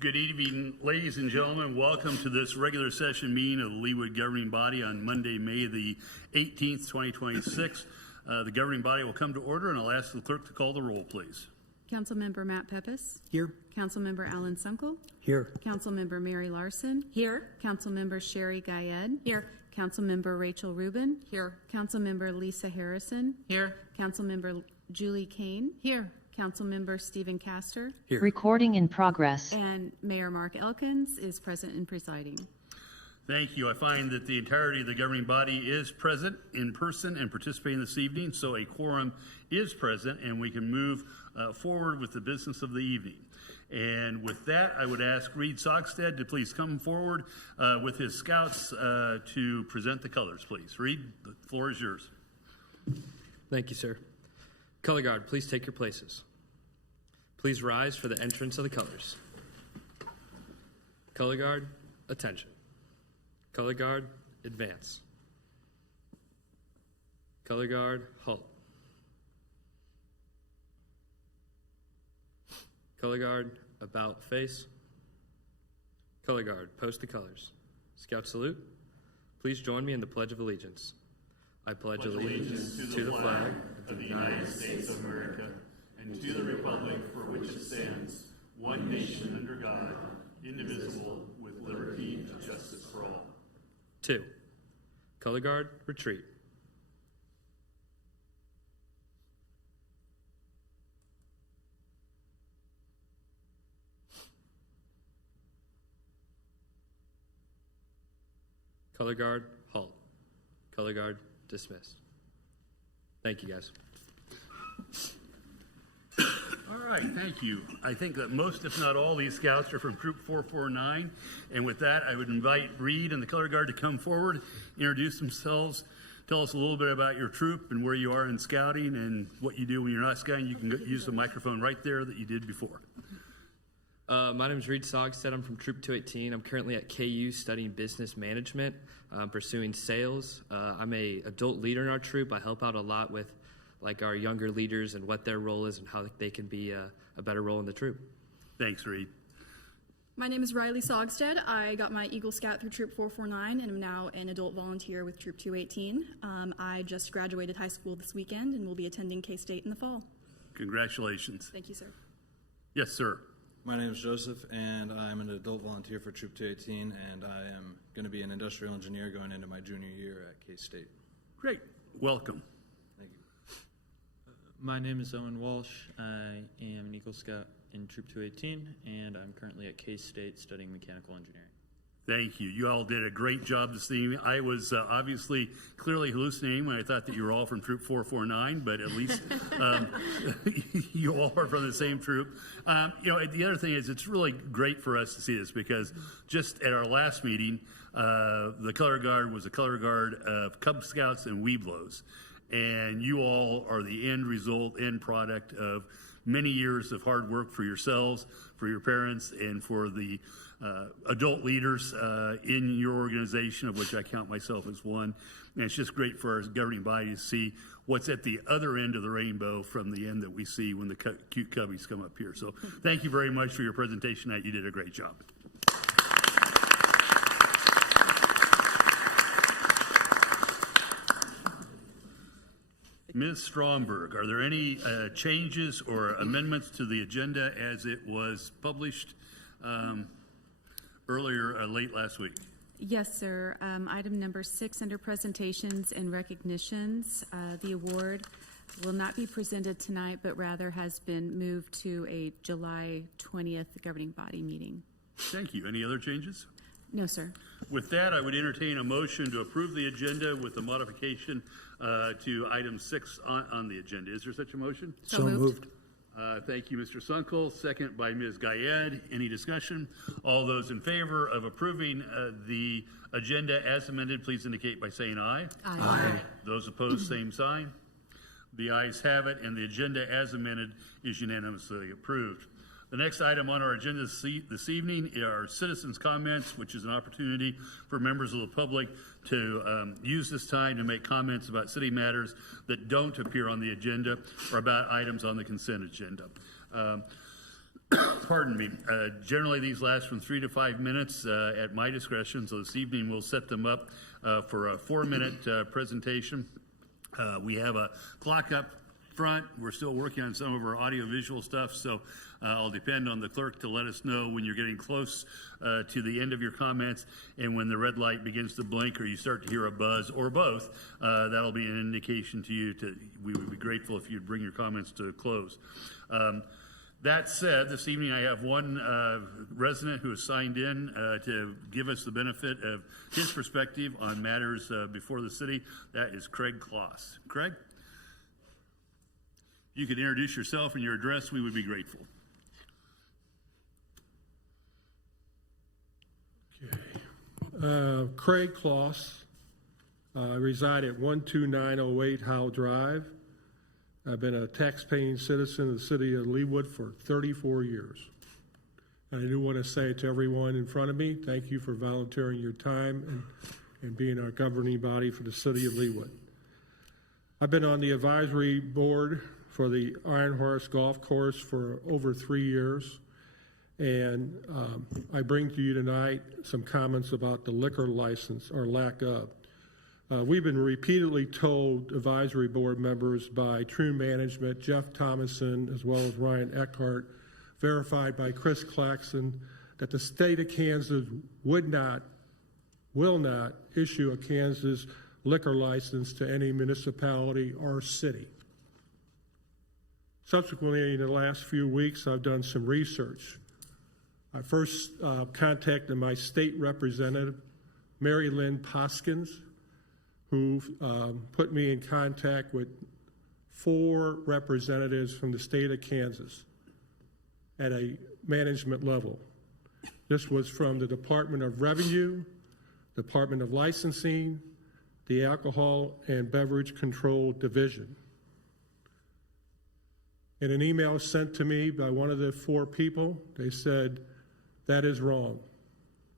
Good evening, ladies and gentlemen. Welcome to this regular session meeting of the Leawood governing body on Monday, May the 18th, 2026. The governing body will come to order, and I'll ask the clerk to call the roll, please. Councilmember Matt Pepis. Here. Councilmember Alan Sunkel. Here. Councilmember Mary Larson. Here. Councilmember Sherry Guyed. Here. Councilmember Rachel Rubin. Here. Councilmember Lisa Harrison. Here. Councilmember Julie Kane. Here. Councilmember Stephen Castor. Here. Recording in progress. And Mayor Mark Elkins is present and presiding. Thank you. I find that the entirety of the governing body is present in person and participating this evening, so a quorum is present, and we can move forward with the business of the evening. And with that, I would ask Reed Sogstead to please come forward with his scouts to present the colors, please. Reed, the floor is yours. Thank you, sir. Color guard, please take your places. Please rise for the entrance of the colors. Color guard, attention. Color guard, advance. Color guard, halt. Color guard, about face. Color guard, post the colors. Scout salute. Please join me in the Pledge of Allegiance. I pledge allegiance to the flag of the United States of America and to the republic for which it stands, one nation under God, indivisible, with liberty and justice for all. 2. Color guard, retreat. Color guard, halt. Color guard, dismissed. Thank you, guys. All right, thank you. I think that most, if not all, these scouts are from Troop 449. And with that, I would invite Reed and the color guard to come forward, introduce themselves, tell us a little bit about your troop and where you are in scouting and what you do when you're not scouting. You can use the microphone right there that you did before. My name is Reed Sogstead. I'm from Troop 218. I'm currently at KU studying business management, pursuing sales. I'm a adult leader in our troop. I help out a lot with our younger leaders and what their role is and how they can be a better role in the troop. Thanks, Reed. My name is Riley Sogstead. I got my Eagle Scout through Troop 449 and am now an adult volunteer with Troop 218. I just graduated high school this weekend and will be attending K-State in the fall. Congratulations. Thank you, sir. Yes, sir. My name is Joseph, and I'm an adult volunteer for Troop 218, and I am going to be an industrial engineer going into my junior year at K-State. Great. Welcome. Thank you. My name is Owen Walsh. I am an Eagle Scout in Troop 218, and I'm currently at K-State studying mechanical engineering. Thank you. You all did a great job this evening. I was obviously clearly hallucinating when I thought that you were all from Troop 449, but at least you all are from the same troop. The other thing is it's really great for us to see this because just at our last meeting, the color guard was a color guard of Cub Scouts and Weeblos. And you all are the end result, end product of many years of hard work for yourselves, for your parents, and for the adult leaders in your organization, of which I count myself as one. And it's just great for our governing body to see what's at the other end of the rainbow from the end that we see when the cute cubbies come up here. So thank you very much for your presentation tonight. You did a great job. Ms. Stromberg, are there any changes or amendments to the agenda as it was published earlier, late last week? Yes, sir. Item number 6 under presentations and recognitions. The award will not be presented tonight, but rather has been moved to a July 20th governing body meeting. Thank you. Any other changes? No, sir. With that, I would entertain a motion to approve the agenda with the modification to item 6 on the agenda. Is there such a motion? So moved. Thank you, Mr. Sunkel. Second by Ms. Guyed. Any discussion? All those in favor of approving the agenda as amended, please indicate by saying aye. Aye. Aye. Those opposed, same sign. The ayes have it, and the agenda as amended is unanimously approved. The next item on our agenda this evening are citizens' comments, which is an opportunity for members of the public to use this time to make comments about city matters that don't appear on the agenda or about items on the consent agenda. Pardon me. Generally, these last from 3 to 5 minutes at my discretion. So this evening, we'll set them up for a 4-minute presentation. We have a clock up front. We're still working on some of our audiovisual stuff, so I'll depend on the clerk to let us know when you're getting close to the end of your comments, and when the red light begins to blink or you start to hear a buzz or both, that'll be an indication to you. We would be grateful if you'd bring your comments to a close. That said, this evening I have one resident who has signed in to give us the benefit of his perspective on matters before the city. That is Craig Kloss. Craig? You could introduce yourself and your address. We would be grateful. Okay. Craig Kloss. I reside at 12908 Howe Drive. I've been a tax-paying citizen of the city of Leawood for 34 years. And I do want to say to everyone in front of me, thank you for volunteering your time and being our governing body for the city of Leawood. I've been on the advisory board for the Ironhorse golf course for over 3 years. And I bring to you tonight some comments about the liquor license, or lack of. We've been repeatedly told, advisory board members, by True Management, Jeff Thomason, as well as Ryan Eckhart, verified by Chris Claxton, that the state of Kansas will not issue a Kansas liquor license to any municipality or city. Subsequently, in the last few weeks, I've done some research. I first contacted my state representative, Mary Lynn Poskins, who put me in contact with 4 representatives from the state of Kansas at a management level. This was from the Department of Revenue, Department of Licensing, the Alcohol and Beverage Control Division. In an email sent to me by one of the 4 people, they said, that is wrong.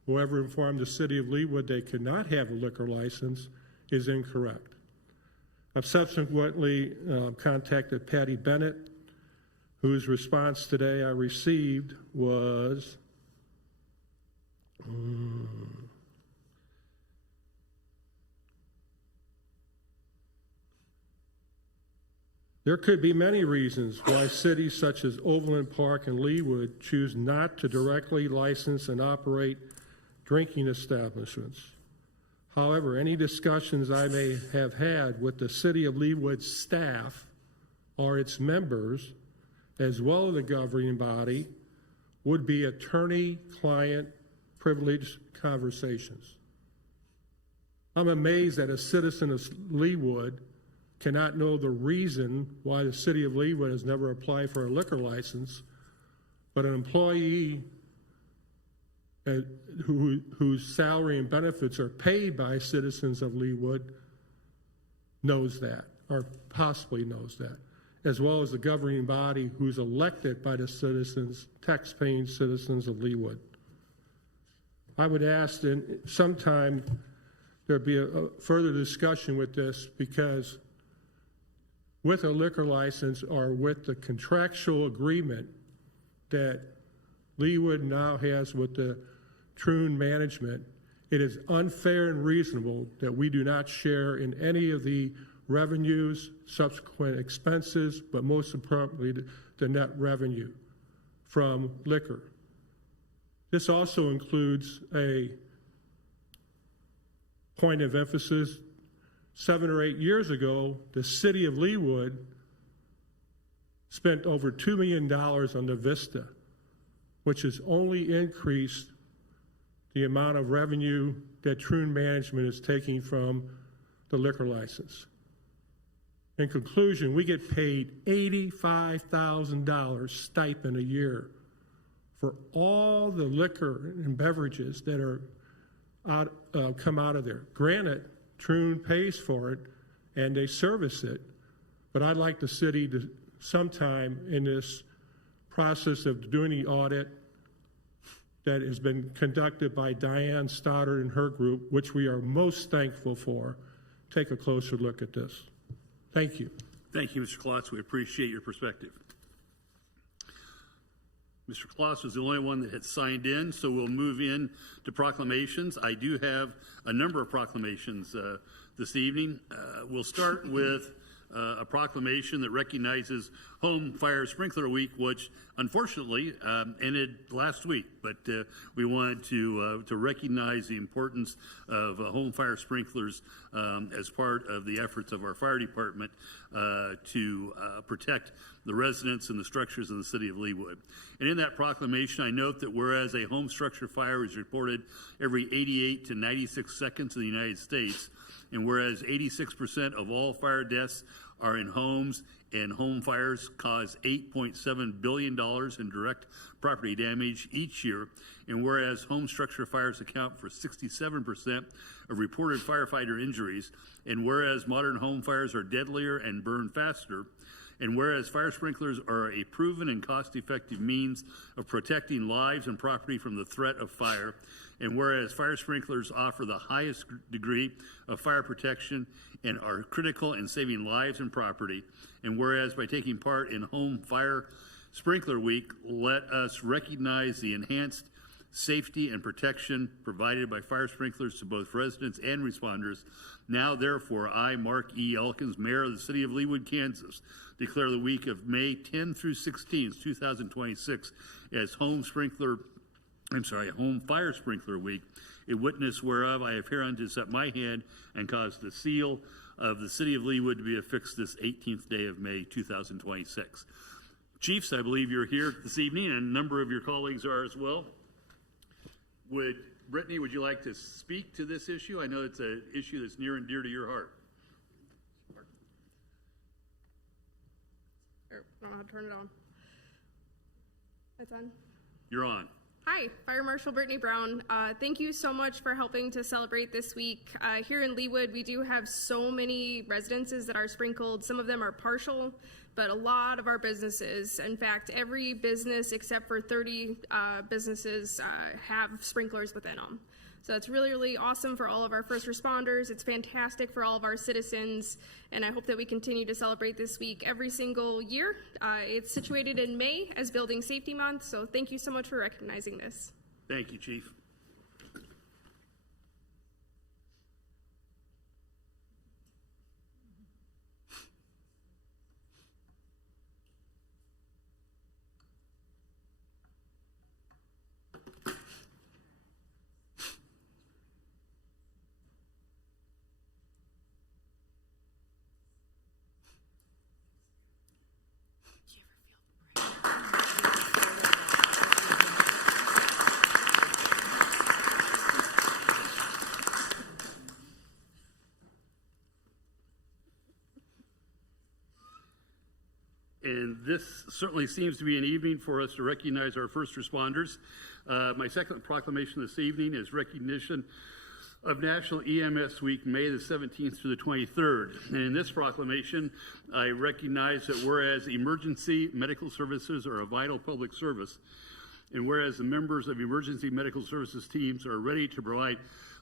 Whoever informed the city of Leawood they could not have a liquor license is incorrect. I've subsequently contacted Patty Bennett, whose response today I received was, there could be many reasons why cities such as Overland Park and Leawood choose not to directly license and operate drinking establishments. However, any discussions I may have had with the City of Leawood staff or its members, as well as the governing body, would be attorney-client privilege conversations. I'm amazed that a citizen of Leawood cannot know the reason why the City of Leawood has never applied for a liquor license, but an employee whose salary and benefits are paid by citizens of Leawood knows that, or possibly knows that, as well as the governing body who's elected by the citizens, tax-paying citizens of Leawood. I would ask that sometime there be a further discussion with this, because with a liquor license or with the contractual agreement that Leawood now has with the Troon management, it is unfair and reasonable that we do not share in any of the revenues, subsequent expenses, but most importantly, the net revenue from liquor. This also includes a point of emphasis. 7 or 8 years ago, the city of Leawood spent over $2 million on the Vista, which has only increased the amount of revenue that Troon Management is taking from the liquor license. In conclusion, we get paid $85,000 stipend a year for all the liquor and beverages that are come out of there. Granted, Troon pays for it and they service it, but I'd like the city to sometime in this process of doing the audit that has been conducted by Diane Stoddard and her group, which we are most thankful for, take a closer look at this. Thank you. Thank you, Mr. Klotz. We appreciate your perspective. Mr. Kloss was the only one that had signed in, so we'll move in to proclamations. I do have a number of proclamations this evening. We'll start with a proclamation that recognizes Home Fire Sprinkler Week, which unfortunately ended last week. But we wanted to recognize the importance of home fire sprinklers as part of the efforts of our fire department to protect the residents and the structures in the city of Leawood. And in that proclamation, I note that whereas a home structure fire is reported every 88 to 96 seconds in the United States, and whereas 86% of all fire deaths are in homes, and home fires cause $8.7 billion in direct property damage each year, and whereas home structure fires account for 67% of reported firefighter injuries, and whereas modern home fires are deadlier and burn faster, and whereas fire sprinklers are a proven and cost-effective means of protecting lives and property from the threat of fire, and whereas fire sprinklers offer the highest degree of fire protection and are critical in saving lives and property, and whereas by taking part in Home Fire Sprinkler Week, let us recognize the enhanced safety and protection provided by fire sprinklers to both residents and responders. Now, therefore, I, Mark E. Elkins, Mayor of the City of Leawood, Kansas, declare the week of May 10 through 16, 2026 as Home Fire Sprinkler Week, a witness whereof I have hereunto set my hand and caused the seal of the City of Leawood to be affixed this 18th day of May 2026. Chiefs, I believe you're here this evening, and a number of your colleagues are as well. Brittany, would you like to speak to this issue? I know it's an issue that's near and dear to your heart. I don't know how to turn it on. It's on. You're on. Hi, Fire Marshal Brittany Brown. Thank you so much for helping to celebrate this week. Here in Leawood, we do have so many residences that are sprinkled. Some of them are partial, but a lot of our businesses, in fact, every business except for 30 businesses have sprinklers within them. So it's really, really awesome for all of our first responders. It's fantastic for all of our citizens, and I hope that we continue to celebrate this week every single year. It's situated in May as Building Safety Month, so thank you so much for recognizing this. Thank you, Chief. And this certainly seems to be an evening for us to recognize our first responders. My second proclamation this evening is recognition of National EMS Week, May the 17th through the 23rd. And in this proclamation, I recognize that whereas emergency medical services are a vital public service, and whereas the members of emergency medical services teams are ready to provide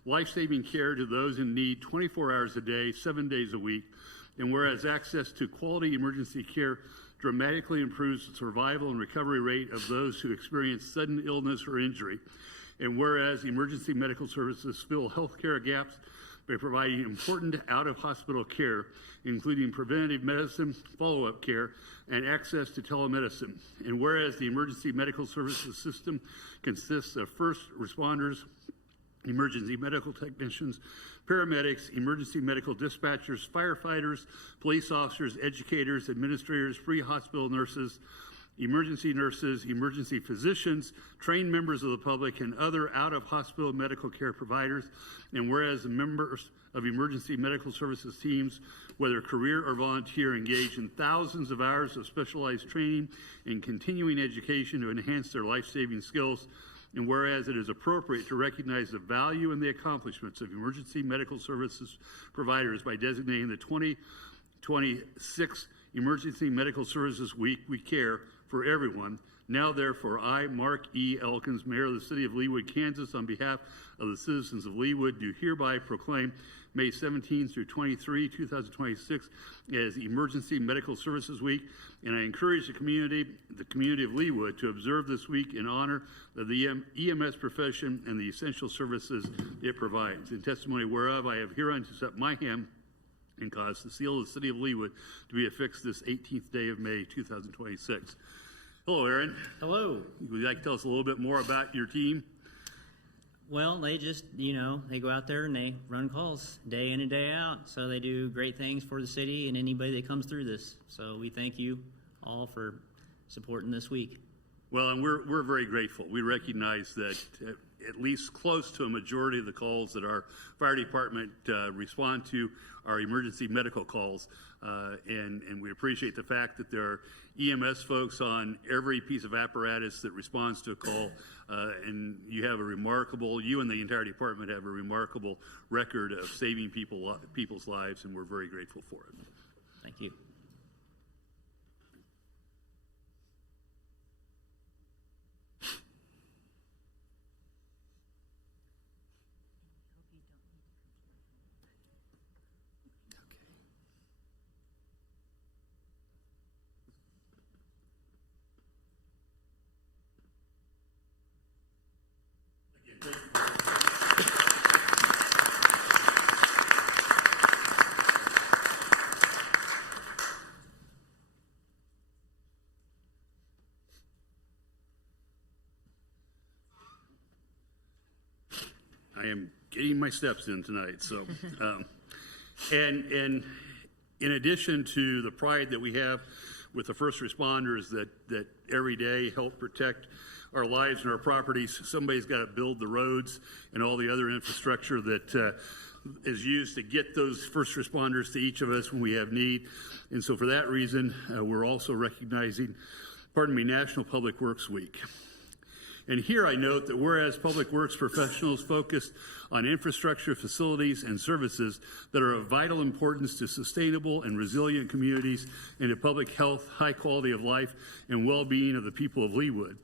life-saving care to those in need 24 hours a day, 7 days a week, and whereas access to quality emergency care dramatically improves the survival and recovery rate of those who experience sudden illness or injury. And whereas emergency medical services fill healthcare gaps by providing important out-of-hospital care, including preventative medicine, follow-up care, and access to telemedicine. And whereas the emergency medical services system consists of first responders, emergency medical technicians, paramedics, emergency medical dispatchers, firefighters, police officers, educators, administrators, pre-hospital nurses, emergency physicians, trained members of the public, and other out-of-hospital medical care providers. And whereas the members of emergency medical services teams, whether career or volunteer, engage in thousands of hours of specialized training and continuing education to enhance their life-saving skills. And whereas it is appropriate to recognize the value and the accomplishments of emergency medical services providers by designating the 2026 Emergency Medical Services Week, We Care for Everyone. Now therefore, I, Mark E. Elkins, Mayor of the City of Leawood, Kansas, on behalf of the citizens of Leawood, do hereby proclaim May 17 through 23, 2026 as Emergency Medical Services Week, and I encourage the community of Leawood to observe this week in honor of the EMS profession and the essential services it provides. In testimony whereof, I have hereunto set my hand and cause the seal of the City of Leawood to be affixed this 18th day of May, 2026. Hello, Aaron. Hello. Would you like to tell us a little bit more about your team? Well, they just, they go out there and they run calls day in and day out. So they do great things for the city and anybody that comes through this. So we thank you all for supporting this week. Well, and we're very grateful. We recognize that at least close to a majority of the calls that our fire department respond to are emergency medical calls. And we appreciate the fact that there are EMS folks on every piece of apparatus that responds to a call. And you and the entire department have a remarkable record of saving people's lives, and we're very grateful for it. Thank you. I am getting my steps in tonight. So, and in addition to the pride that we have with the first responders that every day help protect our lives and our properties, somebody's got to build the roads and all the other infrastructure that is used to get those first responders to each of us when we have need. And so for that reason, we're also recognizing, National Public Works Week. And here I note that whereas public works professionals focus on infrastructure, facilities, and services that are of vital importance to sustainable and resilient communities and to public health, high quality of life, and well-being of the people of Leawood.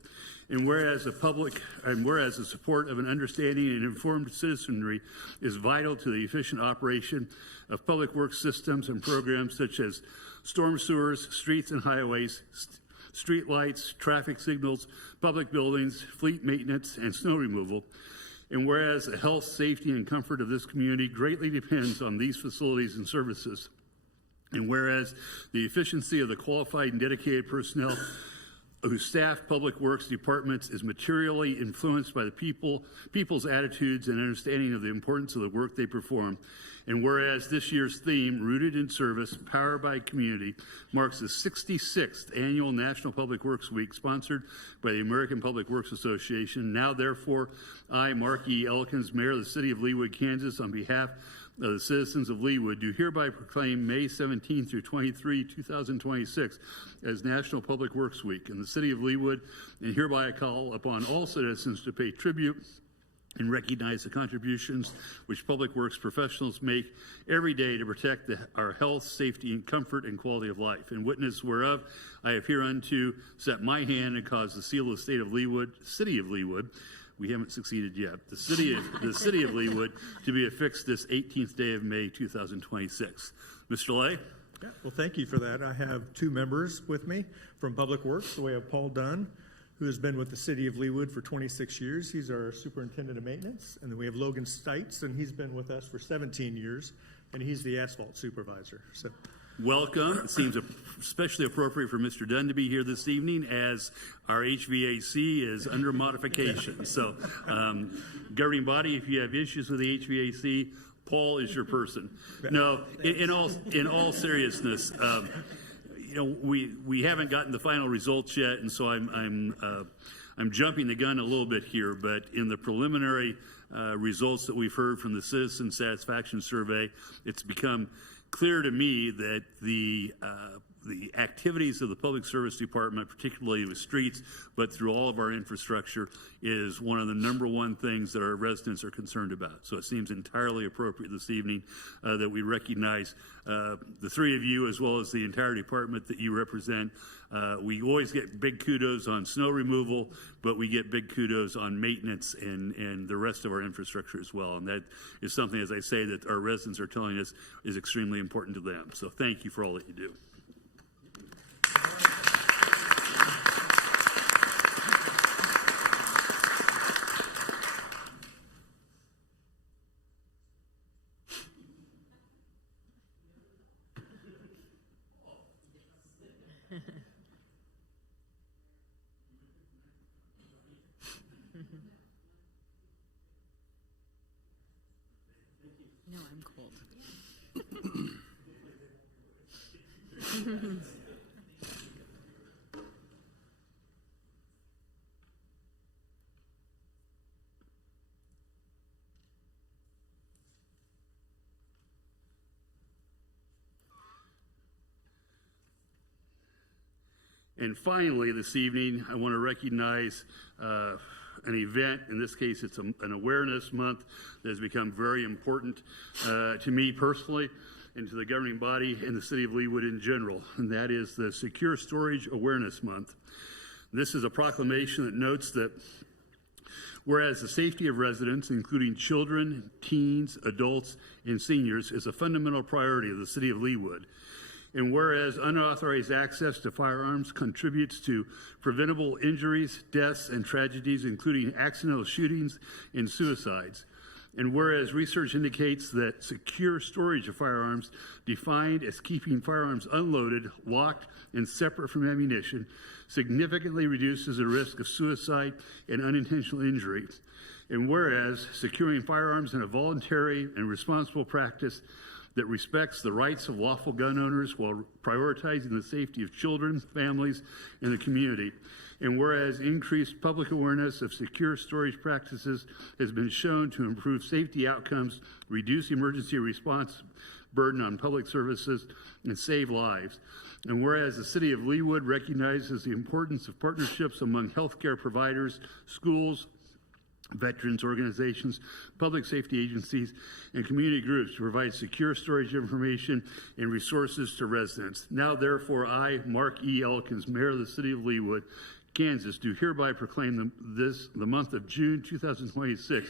And whereas the support of an understanding and informed citizenry is vital to the efficient operation of public works systems and programs such as storm sewers, streets and highways, street lights, traffic signals, public buildings, fleet maintenance, and snow removal. And whereas the health, safety, and comfort of this community greatly depends on these facilities and services. And whereas the efficiency of the qualified and dedicated personnel who staff public works departments is materially influenced by the people's attitudes and understanding of the importance of the work they perform. And whereas this year's theme, Rooted in Service, Powered by Community, marks the 66th annual National Public Works Week, sponsored by the American Public Works Association. Now, therefore, I, Mark E. Elkins, Mayor of the City of Leawood, Kansas, on behalf of the citizens of Leawood, do hereby proclaim May 17 through 23, 2026 as National Public Works Week in the City of Leawood, and hereby I call upon all citizens to pay tribute and recognize the contributions which public works professionals make every day to protect our health, safety, and comfort and quality of life. In witness whereof, I have hereunto set my hand and caused the seal of the City of Leawood, we haven't succeeded yet, the city of Leawood, to be affixed this 18th day of May, 2026. Mr. Lay? Yeah, well, thank you for that. I have two members with me from Public Works. We have Paul Dunn, who has been with the City of Leawood for 26 years. He's our superintendent of maintenance. And then we have Logan Stites, and he's been with us for 17 years, and he's the asphalt supervisor. So, welcome. It seems especially appropriate for Mr. Dunn to be here this evening, as our HVAC is under modification. So, governing body, if you have issues with the HVAC, Paul is your person. No, in all seriousness, we haven't gotten the final results yet, and so I'm jumping the gun a little bit here. But in the preliminary results that we've heard from the Citizen Satisfaction Survey, it's become clear to me that the the activities of the Public Service Department, particularly with streets, but through all of our infrastructure, is one of the number one things that our residents are concerned about. So it seems entirely appropriate this evening that we recognize the three of you as well as the entire department that you represent. We always get big kudos on snow removal, but we get big kudos on maintenance and the rest of our infrastructure as well. And that is something, as I say, that our residents are telling us is extremely important to them. So thank you for all that you do. No, I'm cold. And finally, this evening, I want to recognize an event. In this case, it's an awareness month that has become very important to me personally and to the governing body and the city of Leawood in general, and that is the Secure Storage Awareness Month. This is a proclamation that notes that whereas the safety of residents, including children, teens, adults, and seniors, is a fundamental priority of the city of Leawood, and whereas unauthorized access to firearms contributes to preventable injuries, deaths, and tragedies, including accidental shootings and suicides, and whereas research indicates that secure storage of firearms, defined as keeping firearms unloaded, locked, and separate from ammunition, significantly reduces the risk of suicide and unintentional injury, and whereas securing firearms is a voluntary and responsible practice that respects the rights of lawful gun owners while prioritizing the safety of children, families, and the community. And whereas increased public awareness of secure storage practices has been shown to improve safety outcomes, reduce emergency response burden on public services, and save lives. And whereas the city of Leawood recognizes the importance of partnerships among healthcare providers, schools, veterans organizations, public safety agencies, and community groups to provide secure storage information and resources to residents. Now, therefore, I, Mark E. Elkins, Mayor of the City of Leawood, Kansas, do hereby proclaim the month of June 2026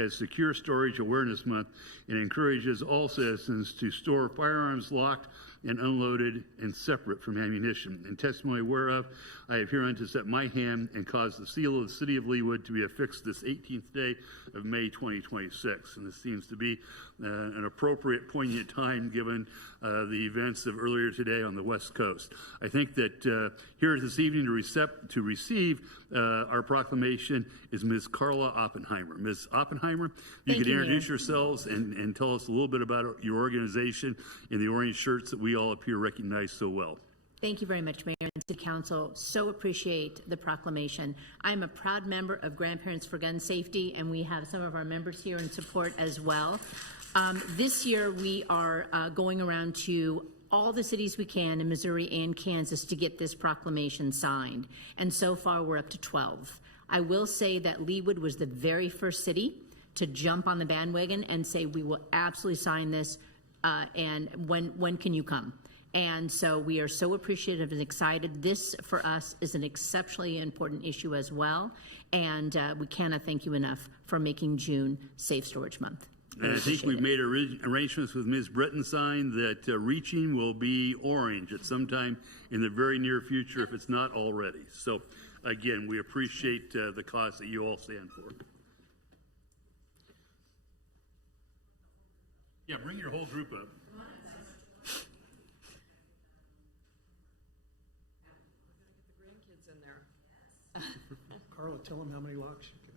as Secure Storage Awareness Month, and encourages all citizens to store firearms locked and unloaded and separate from ammunition. In testimony whereof, I have hereunto set my hand and caused the seal of the city of Leawood to be affixed this 18th day of May 2026. And this seems to be an appropriate, poignant time given the events of earlier today on the West Coast. I think that here this evening to receive our proclamation is Ms. Carla Oppenheimer. Ms. Oppenheimer, you could introduce yourselves and tell us a little bit about your organization in the orange shirts that we all up here recognize so well. Thank you very much, Mayor and City Council. So appreciate the proclamation. I am a proud member of Grandparents for Gun Safety, and we have some of our members here in support as well. This year, we are going around to all the cities we can in Missouri and Kansas to get this proclamation signed. And so far, we're up to 12. I will say that Leawood was the very first city to jump on the bandwagon and say, we will absolutely sign this, and when can you come? And so we are so appreciative and excited. This, for us, is an exceptionally important issue as well. And we cannot thank you enough for making June Safe Storage Month. And I think we've made arrangements with Ms. Brittenstein that reaching will be orange at some time in the very near future, if it's not already. So, again, we appreciate the cause that you all stand for. Yeah, bring your whole group up. Carla, tell them how many locks you can.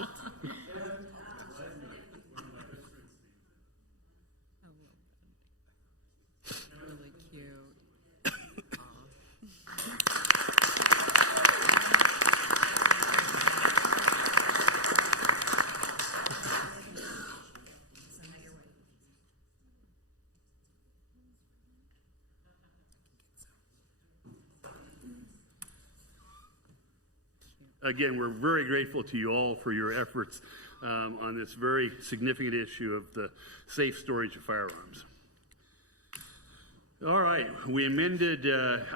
Really cute. Again, we're very grateful to you all for your efforts on this very significant issue of the safe storage of firearms. All right, we amended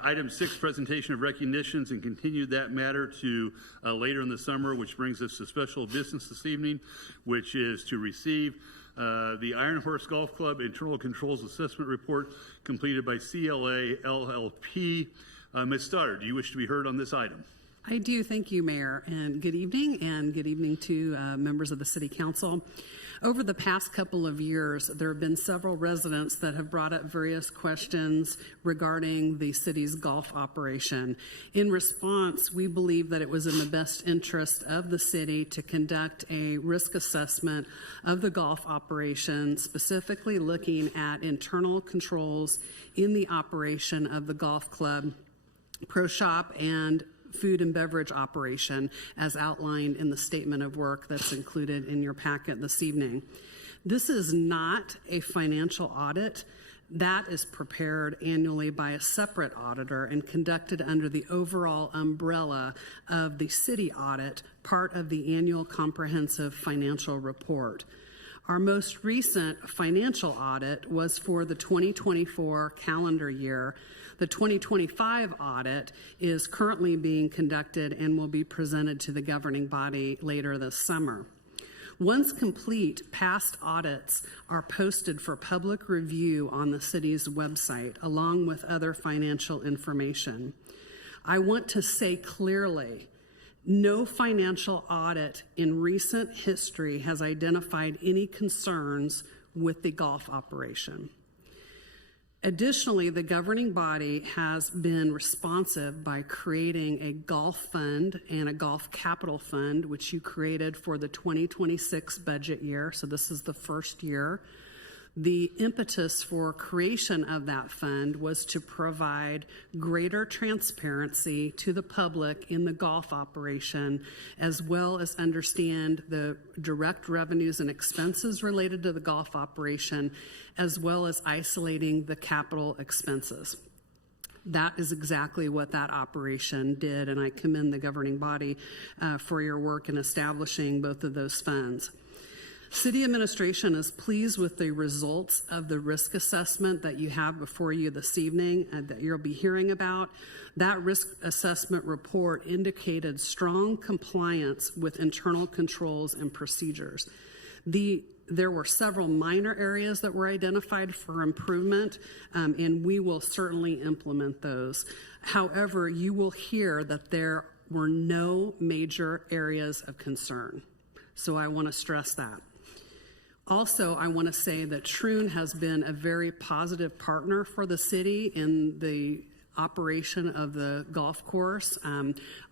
item 6, presentation of recognitions, and continued that matter to later in the summer, which brings us to special business this evening, which is to receive the Ironhorse Golf Club Internal Controls Assessment Report completed by CLA LLP. Ms. Stoddard, do you wish to be heard on this item? I do. Thank you, Mayor, and good evening to members of the City Council. Over the past couple of years, there have been several residents that have brought up various questions regarding the city's golf operation. In response, we believe that it was in the best interest of the city to conduct a risk assessment of the golf operation, specifically looking at internal controls in the operation of the golf club, pro shop, and food and beverage operation as outlined in the statement of work that's included in your packet this evening. This is not a financial audit. That is prepared annually by a separate auditor and conducted under the overall umbrella of the city audit, part of the annual comprehensive financial report. Our most recent financial audit was for the 2024 calendar year. The 2025 audit is currently being conducted and will be presented to the governing body later this summer. Once complete, past audits are posted for public review on the city's website, along with other financial information. I want to say clearly, no financial audit in recent history has identified any concerns with the golf operation. Additionally, the governing body has been responsive by creating a golf fund and a golf capital fund, which you created for the 2026 budget year. So this is the first year. The impetus for creation of that fund was to provide greater transparency to the public in the golf operation, as well as understand the direct revenues and expenses related to the golf operation, as well as isolating the capital expenses. That is exactly what that operation did, and I commend the governing body for your work in establishing both of those funds. City administration is pleased with the results of the risk assessment that you have before you this evening and that you'll be hearing about. That risk assessment report indicated strong compliance with internal controls and procedures. There were several minor areas that were identified for improvement, and we will certainly implement those. However, you will hear that there were no major areas of concern. So I want to stress that. Also, I want to say that Troon has been a very positive partner for the city in the operation of the golf course.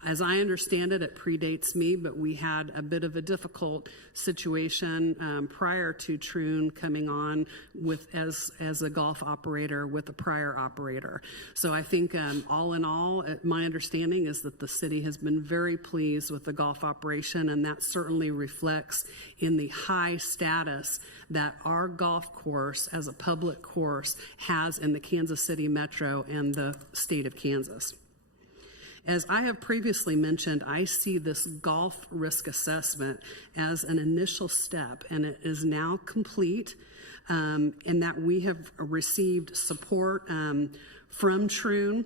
As I understand it, it predates me, but we had a bit of a difficult situation prior to Troon coming on with as a golf operator with a prior operator. So I think all in all, my understanding is that the city has been very pleased with the golf operation, and that certainly reflects in the high status that our golf course as a public course has in the Kansas City Metro and the state of Kansas. As I have previously mentioned, I see this golf risk assessment as an initial step, and it is now complete, and that we have received support from Troon,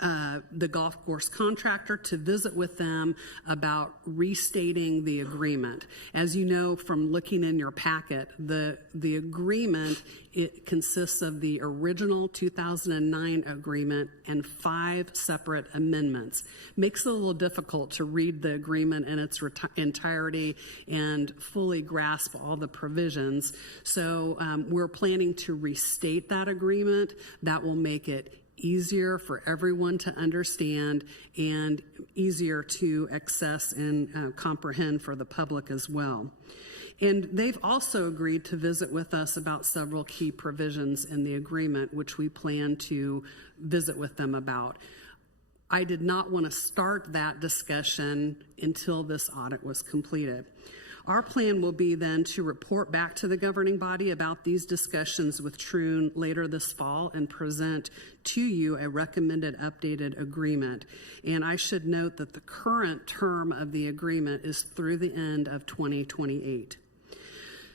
the golf course contractor, to visit with them about restating the agreement. As you know from looking in your packet, the agreement, it consists of the original 2009 agreement and 5 separate amendments. Makes it a little difficult to read the agreement in its entirety and fully grasp all the provisions. So we're planning to restate that agreement. That will make it easier for everyone to understand and easier to access and comprehend for the public as well. And they've also agreed to visit with us about several key provisions in the agreement, which we plan to visit with them about. I did not want to start that discussion until this audit was completed. Our plan will be then to report back to the governing body about these discussions with Troon later this fall and present to you a recommended updated agreement. And I should note that the current term of the agreement is through the end of 2028.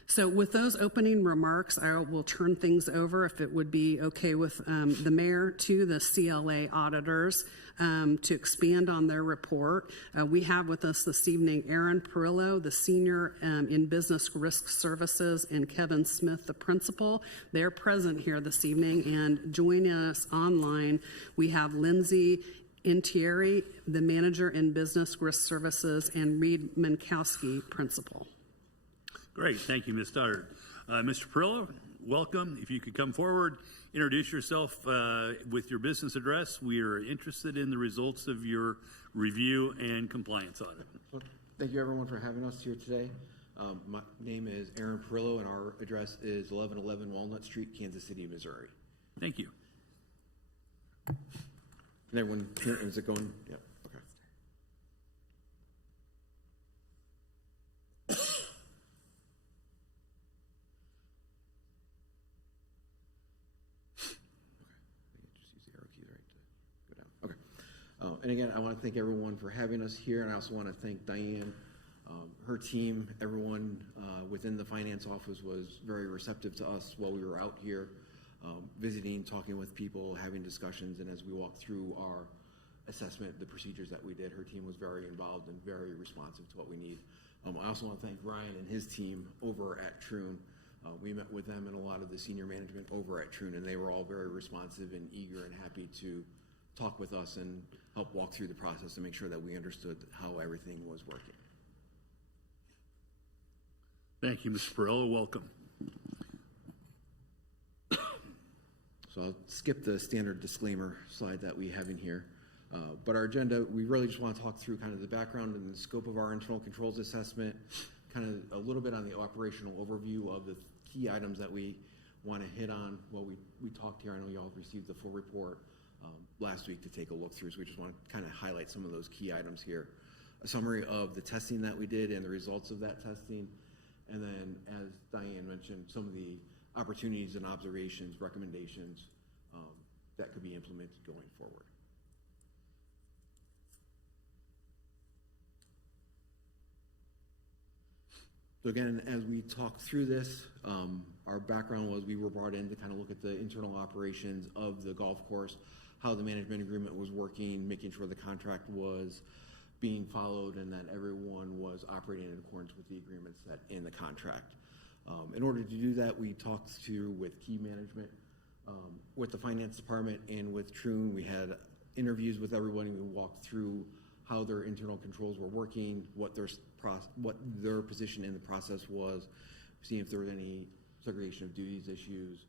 So with those opening remarks, I will turn things over, if it would be okay with the mayor, to the CLA auditors to expand on their report. We have with us this evening Aaron Perillo, the senior in business risk services, and Kevin Smith, the principal. They're present here this evening, and joining us online, we have Lindsay Intieri, the manager in business risk services, and Reed Minkowski, principal. Great, thank you, Ms. Stoddard. Mr. Perillo, welcome. If you could come forward, introduce yourself with your business address. We are interested in the results of your review and compliance audit. Well, thank you, everyone, for having us here today. My name is Aaron Perillo, and our address is 1111 Walnut Street, Kansas City, Missouri. Thank you. And everyone, is it going? Yeah. Okay. And again, I want to thank everyone for having us here, and I also want to thank Diane, her team, everyone within the finance office was very receptive to us while we were out here visiting, talking with people, having discussions, and as we walked through our assessment, the procedures that we did, her team was very involved and very responsive to what we need. I also want to thank Ryan and his team over at Troon. We met with them and a lot of the senior management over at Troon, and they were all very responsive and eager and happy to talk with us and help walk through the process to make sure that we understood how everything was working. Thank you, Mr. Perillo. Welcome. So I'll skip the standard disclaimer slide that we have in here. But our agenda, we really just want to talk through kind of the background and the scope of our internal controls assessment, kind of a little bit on the operational overview of the key items that we want to hit on while we talked here. I know you all received the full report last week to take a look through, so we just want to kind of highlight some of those key items here. A summary of the testing that we did and the results of that testing, and then, as Diane mentioned, some of the opportunities and observations, recommendations that could be implemented going forward. So again, as we talk through this, our background was we were brought in to kind of look at the internal operations of the golf course, how the management agreement was working, making sure the contract was being followed and that everyone was operating in accordance with the agreements set in the contract. In order to do that, we talked through with key management, with the finance department, and with Troon. We had interviews with everybody. We walked through how their internal controls were working, what their position in the process was, seeing if there was any segregation of duties issues,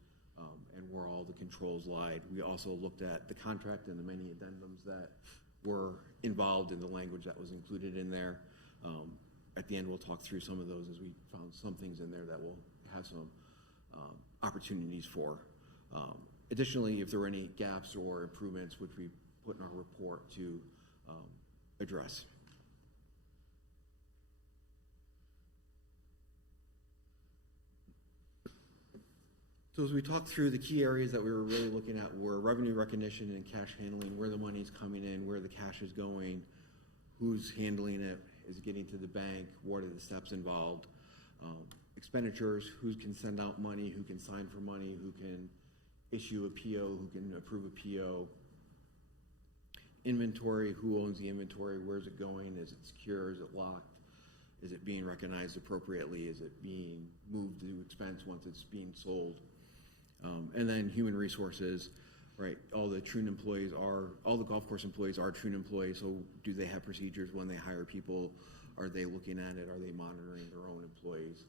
and where all the controls lied. We also looked at the contract and the many addendums that were involved in the language that was included in there. At the end, we'll talk through some of those as we found some things in there that we'll have some opportunities for. Additionally, if there were any gaps or improvements, which we put in our report to address. So as we talked through, the key areas that we were really looking at were revenue recognition and cash handling, where the money's coming in, where the cash is going, who's handling it, is it getting to the bank, what are the steps involved, expenditures, who can send out money, who can sign for money, who can issue a PO, who can approve a PO, inventory, who owns the inventory, where's it going, is it secure, is it locked, is it being recognized appropriately, is it being moved to expense once it's being sold. And then human resources, right? All the golf course employees are Troon employees, so do they have procedures when they hire people? Are they looking at it? Are they monitoring their own employees?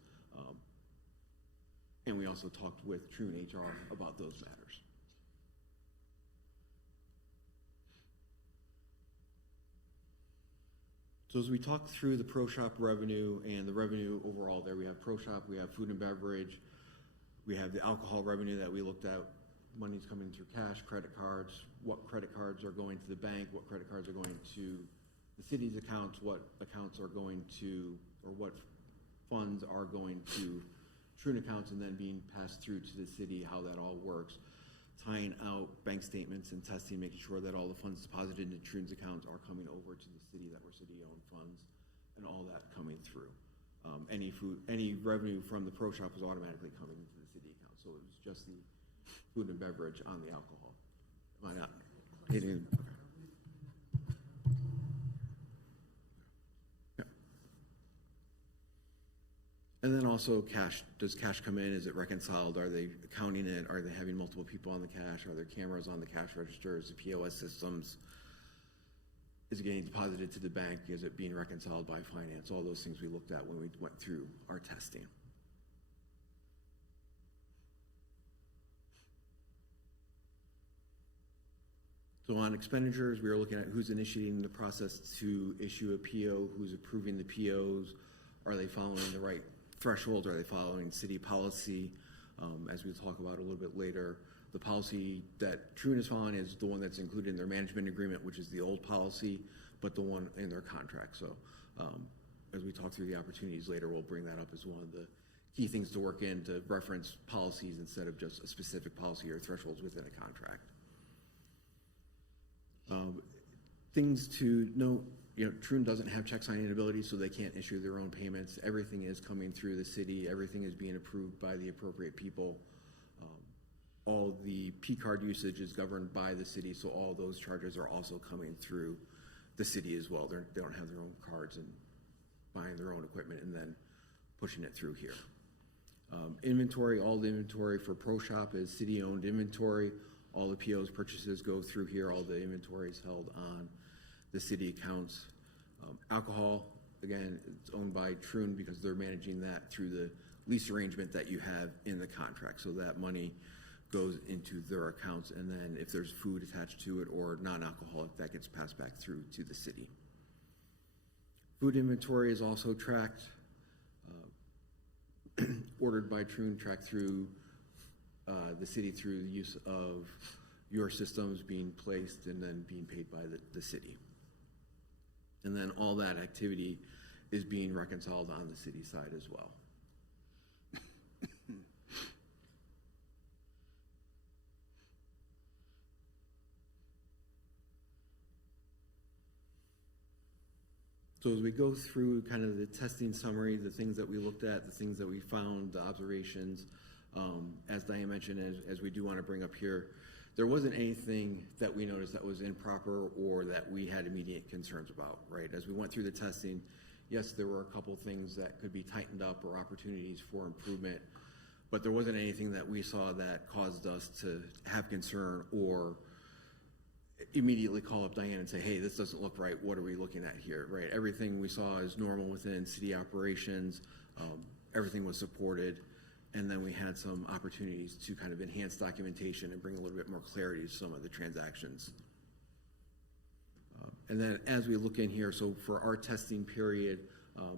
And we also talked with Troon HR about those matters. So as we talk through the pro shop revenue and the revenue overall there, we have pro shop, we have food and beverage, we have the alcohol revenue that we looked at, money's coming through cash, credit cards, what credit cards are going to the bank, what credit cards are going to the city's accounts, what accounts are going to, or what funds are going to Troon accounts and then being passed through to the city, how that all works, tying out bank statements and testing, making sure that all the funds deposited into Troon's accounts are coming over to the city that were city-owned funds, and all that coming through. Any revenue from the pro shop was automatically coming into the city account, so it was just the food and beverage on the alcohol. Am I not hitting? Okay. And then also cash. Does cash come in? Is it reconciled? Are they counting it? Are they having multiple people on the cash? Are there cameras on the cash registers, the POS systems? Is it getting deposited to the bank? Is it being reconciled by finance? All those things we looked at when we went through our testing. So on expenditures, we were looking at who's initiating the process to issue a PO, who's approving the POs, are they following the right thresholds, are they following city policy? As we'll talk about a little bit later, the policy that Troon is following is the one that's included in their management agreement, which is the old policy, but the one in their contract. So as we talk through the opportunities later, we'll bring that up as one of the key things to work in, to reference policies instead of just a specific policy or thresholds within a contract. Things to note, Troon doesn't have check signing ability, so they can't issue their own payments. Everything is coming through the city. Everything is being approved by the appropriate people. All the P card usage is governed by the city, so all those charges are also coming through the city as well. They don't have their own cards and buying their own equipment and then pushing it through here. Inventory, all the inventory for Pro Shop is city-owned inventory. All the POs purchases go through here. All the inventory is held on the city accounts. Alcohol, again, it's owned by Troon because they're managing that through the lease arrangement that you have in the contract. So that money goes into their accounts, and then if there's food attached to it or non-alcoholic, that gets passed back through to the city. Food inventory is also tracked, ordered by Troon, tracked through the city through the use of your systems being placed and then being paid by the city. And then all that activity is being reconciled on the city side as well. So as we go through kind of the testing summary, the things that we looked at, the things that we found, the observations, as Diane mentioned, as we do want to bring up here, there wasn't anything that we noticed that was improper or that we had immediate concerns about, right? As we went through the testing, yes, there were a couple things that could be tightened up or opportunities for improvement, but there wasn't anything that we saw that caused us to have concern or immediately call up Diane and say, hey, this doesn't look right. What are we looking at here, right? Everything we saw is normal within city operations. Everything was supported. And then we had some opportunities to kind of enhance documentation and bring a little bit more clarity to some of the transactions. And then as we look in here, so for our testing period,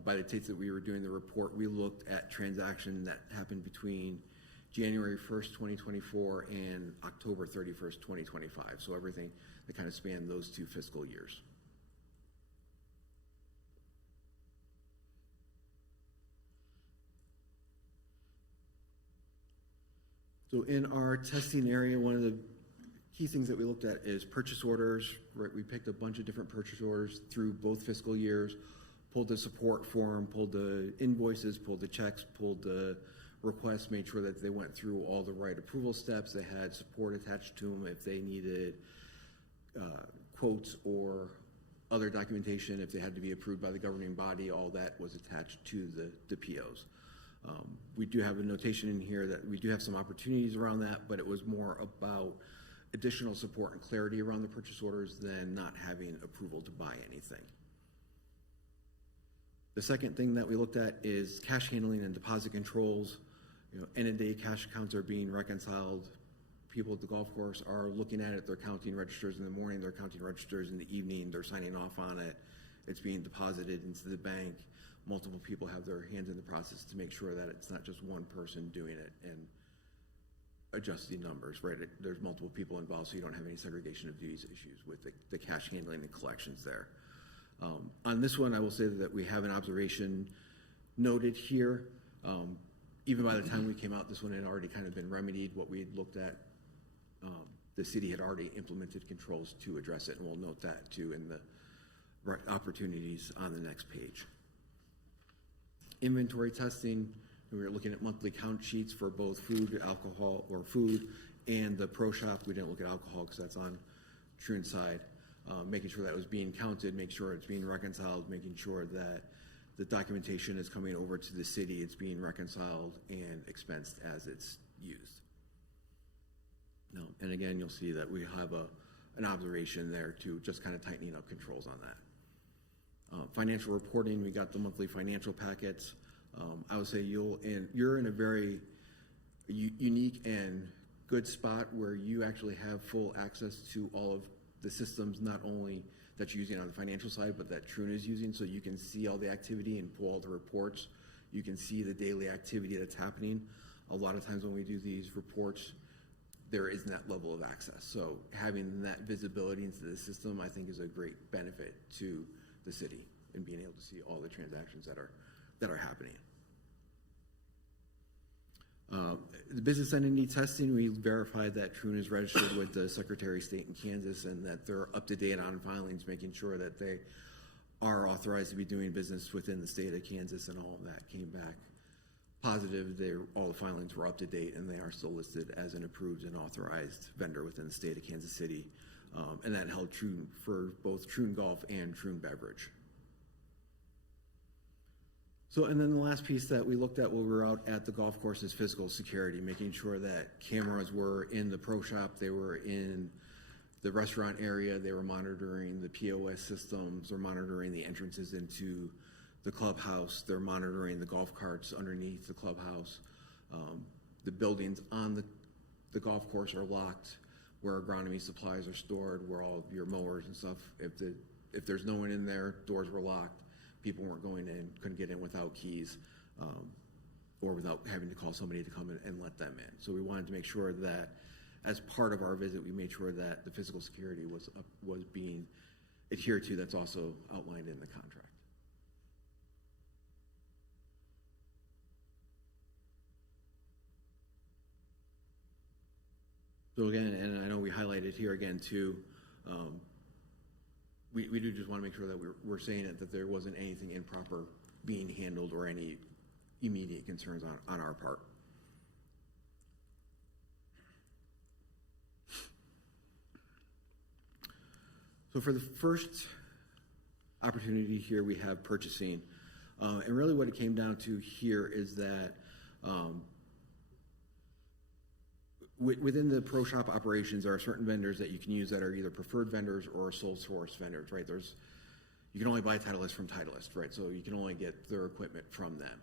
by the dates that we were doing the report, we looked at transactions that happened between January 1st, 2024 and October 31st, 2025. So everything that kind of spanned those two fiscal years. So in our testing area, one of the key things that we looked at is purchase orders, right? We picked a bunch of different purchase orders through both fiscal years, pulled the support form, pulled the invoices, pulled the checks, pulled the requests, made sure that they went through all the right approval steps. They had support attached to them if they needed quotes or other documentation, if they had to be approved by the governing body, all that was attached to the POs. We do have a notation in here that we do have some opportunities around that, but it was more about additional support and clarity around the purchase orders than not having approval to buy anything. The second thing that we looked at is cash handling and deposit controls. End of day cash accounts are being reconciled. People at the golf course are looking at it. They're counting registers in the morning. They're counting registers in the evening. They're signing off on it. it's being deposited into the bank. Multiple people have their hands in the process to make sure that it's not just one person doing it and adjusting numbers, right? There's multiple people involved, so you don't have any segregation of duties issues with the cash handling and collections there. On this one, I will say that we have an observation noted here. Even by the time we came out, this one had already kind of been remedied. What we had looked at, the city had already implemented controls to address it, and we'll note that too in the opportunities on the next page. Inventory testing, we were looking at monthly count sheets for both food, alcohol, or food, and the pro shop. We didn't look at alcohol because that's on Troon's side. Making sure that was being counted, making sure it's being reconciled, making sure that the documentation is coming over to the city, it's being reconciled and expensed as it's used. No, and again, you'll see that we have an observation there to just kind of tightening up controls on that. Financial reporting, we got the monthly financial packets. I would say you're in a very unique and good spot where you actually have full access to all of the systems, not only that you're using on the financial side, but that Troon is using, so you can see all the activity and pull all the reports. You can see the daily activity that's happening. A lot of times when we do these reports, there isn't that level of access. So having that visibility into the system, I think, is a great benefit to the city and being able to see all the transactions that are happening. The business entity testing, we verified that Troon is registered with the Secretary of State in Kansas and that they're up to date on filings, making sure that they are authorized to be doing business within the state of Kansas, and all of that came back positive. All the filings were up to date, and they are still listed as an approved and authorized vendor within the state of Kansas City. And that held true for both Troon Golf and Troon Beverage. So, and then the last piece that we looked at while we were out at the golf course is physical security, making sure that cameras were in the pro shop, they were in the restaurant area, they were monitoring the POS systems, they're monitoring the entrances into the clubhouse, they're monitoring the golf carts underneath the clubhouse. The buildings on the golf course are locked, where agronomy supplies are stored, where all of your mowers and stuff. If there's no one in there, doors were locked. People weren't going in, couldn't get in without keys, or without having to call somebody to come in and let them in. So we wanted to make sure that as part of our visit, we made sure that the physical security was being adhered to. That's also outlined in the contract. So again, and I know we highlighted here again too, we do just want to make sure that we're saying it, that there wasn't anything improper being handled or any immediate concerns on our part. So for the first opportunity here, we have purchasing. And really what it came down to here is that within the pro shop operations, there are certain vendors that you can use that are either preferred vendors or sole source vendors, right? You can only buy Titleist from Titleist, right? So you can only get their equipment from them.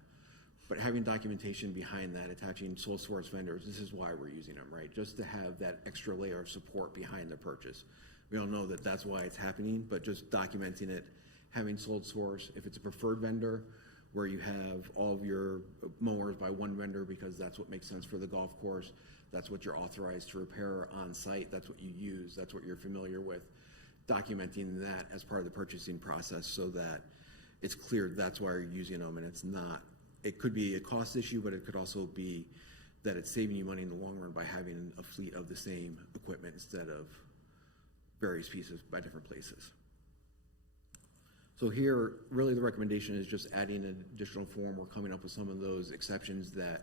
But having documentation behind that, attaching sole source vendors, this is why we're using them, right? Just to have that extra layer of support behind the purchase. We don't know that that's why it's happening, but just documenting it, having sole source, if it's a preferred vendor, where you have all of your mowers by one vendor because that's what makes sense for the golf course, that's what you're authorized to repair on site, that's what you use, that's what you're familiar with, documenting that as part of the purchasing process so that it's clear that's why you're using them, and it's not, it could be a cost issue, but it could also be that it's saving you money in the long run by having a fleet of the same equipment instead of various pieces by different places. So here, really the recommendation is just adding an additional form or coming up with some of those exceptions that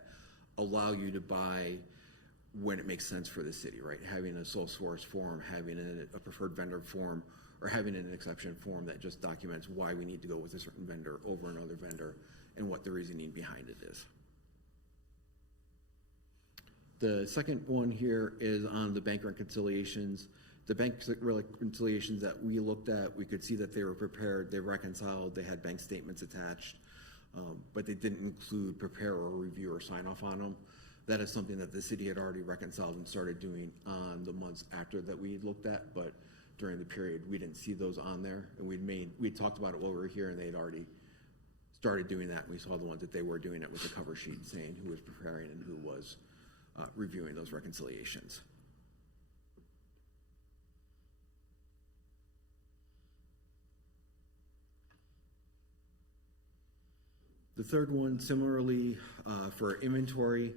allow you to buy when it makes sense for the city, right? Having a sole source form, having a preferred vendor form, or having an exception form that just documents why we need to go with a certain vendor over another vendor and what the reasoning behind it is. The second one here is on the bank reconciliations. The bank reconciliations that we looked at, we could see that they were prepared, they reconciled, they had bank statements attached, but they didn't include prepare or review or sign off on them. That is something that the city had already reconciled and started doing on the months after that we looked at, but during the period. We didn't see those on there, and we talked about it while we were here, and they'd already started doing that. We saw the ones that they were doing it with the cover sheet saying who was preparing and who was reviewing those reconciliations. The third one, similarly, for inventory,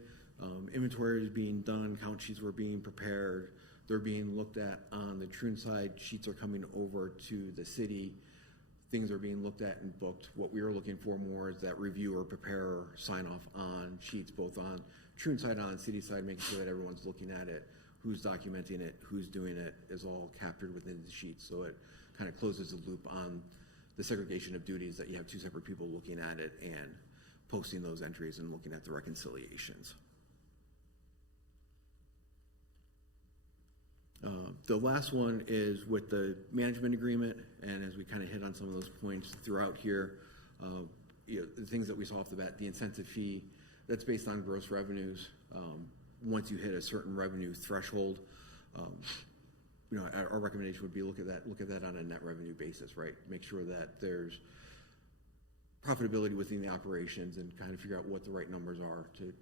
inventory is being done, count sheets were being prepared, they're being looked at on the Troon side, sheets are coming over to the city, things are being looked at and booked. What we are looking for more is that reviewer, preparer, sign off on sheets, both on Troon side and on the city side, making sure that everyone's looking at it, who's documenting it, who's doing it, is all captured within the sheet, so it kind of closes the loop on the segregation of duties, that you have two separate people looking at it and posting those entries and looking at the reconciliations. The last one is with the management agreement, and as we kind of hit on some of those points throughout here, the things that we saw off the bat, the incentive fee, that's based on gross revenues. Once you hit a certain revenue threshold, our recommendation would be look at that on a net revenue basis, right? Make sure that there's profitability within the operations and kind of figure out what the right numbers are to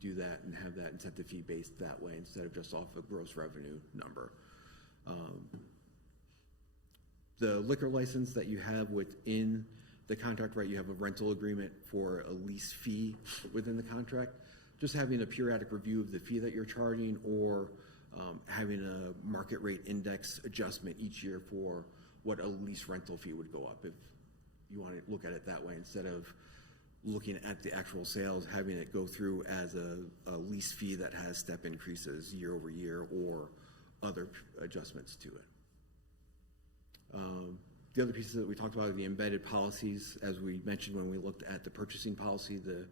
do that and have that incentive fee based that way instead of just off a gross revenue number. The liquor license that you have within the contract, right? You have a rental agreement for a lease fee within the contract. Just having a periodic review of the fee that you're charging, or having a market rate index adjustment each year for what a lease rental fee would go up, if you want to look at it that way, instead of looking at the actual sales, having it go through as a lease fee that has step increases year over year or other adjustments to it. The other pieces that we talked about are the embedded policies. As we mentioned when we looked at the purchasing policy, the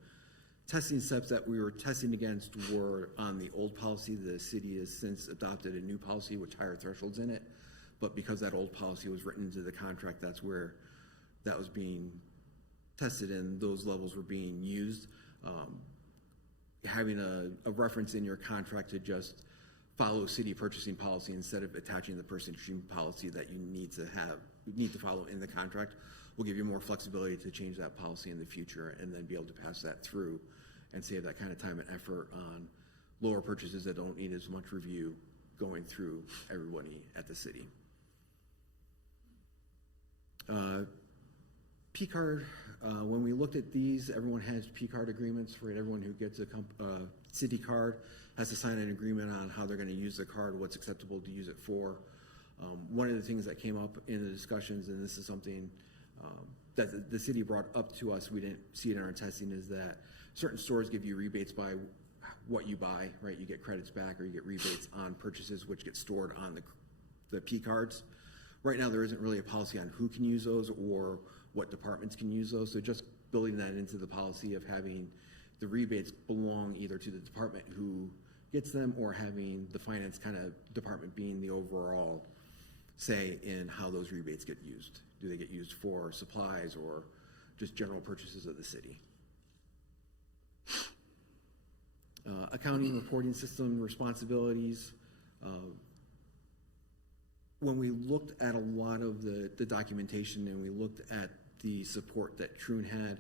testing steps that we were testing against were on the old policy. The city has since adopted a new policy with higher thresholds in it, but because that old policy was written into the contract, that's where that was being tested and those levels were being used. Having a reference in your contract to just follow city purchasing policy instead of attaching the purchasing policy that you need to follow in the contract will give you more flexibility to change that policy in the future and then be able to pass that through and save that kind of time and effort on lower purchases that don't need as much review going through everybody at the city. P-card, when we looked at these, everyone has P-card agreements, right? Everyone who gets a city card has to sign an agreement on how they're going to use the card, what's acceptable to use it for. One of the things that came up in the discussions, and this is something that the city brought up to us, we didn't see it in our testing, is that certain stores give you rebates by what you buy, right? You get credits back or you get rebates on purchases which get stored on the P cards. Right now, there isn't really a policy on who can use those or what departments can use those. So just building that into the policy of having the rebates belong either to the department who gets them or having the finance kind of department being the overall say in how those rebates get used. Do they get used for supplies or just general purchases of the city? Accounting reporting system responsibilities. When we looked at a lot of the documentation and we looked at the support that Troon had,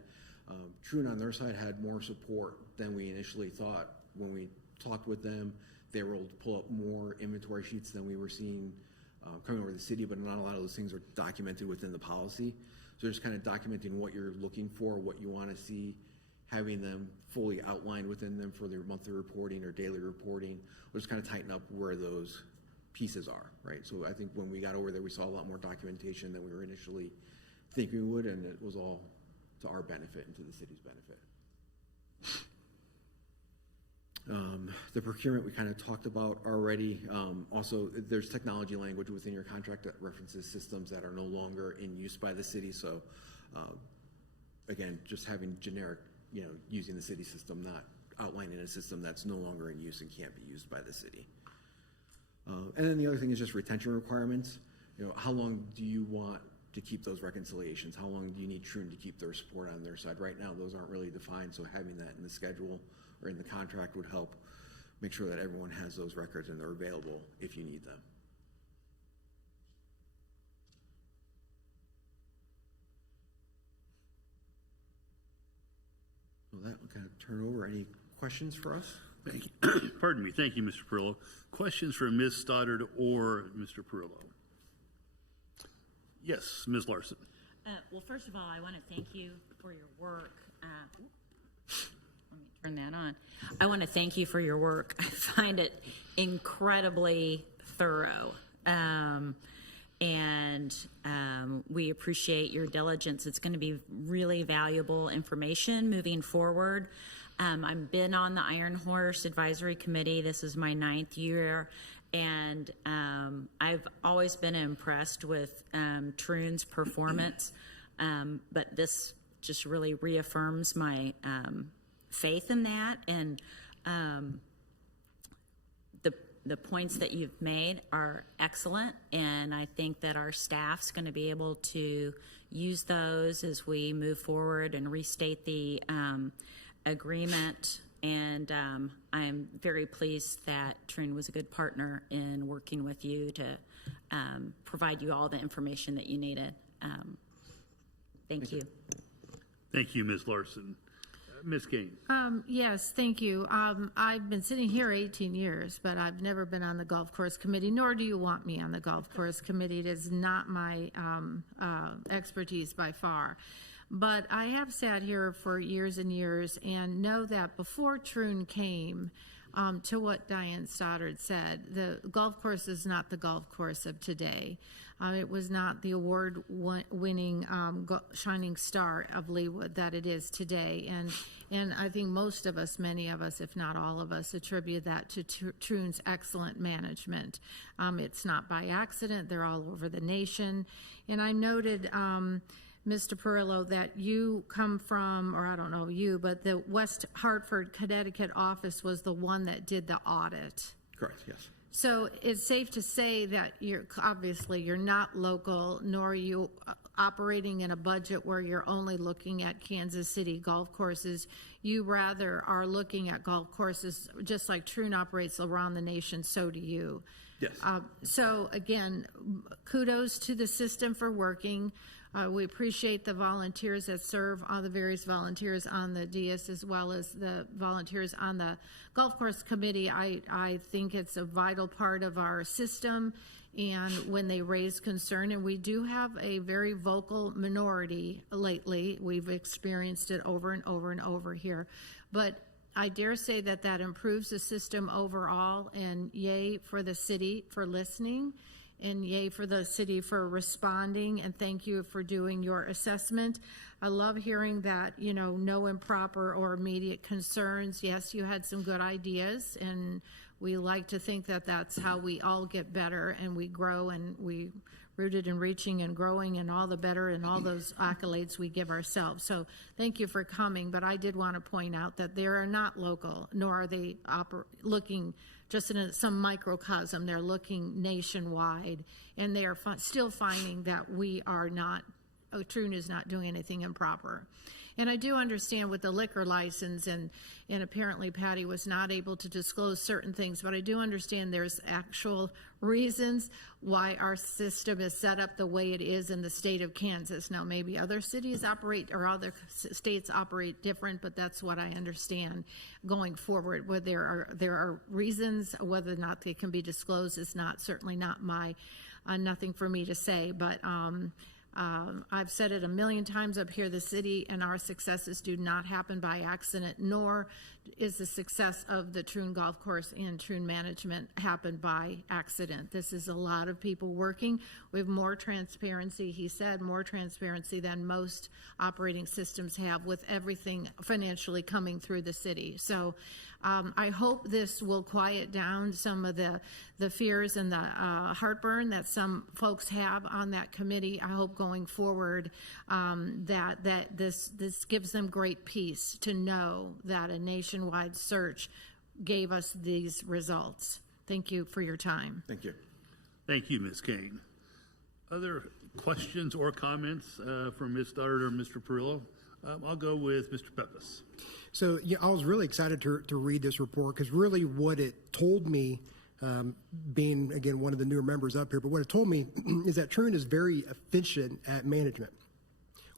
Troon on their side had more support than we initially thought. When we talked with them, they were able to pull up more inventory sheets than we were seeing coming over the city, but not a lot of those things are documented within the policy. So just kind of documenting what you're looking for, what you want to see, having them fully outlined within them for their monthly reporting or daily reporting, we'll just kind of tighten up where those pieces are, right? So I think when we got over there, we saw a lot more documentation than we were initially thinking we would, and it was all to our benefit and to the city's benefit. The procurement we kind of talked about already. Also, there's technology language within your contract that references systems that are no longer in use by the city. So again, just having generic, using the city system, not outlining a system that's no longer in use and can't be used by the city. And then the other thing is just retention requirements. How long do you want to keep those reconciliations? How long do you need Troon to keep their support on their side? Right now, those aren't really defined, so having that in the schedule or in the contract would help make sure that everyone has those records and they're available if you need them. So that will kind of turn over. Any questions for us? Thank you. Pardon me. Thank you, Mr. Perillo. Questions for Ms. Stoddard or Mr. Perillo? Yes, Ms. Larson. Well, first of all, I want to thank you for your work. Let me turn that on. I want to thank you for your work. I find it incredibly thorough. And we appreciate your diligence. It's going to be really valuable information moving forward. I've been on the Ironhorse Advisory Committee. This is my 9th year. And I've always been impressed with Troon's performance, but this just really reaffirms my faith in that. And the points that you've made are excellent, and I think that our staff's going to be able to use those as we move forward and restate the agreement. And I'm very pleased that Troon was a good partner in working with you to provide you all the information that you needed. Thank you. Thank you, Ms. Larson. Ms. Kane. Yes, thank you. I've been sitting here 18 years, but I've never been on the golf course committee, nor do you want me on the golf course committee. It is not my expertise by far. But I have sat here for years and years and know that before Troon came, to what Diane Stoddard said, the golf course is not the golf course of today. It was not the award-winning shining star of Leawood that it is today. And I think most of us, many of us, if not all of us, attribute that to Troon's excellent management. It's not by accident. They're all over the nation. And I noted, Mr. Perillo, that you come from, or I don't know you, but the West Hartford, Connecticut office was the one that did the audit. Correct, yes. So it's safe to say that you're not local, nor are you operating in a budget where you're only looking at Kansas City golf courses. You rather are looking at golf courses just like Troon operates around the nation, so do you. Yes. So again, kudos to the system for working. We appreciate the volunteers that serve, all the various volunteers on the DS as well as the volunteers on the golf course committee. I think it's a vital part of our system, and when they raise concern, and we do have a very vocal minority lately. We've experienced it over and over and over here. But I dare say that that improves the system overall, and yay for the city for listening. And yay for the city for responding, and thank you for doing your assessment. I love hearing that, no improper or immediate concerns. Yes, you had some good ideas, and we like to think that that's how we all get better and we grow, and we rooted in reaching and growing and all the better and all those accolades we give ourselves. So thank you for coming, but I did want to point out that they are not local, nor are they looking just in some microcosm. They're looking nationwide, and they are still finding that Troon is not doing anything improper. And I do understand with the liquor license, and apparently Patty was not able to disclose certain things, but I do understand there's actual reasons why our system is set up the way it is in the state of Kansas. Now, maybe other cities operate or other states operate different, but that's what I understand going forward. Where there are reasons, whether or not they can be disclosed is certainly not nothing for me to say, but I've said it a million times up here, the city and our successes do not happen by accident, nor is the success of the Troon Golf Course and Troon management happen by accident. This is a lot of people working. We have more transparency, he said, more transparency than most operating systems have, with everything financially coming through the city. So I hope this will quiet down some of the fears and the heartburn that some folks have on that committee. I hope going forward that this gives them great peace to know that a nationwide search gave us these results. Thank you for your time. Thank you. Thank you, Ms. Kane. Other questions or comments from Ms. Stoddard or Mr. Perillo? I'll go with Mr. Peppas. So I was really excited to read this report, because really what it told me, being, again, one of the newer members up here, but what it told me is that Troon is very efficient at management.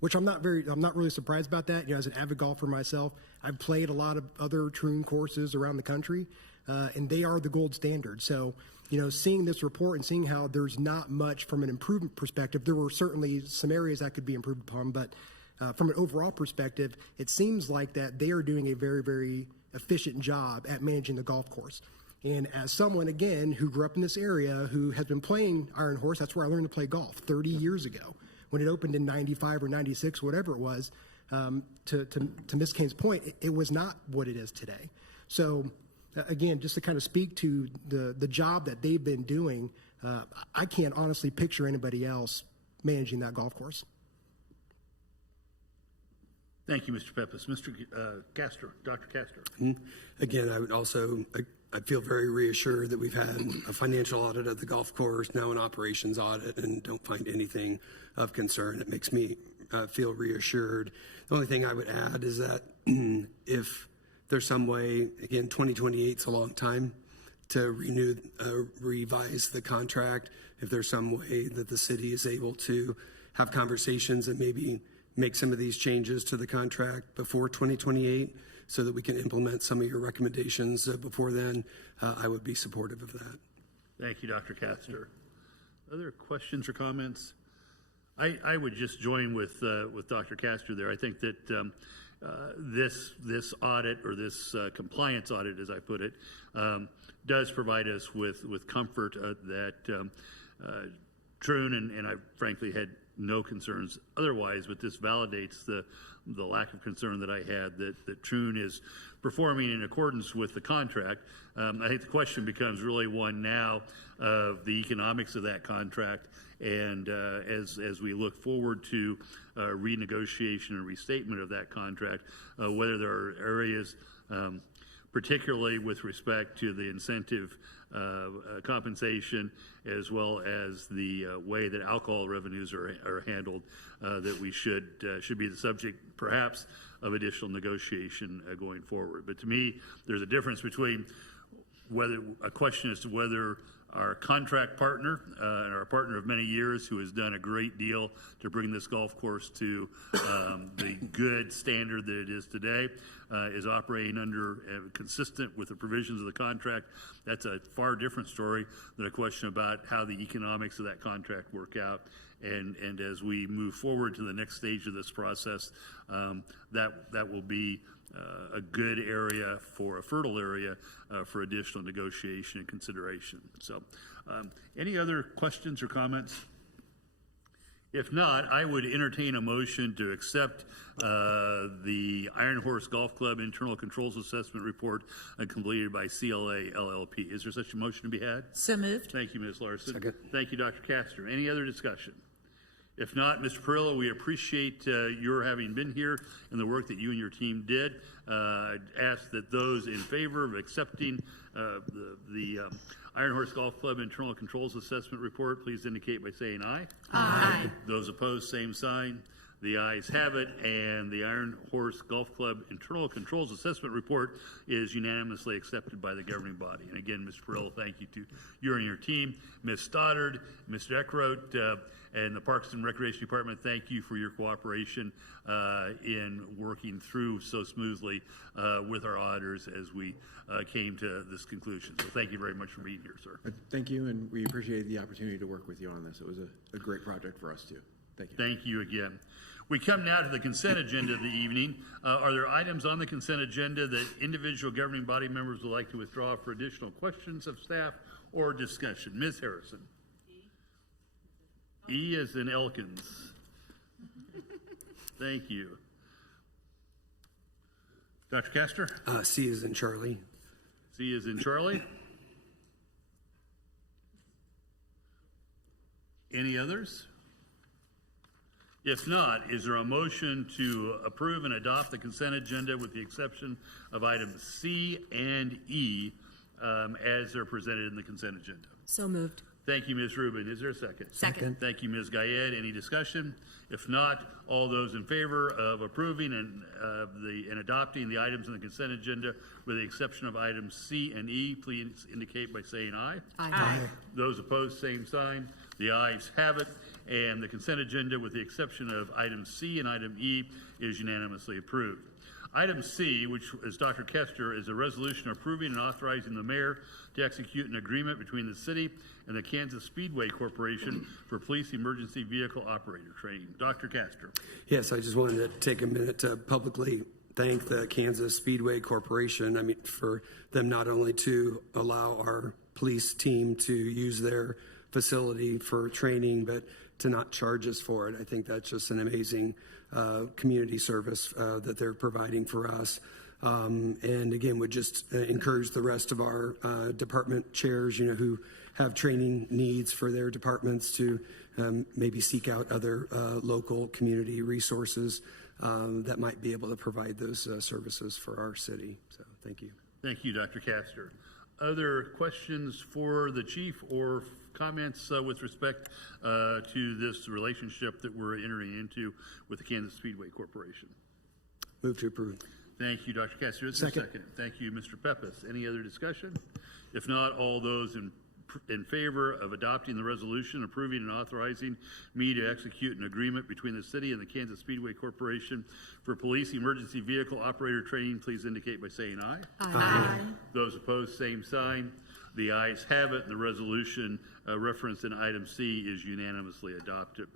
which I'm not really surprised about that. You know, as an avid golfer myself, I've played a lot of other Troon courses around the country, and they are the gold standard. So, you know, seeing this report and seeing how there's not much from an improvement perspective, there were certainly some areas that could be improved upon, but from an overall perspective, it seems like that they are doing a very, very efficient job at managing the golf course. And as someone, again, who grew up in this area, who has been playing Ironhorse, that's where I learned to play golf 30 years ago. When it opened in 95 or 96, whatever it was, to Ms. Kane's point, it was not what it is today. So, again, just to kind of speak to the job that they've been doing, I can't honestly picture anybody else managing that golf course. Thank you, Mr. Peppis. Mr. Castor, Dr. Castor. Again, I would also, I feel very reassured that we've had a financial audit of the golf course, now an operations audit, and don't find anything of concern. It makes me feel reassured. The only thing I would add is that if there's some way, again, 2028 is a long time to revise the contract. If there's some way that the city is able to have conversations and maybe make some of these changes to the contract before 2028 so that we can implement some of your recommendations before then, I would be supportive of that. Thank you, Dr. Castor. Other questions or comments? I would just join with Dr. Castor there. I think that this audit, or this compliance audit, as I put it, does provide us with comfort that Troon, and I frankly had no concerns otherwise, but this validates the lack of concern that I had that Troon is performing in accordance with the contract. I think the question becomes really one now of the economics of that contract, and as we look forward to renegotiation and restatement of that contract, whether there are areas, particularly with respect to the incentive compensation, as well as the way that alcohol revenues are handled, that we should be the subject, perhaps, of additional negotiation going forward. But to me, there's a difference between a question as to whether our contract partner and our partner of many years, who has done a great deal to bring this golf course to the good standard that it is today, is operating under consistent with the provisions of the contract. That's a far different story than a question about how the economics of that contract work out. And as we move forward to the next stage of this process, that will be a good area, for a fertile area for additional negotiation and consideration. So any other questions or comments? If not, I would entertain a motion to accept the Ironhorse Golf Club Internal Controls Assessment Report completed by CLA LLP. Is there such a motion to be had? So moved. Thank you, Ms. Larson. Second. Thank you, Dr. Castor. Any other discussion? If not, Mr. Perillo, we appreciate your having been here and the work that you and your team did. I'd ask that those in favor of accepting the Ironhorse Golf Club Internal Controls Assessment Report, please indicate by saying aye. Aye. Those opposed, same sign. The ayes have it, and the Ironhorse Golf Club Internal Controls Assessment Report is unanimously accepted by the governing body. And again, Mr. Perillo, thank you to you and your team. Ms. Stoddard, Mr. Eckroat, and the Parks and Recreation Department, thank you for your cooperation in working through so smoothly with our auditors as we came to this conclusion. So thank you very much for being here, sir. Thank you, and we appreciate the opportunity to work with you on this. It was a great project for us, too. Thank you. Thank you again. We come now to the consent agenda of the evening. Are there items on the consent agenda that individual governing body members would like to withdraw for additional questions of staff or discussion? Ms. Harrison. E as in Elkins. Thank you. Dr. Castor? C as in Charlie. C as in Charlie. Any others? If not, is there a motion to approve and adopt the consent agenda with the exception of items C and E as they're presented in the consent agenda? So moved. Thank you, Ms. Rubin. Is there a second? Second. Thank you, Ms. Gayed. Any discussion? If not, all those in favor of approving and adopting the items in the consent agenda with the exception of items C and E, please indicate by saying aye. Aye. Those opposed, same sign. The ayes have it, and the consent agenda, with the exception of item C and item E, is unanimously approved. Item C, which is Dr. Kester, is a resolution approving and authorizing the mayor to execute an agreement between the city and the Kansas Speedway Corporation for police emergency vehicle operator training. Dr. Kester. Yes, I just wanted to take a minute to publicly thank the Kansas Speedway Corporation. I mean, for them not only to allow our police team to use their facility for training, but to not charge us for it. I think that's just an amazing community service that they're providing for us. And again, would just encourage the rest of our department chairs, who have training needs for their departments to maybe seek out other local community resources that might be able to provide those services for our city. So thank you. Thank you, Dr. Castor. Other questions for the chief or comments with respect to this relationship that we're entering into with the Kansas Speedway Corporation? Move to approve. Thank you, Dr. Castor. Is there a second? Thank you, Mr. Peppas. Any other discussion? If not, all those in favor of adopting the resolution approving and authorizing me to execute an agreement between the city and the Kansas Speedway Corporation for police emergency vehicle operator training, please indicate by saying aye. Aye. Those opposed, same sign. The ayes have it, and the resolution referenced in item C is unanimously adopted.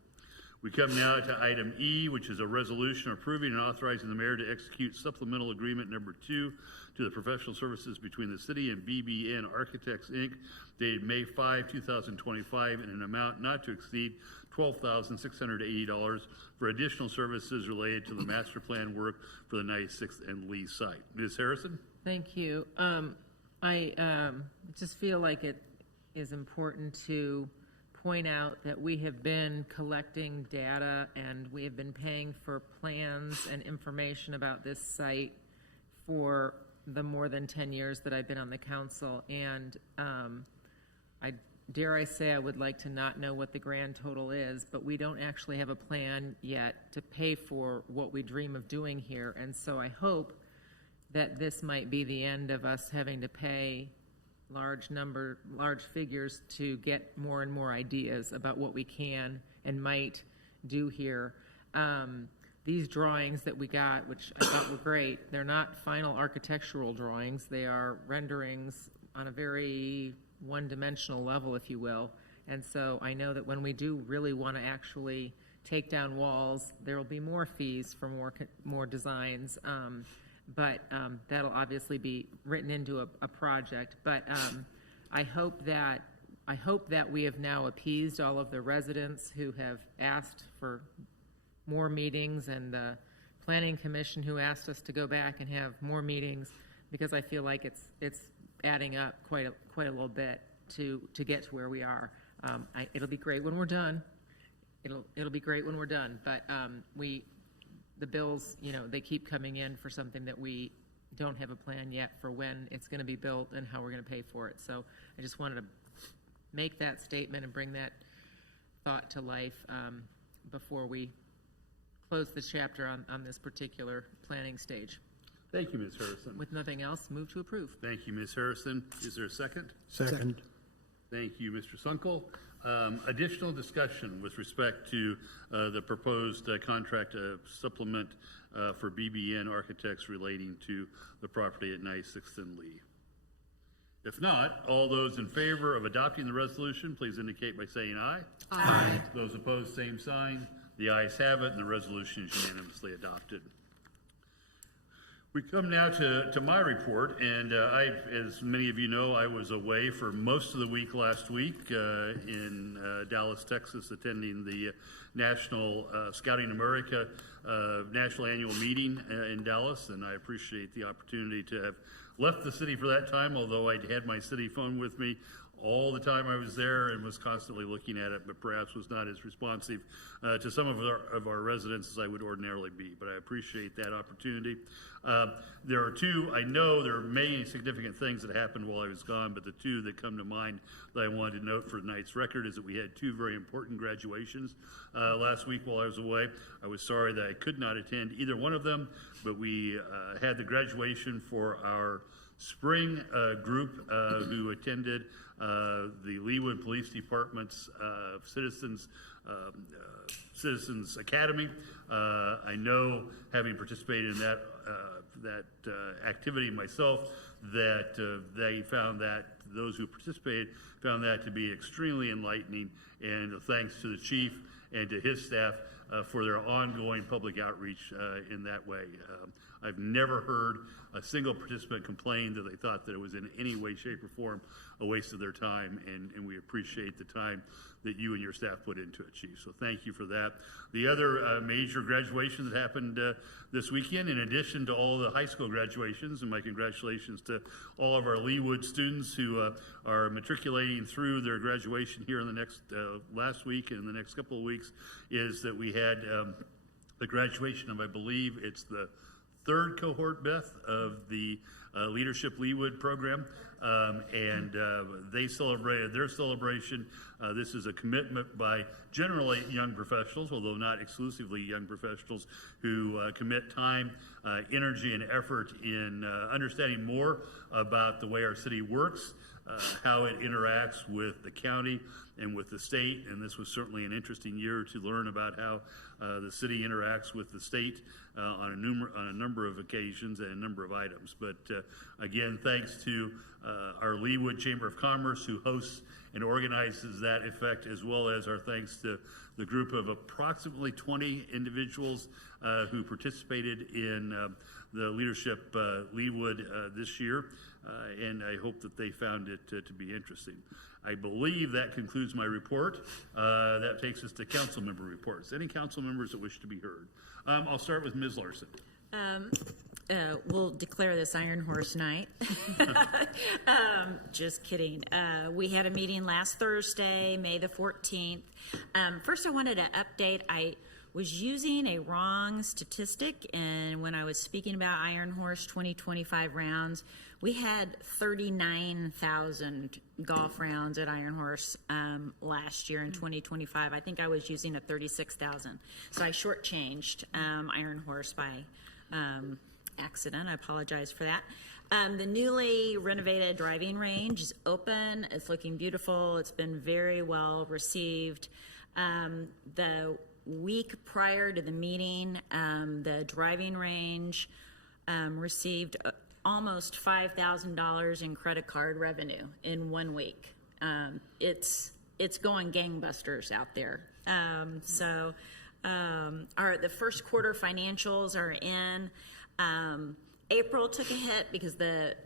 We come now to item E, which is a resolution approving and authorizing the mayor to execute supplemental agreement number 2 to the professional services between the City and BBN Architects, Inc., dated May 5, 2025, in an amount not to exceed $12,680 for additional services related to the master plan work for the 96th and Lee site. Ms. Harrison? Thank you. I just feel like it is important to point out that we have been collecting data and we have been paying for plans and information about this site for the more than 10 years that I've been on the council. And I say I would like to not know what the grand total is, but we don't actually have a plan yet to pay for what we dream of doing here. And so I hope that this might be the end of us having to pay large figures to get more and more ideas about what we can and might do here. These drawings that we got, which I thought were great, they're not final architectural drawings. They are renderings on a very one-dimensional level, if you will. And so I know that when we do really want to actually take down walls, there will be more fees for more designs. But that'll obviously be written into a project. But I hope that we have now appeased all of the residents who have asked for more meetings, and the Planning Commission who asked us to go back and have more meetings, because I feel like it's adding up quite a little bit to get to where we are. It'll be great when we're done. It'll be great when we're done. But the bills, they keep coming in for something that we don't have a plan yet for when it's going to be built and how we're going to pay for it. So I just wanted to make that statement and bring that thought to life before we close the chapter on this particular planning stage. Thank you, Ms. Harrison. With nothing else, move to approve. Thank you, Ms. Harrison. Is there a second? Second. Thank you, Mr. Sunkel. Additional discussion with respect to the proposed contract supplement for BBN Architects relating to the property at 96th and Lee. If not, all those in favor of adopting the resolution, please indicate by saying aye. Aye. Those opposed, same sign. The ayes have it, and the resolution is unanimously adopted. We come now to my report, and as many of you know, I was away for most of the week last week in Dallas, Texas, attending the National Scouting America National Annual Meeting in Dallas, and I appreciate the opportunity to have left the city for that time, although I had my city phone with me all the time I was there and was constantly looking at it, but perhaps was not as responsive to some of our residents as I would ordinarily be. But I appreciate that opportunity. There are many significant things that happened while I was gone, but the two that come to mind that I wanted to note for tonight's record is that we had two very important graduations last week while I was away. I was sorry that I could not attend either one of them, but we had the graduation for our spring group who attended the Leawood Police Department's Citizens Academy. I know, having participated in that activity myself, that they found that those who participated found that to be extremely enlightening, and thanks to the chief and to his staff for their ongoing public outreach in that way. I've never heard a single participant complain that they thought that it was in any way, shape, or form a waste of their time, and we appreciate the time that you and your staff put into it, Chief. So thank you for that. The other major graduation that happened this weekend, in addition to all the high school graduations, and my congratulations to all of our Leawood students who are matriculating through their graduation here in the next last week and in the next couple of weeks, is that we had the graduation of, I believe it's the third cohort, Beth, of the Leadership Leawood program, and they celebrated their celebration. This is a commitment by generally young professionals, although not exclusively young professionals, who commit time, energy, and effort in understanding more about the way our city works, how it interacts with the county and with the state, and this was certainly an interesting year to learn about how the city interacts with the state on a number of occasions and a number of items. But again, thanks to our Leawood Chamber of Commerce, who hosts and organizes that event, as well as our thanks to the group of approximately 20 individuals who participated in the Leadership Leawood this year, and I hope that they found it to be interesting. I believe that concludes my report. That takes us to council member reports. Any council members that wish to be heard? I'll start with Ms. Larson. We'll declare this Ironhorse night. Just kidding. We had a meeting last Thursday, May the 14th. First, I wanted to update. I was using a wrong statistic, and when I was speaking about Ironhorse 2025 rounds, we had 39,000 golf rounds at Ironhorse last year in 2025. I think I was using a 36,000. So I shortchanged Ironhorse by accident. I apologize for that. The newly renovated driving range is open. It's looking beautiful. It's been very well received. The week prior to the meeting, the driving range received almost $5,000 in credit card revenue in 1 week. It's going gangbusters out there. The first quarter financials are in. April took a hit because the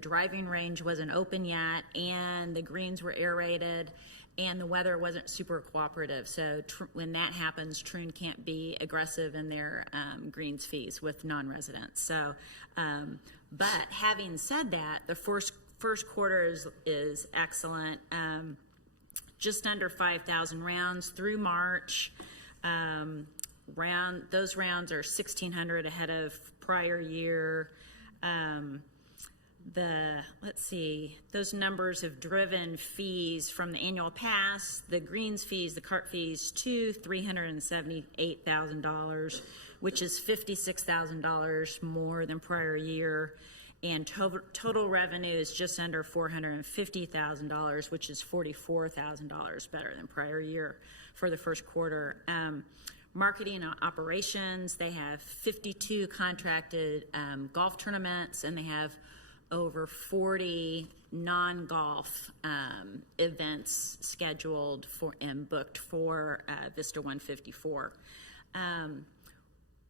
driving range wasn't open yet, and the greens were aerated, and the weather wasn't super cooperative. So when that happens, Troon can't be aggressive in their greens fees with non-residents. So, but having said that, the first quarter is excellent. Just under 5,000 rounds through March. Those rounds are 1,600 ahead of prior year. Those numbers have driven fees from the annual pass, the greens fees, the cart fees, to $378,000, which is $56,000 more than prior year. And total revenue is just under $450,000, which is $44,000 better than prior year for the first quarter. Marketing and operations, they have 52 contracted golf tournaments, and they have over 40 non-golf events scheduled for and booked for Vista 154.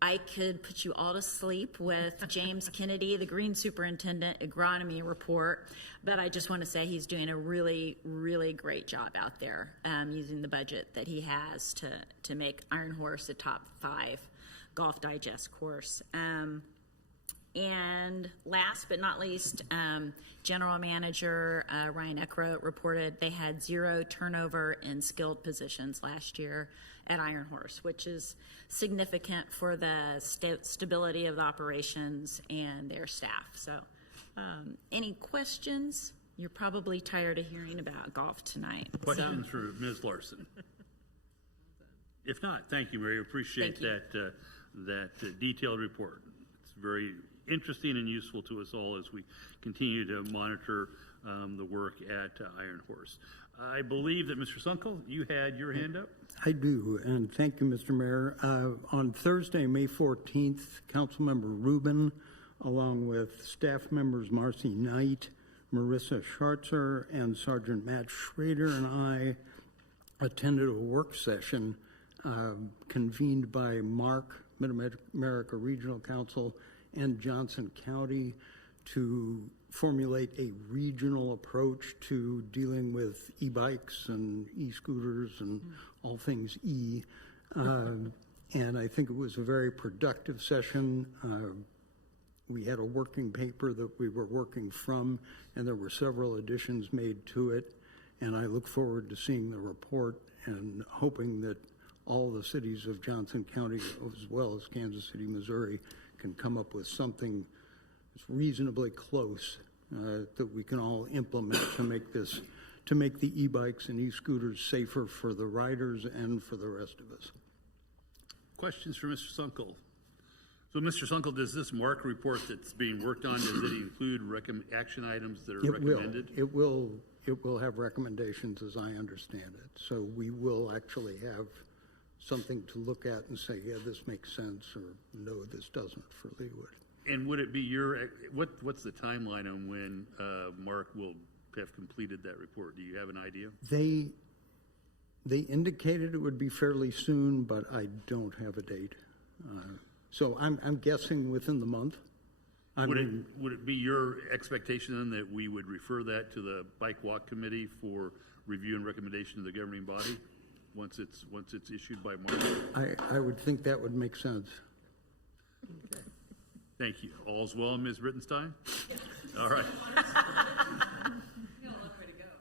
I could put you all to sleep with James Kennedy, the Green Superintendent Agronomy report, but I just want to say he's doing a really, really great job out there using the budget that he has to make Ironhorse a top 5 Golf Digest course. And last but not least, General Manager Ryan Eckroat reported they had 0 turnover in skilled positions last year at Ironhorse, which is significant for the stability of the operations and their staff. So any questions? You're probably tired of hearing about golf tonight. Questions for Ms. Larson? If not, thank you, Mary. Appreciate that detailed report. It's very interesting and useful to us all as we continue to monitor the work at Ironhorse. I believe that Mr. Sunkel, you had your hand up. I do, and thank you, Mr. Mayor. On Thursday, May 14th, Councilmember Rubin, along with staff members Marcy Knight, Marissa Schartzer, and Sergeant Matt Schrader, and I attended a work session convened by MARC, Mid-America Regional Council, and Johnson County to formulate a regional approach to dealing with e-bikes and e-scooters and all things E. And I think it was a very productive session. We had a working paper that we were working from, and there were several additions made to it. And I look forward to seeing the report and hoping that all the cities of Johnson County, as well as Kansas City, Missouri, can come up with something that's reasonably close that we can all implement to make the e-bikes and e-scooters safer for the riders and for the rest of us. Questions for Mr. Sunkel? So, Mr. Sunkel, does this MARC report that's being worked on, does it include action items that are recommended? It will have recommendations as I understand it. So we will actually have something to look at and say, yeah, this makes sense, or no, this doesn't for Leawood. And would it be what's the timeline on when MARC will have completed that report? Do you have an idea? They indicated it would be fairly soon, but I don't have a date. So I'm guessing within the month. Would it be your expectation then that we would refer that to the Bike Walk Committee for review and recommendation of the governing body once it's issued by MARC? I would think that would make sense. Okay. Thank you. All's well, Ms. Rittenstein? All right.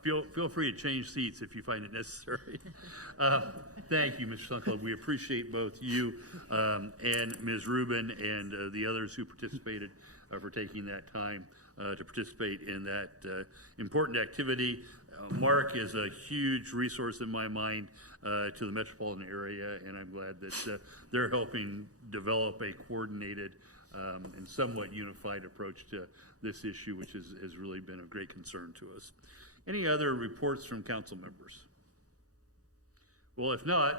Feel free to change seats if you find it necessary. Thank you, Mr. Sunkel. We appreciate both you and Ms. Rubin and the others who participated for taking that time to participate in that important activity. MARC is a huge resource in my mind to the metropolitan area, and I'm glad that they're helping develop a coordinated and somewhat unified approach to this issue, which has really been a great concern to us. Any other reports from council members? Well, if not,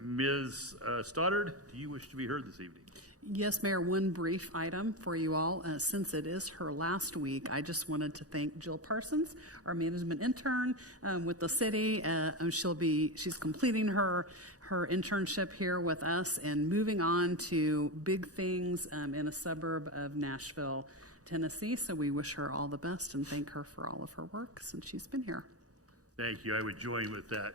Ms. Stoddard, do you wish to be heard this evening? Yes, Mayor, one brief item for you all. Since it is her last week, I just wanted to thank Jill Parsons, our management intern with the city. She's completing her internship here with us and moving on to big things in a suburb of Nashville, Tennessee. So we wish her all the best and thank her for all of her work since she's been here. Thank you. I would join with that.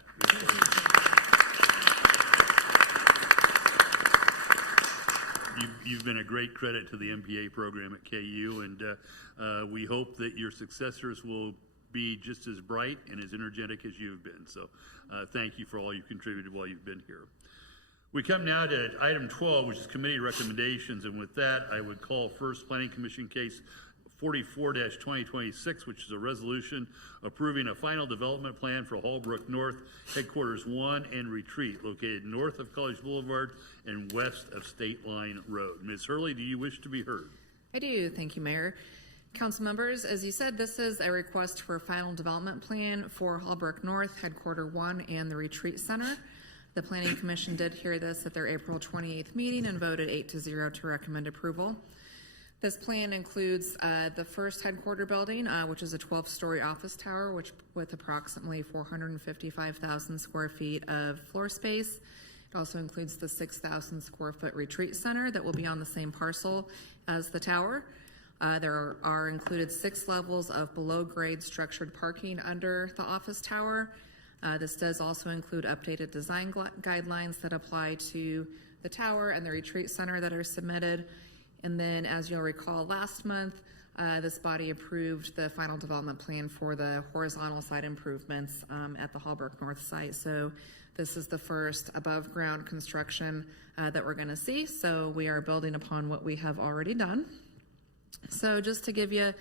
You've been a great credit to the MPA program at KU, and we hope that your successors will be just as bright and as energetic as you've been. So thank you for all you've contributed while you've been here. We come now to item 12, which is committee recommendations, and with that, I would call first Planning Commission case 44-2026, which is a resolution approving a final development plan for Hallbrook North Headquarters 1 and Retreat, located north of College Boulevard and west of State Line Road. Ms. Hurley, do you wish to be heard? I do. Thank you, Mayor. Council members, as you said, this is a request for a final development plan for Hallbrook North Headquarter 1 and the Retreat Center. The Planning Commission did hear this at their April 28th meeting and voted 8-0 to recommend approval. This plan includes the first headquarter building, which is a 12-story office tower, with approximately 455,000 square feet of floor space. It also includes the 6,000 square foot retreat center that will be on the same parcel as the tower. There are included 6 levels of below-grade structured parking under the office tower. This does also include updated design guidelines that apply to the tower and the retreat center that are submitted. And then, as you'll recall, last month, this body approved the final development plan for the horizontal site improvements at the Hallbrook North site. So this is the first above-ground construction that we're going to see. So we are building upon what we have already done. So just to give you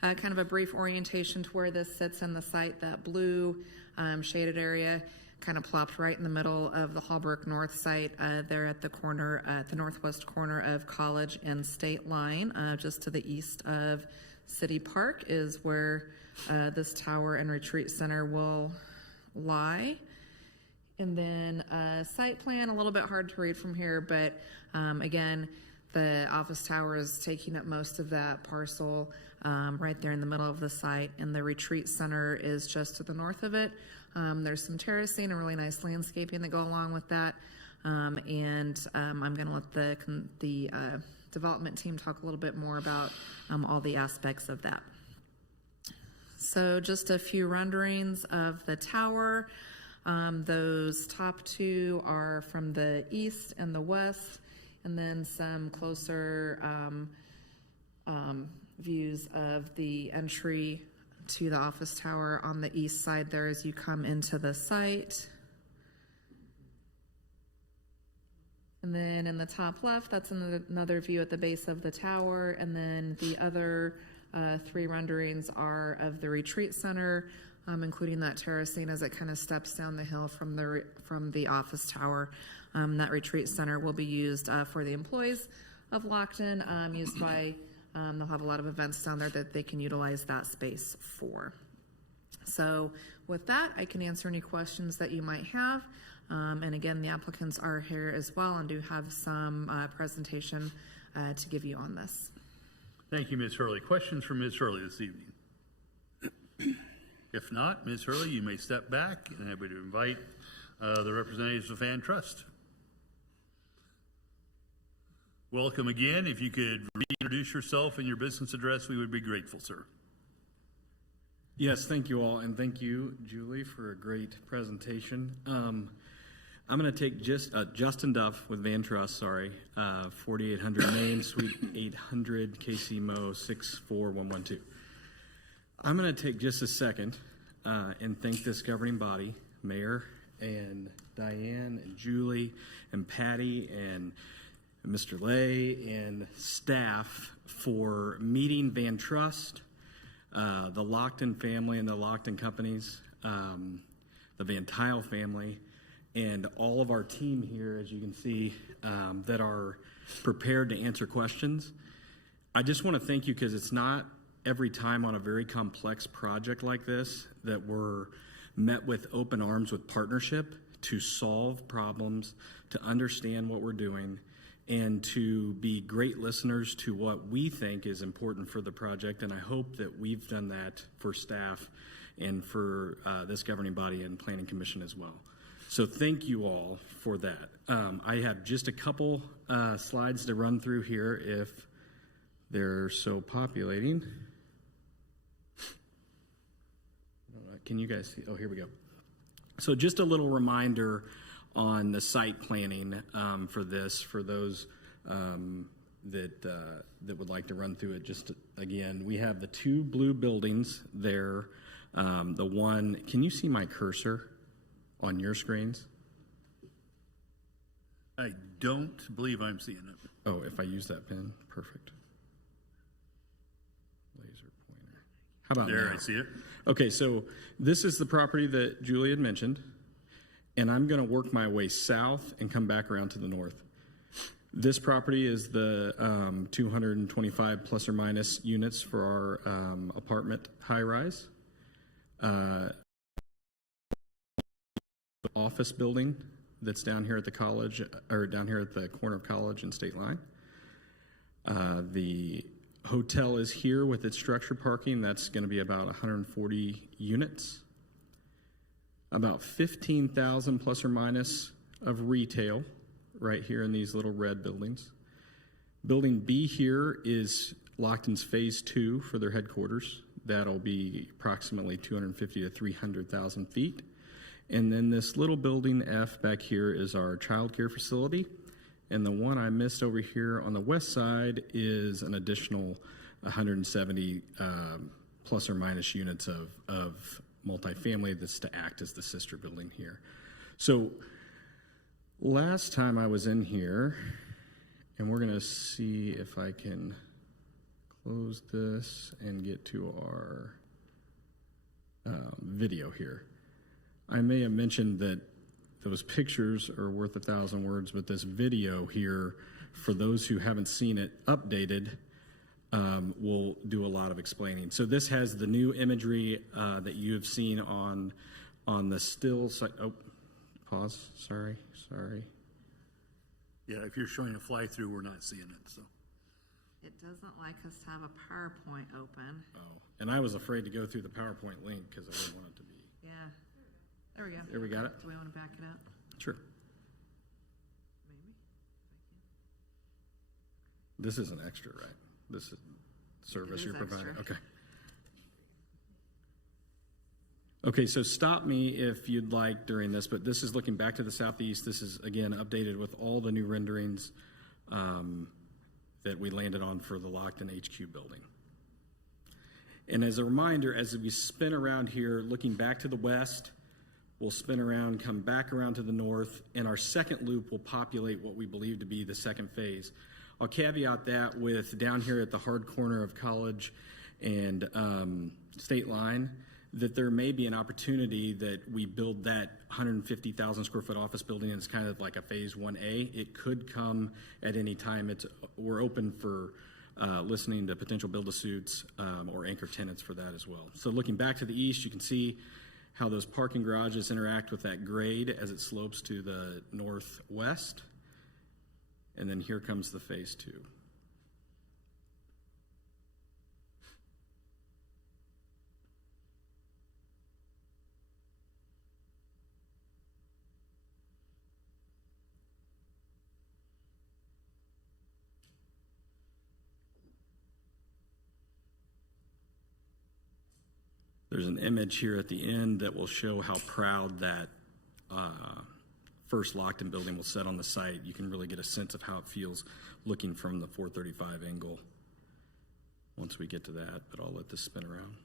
kind of a brief orientation to where this sits in the site, that blue shaded area kind of plopped right in the middle of the Hallbrook North site. They're at the corner, at the northwest corner of College and State Line, just to the east of City Park is where this tower and retreat center will lie. And then site plan, a little bit hard to read from here, but again, the office tower is taking up most of that parcel right there in the middle of the site, and the retreat center is just to the north of it. There's some terracing and really nice landscaping that go along with that. I'm going to let the development team talk a little bit more about all the aspects of that. So just a few renderings of the tower. Those top two are from the east and the west, and then some closer views of the entry to the office tower on the east side there as you come into the site. And then in the top left, that's another view at the base of the tower. And then the other three renderings are of the retreat center, including that terracing as it kind of steps down the hill from the office tower. That retreat center will be used for the employees of Lockton, used by, they'll have a lot of events down there that they can utilize that space for. So with that, I can answer any questions that you might have. And again, the applicants are here as well and do have some presentation to give you on this. Thank you, Ms. Hurley. Questions for Ms. Hurley this evening? If not, Ms. Hurley, you may step back, and I would invite the representatives of Fan Trust. Welcome again. If you could reintroduce yourself and your business address, we would be grateful, sir. Yes, thank you all, and thank you, Julie, for a great presentation. I'm going to take Justin Duff with Van Trust, 4800 Main, Suite 800, KC Mo 64112. I'm going to take just a second and thank this governing body, Mayor and Diane and Julie and Patty and Mr. Lay and staff for meeting Van Trust, the Lockton family and the Lockton companies, the Van Tile family, and all of our team here, as you can see, that are prepared to answer questions. I just want to thank you because it's not every time on a very complex project like this that we're met with open arms with partnership to solve problems, to understand what we're doing, and to be great listeners to what we think is important for the project. And I hope that we've done that for staff and for this governing body and planning commission as well. So thank you all for that. I have just a couple slides to run through here if they're so populating. Can you guys see? Oh, here we go. So just a little reminder on the site planning for this, for those that would like to run through it. Just again, we have the two blue buildings there. The one, can you see my cursor on your screens? I don't believe I'm seeing it. Oh, if I use that pen, perfect. Laser pointer. How about there? now? I see it. Okay, so this is the property that Julie had mentioned, and I'm going to work my way south and come back around to the north. This property is the 225 plus or minus units for our apartment high-rise. Office building that's down here at the college, or down here at the corner of College and State Line. The hotel is here with its structured parking. That's going to be about 140 units. About 15,000 plus or minus of retail right here in these little red buildings. Building B here is Lockton's Phase 2 for their headquarters. That'll be approximately 250 to 300,000 feet. And then this little building F back here is our child care facility. And the one I missed over here on the west side is an additional 170 plus or minus units of multifamily that's to act as the sister building here. So last time I was in here, and we're going to see if I can close this and get to our video here. I may have mentioned that those pictures are worth 1,000 words, but this video here, for those who haven't seen it updated, will do a lot of explaining. So this has the new imagery that you have seen on the still site. Oh, pause. Sorry. Yeah, if you're showing a fly through, we're not seeing it. So It doesn't like us to have a PowerPoint open. Oh, and I was afraid to go through the PowerPoint link because I didn't want it to be. Yeah. There we go. There we got it. Do we want to back it up? Sure. Maybe. This isn't extra, right? This is service It is you're providing. extra. Okay. Okay, so stop me if you'd like during this, but this is looking back to the southeast. This is, again, updated with all the new renderings that we landed on for the Lockton HQ building. And as a reminder, as we spin around here, looking back to the west, we'll spin around, come back around to the north, and our second loop will populate what we believe to be the second phase. I'll caveat that with down here at the hard corner of College and State Line, that there may be an opportunity that we build that 150,000 square foot office building, and it's kind of like a phase 1A. It could come at any time. We're open for listening to potential build-to-suits or anchor tenants for that as well. So looking back to the east, you can see how those parking garages interact with that grade as it slopes to the northwest. And then here comes the phase 2. There's an image here at the end that will show how proud that first Lockton building will set on the site. You can really get a sense of how it feels looking from the 435 angle once we get to that, but I'll let this spin around.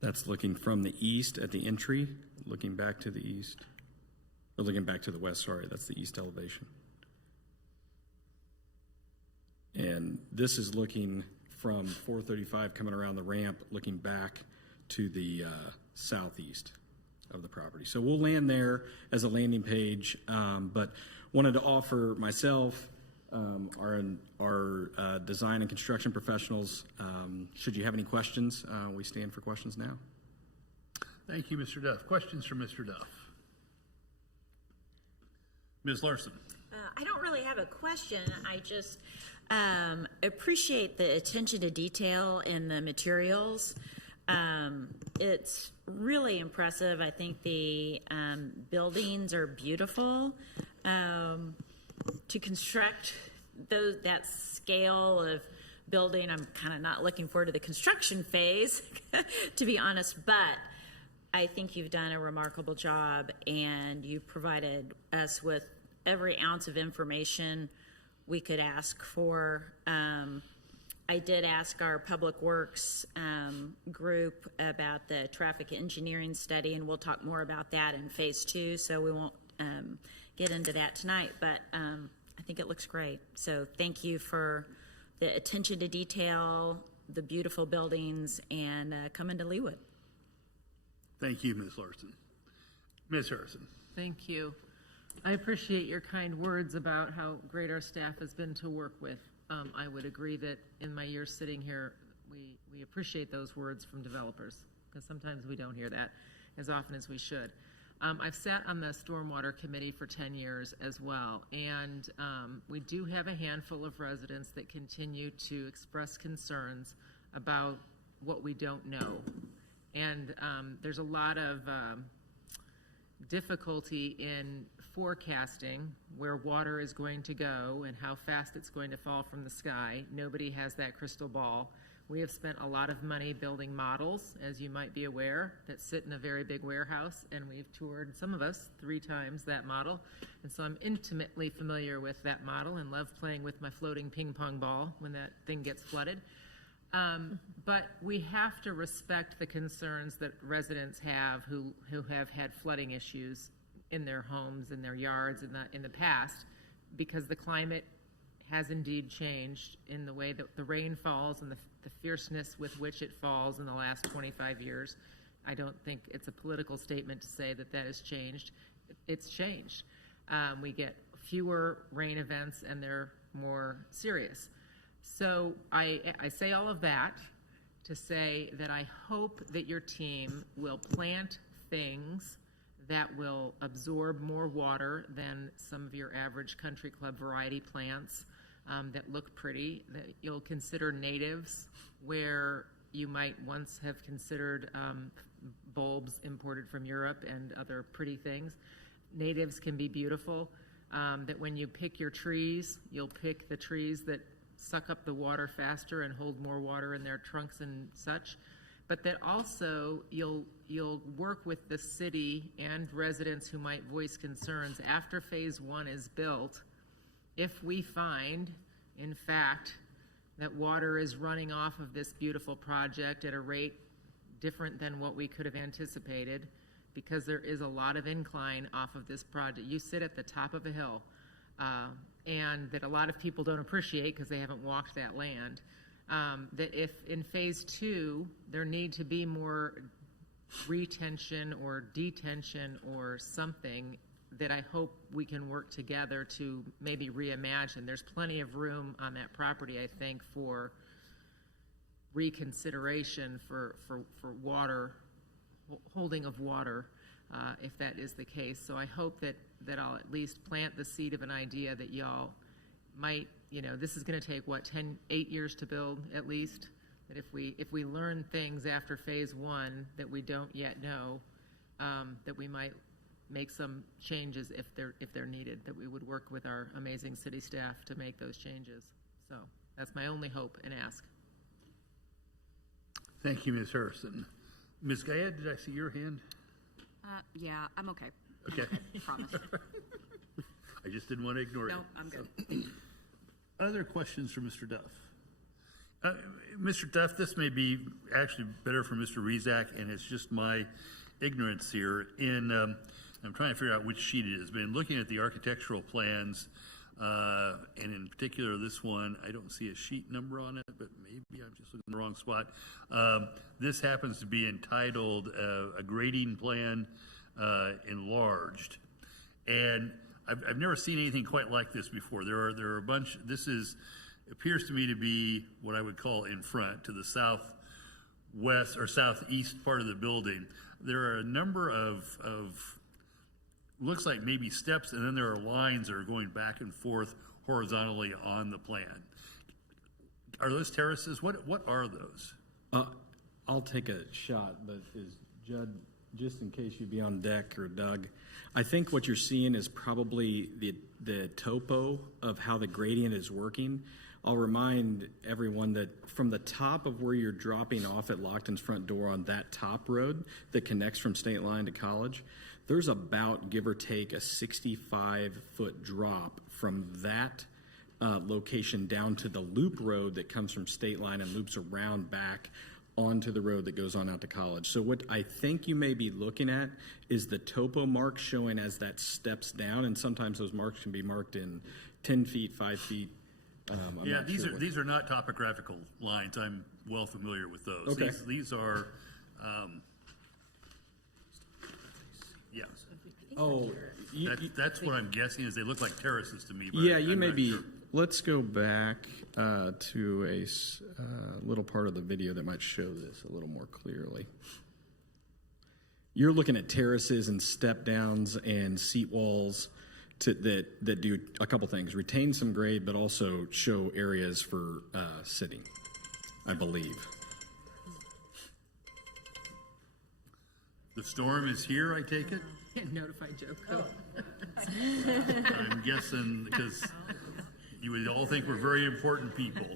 That's looking from the east at the entry, looking back to the east. Or looking back to the west, sorry, that's the east elevation. And this is looking from 435 coming around the ramp, looking back to the southeast of the property. So we'll land there as a landing page, but wanted to offer myself, our design and construction professionals, should you have any questions, we stand for questions now. Thank you, Mr. Duff. Questions from Mr. Duff? Ms. Larson. I don't really have a question. I just appreciate the attention to detail in the materials. It's really impressive. I think the buildings are beautiful. To construct that scale of building, I'm kind of not looking forward to the construction phase, to be honest, but I think you've done a remarkable job, and you provided us with every ounce of information we could ask for. I did ask our Public Works group about the traffic engineering study, and we'll talk more about that in phase 2, so we won't get into that tonight, but I think it looks great. So thank you for the attention to detail, the beautiful buildings, and coming to Leawood. Thank you, Ms. Larson. Ms. Harrison. Thank you. I appreciate your kind words about how great our staff has been to work with. I would agree that in my years sitting here, we appreciate those words from developers, because sometimes we don't hear that as often as we should. I've sat on the Stormwater Committee for 10 years as well, and we do have a handful of residents that continue to express concerns about what we don't know. And there's a lot of difficulty in forecasting where water is going to go and how fast it's going to fall from the sky. Nobody has that crystal ball. We have spent a lot of money building models, as you might be aware, that sit in a very big warehouse, and we've toured, some of us, 3 times that model. And so I'm intimately familiar with that model and love playing with my floating ping pong ball when that thing gets flooded. But we have to respect the concerns that residents have who have had flooding issues in their homes, in their yards in the past, because the climate has indeed changed in the way that the rain falls and the fierceness with which it falls in the last 25 years. I don't think it's a political statement to say that that has changed. It's changed. We get fewer rain events and they're more serious. So I say all of that to say that I hope that your team will plant things that will absorb more water than some of your average country club variety plants that look pretty, that you'll consider natives where you might once have considered bulbs imported from Europe and other pretty things. Natives can be beautiful, that when you pick your trees, you'll pick the trees that suck up the water faster and hold more water in their trunks and such, but that also you'll work with the city and residents who might voice concerns after phase 1 is built. If we find, in fact, that water is running off of this beautiful project at a rate different than what we could have anticipated, because there is a lot of incline off of this project. You sit at the top of a hill, and that a lot of people don't appreciate because they haven't walked that land, that if in phase 2 there need to be more retention or detention or something, that I hope we can work together to maybe reimagine. There's plenty of room on that property, I think, for reconsideration for water, holding of water, if that is the case. So I hope that I'll at least plant the seed of an idea that y'all might, this is going to take, 8 years to build at least, that if we learn things after phase 1 that we don't yet know, that we might make some changes if they're needed, that we would work with our amazing city staff to make those changes. So that's my only hope and ask. Thank you, Ms. Harrison. Ms. Gayed, did I see your hand? Yeah, I'm okay. Okay. Promise. I just didn't want to ignore you. No, I'm good. Other questions for Mr. Duff? Mr. Duff, this may be actually better for Mr. Rezac, and it's just my ignorance here. I'm trying to figure out which sheet it is, but in looking at the architectural plans, and in particular this one, I don't see a sheet number on it, but maybe I'm just looking in the wrong spot. This happens to be entitled a grading plan enlarged, and I've never seen anything quite like this before. There are a bunch. This appears to me to be what I would call in front, to the southwest or southeast part of the building. There are a number of looks like maybe steps, and then there are lines that are going back and forth horizontally on the plan. Are those terraces? What are those? I'll take a shot, but is Judd, just in case you'd be on deck, or Doug, I think what you're seeing is probably the topo of how the gradient is working. I'll remind everyone that from the top of where you're dropping off at Lockton's front door on that top road that connects from State Line to College, there's about, give or take, a 65-foot drop from that location down to the loop road that comes from State Line and loops around back onto the road that goes on out to College. So what I think you may be looking at is the topo mark showing as that steps down, and sometimes those marks can be marked in 10 feet, 5 feet. Yeah, these are not topographical lines. I'm well familiar with those. Okay. These are, yeah. Oh, that's what I'm guessing is they look like terraces to me. But yeah, you I'm may not be. sure. Let's go back to a little part of the video that might show this a little more clearly. You're looking at terraces and step downs and seat walls that do a couple things: retain some grade, but also show areas for sitting, I believe. The storm is here, I take it? Notify Joe. I'm guessing because you would all think we're very important people,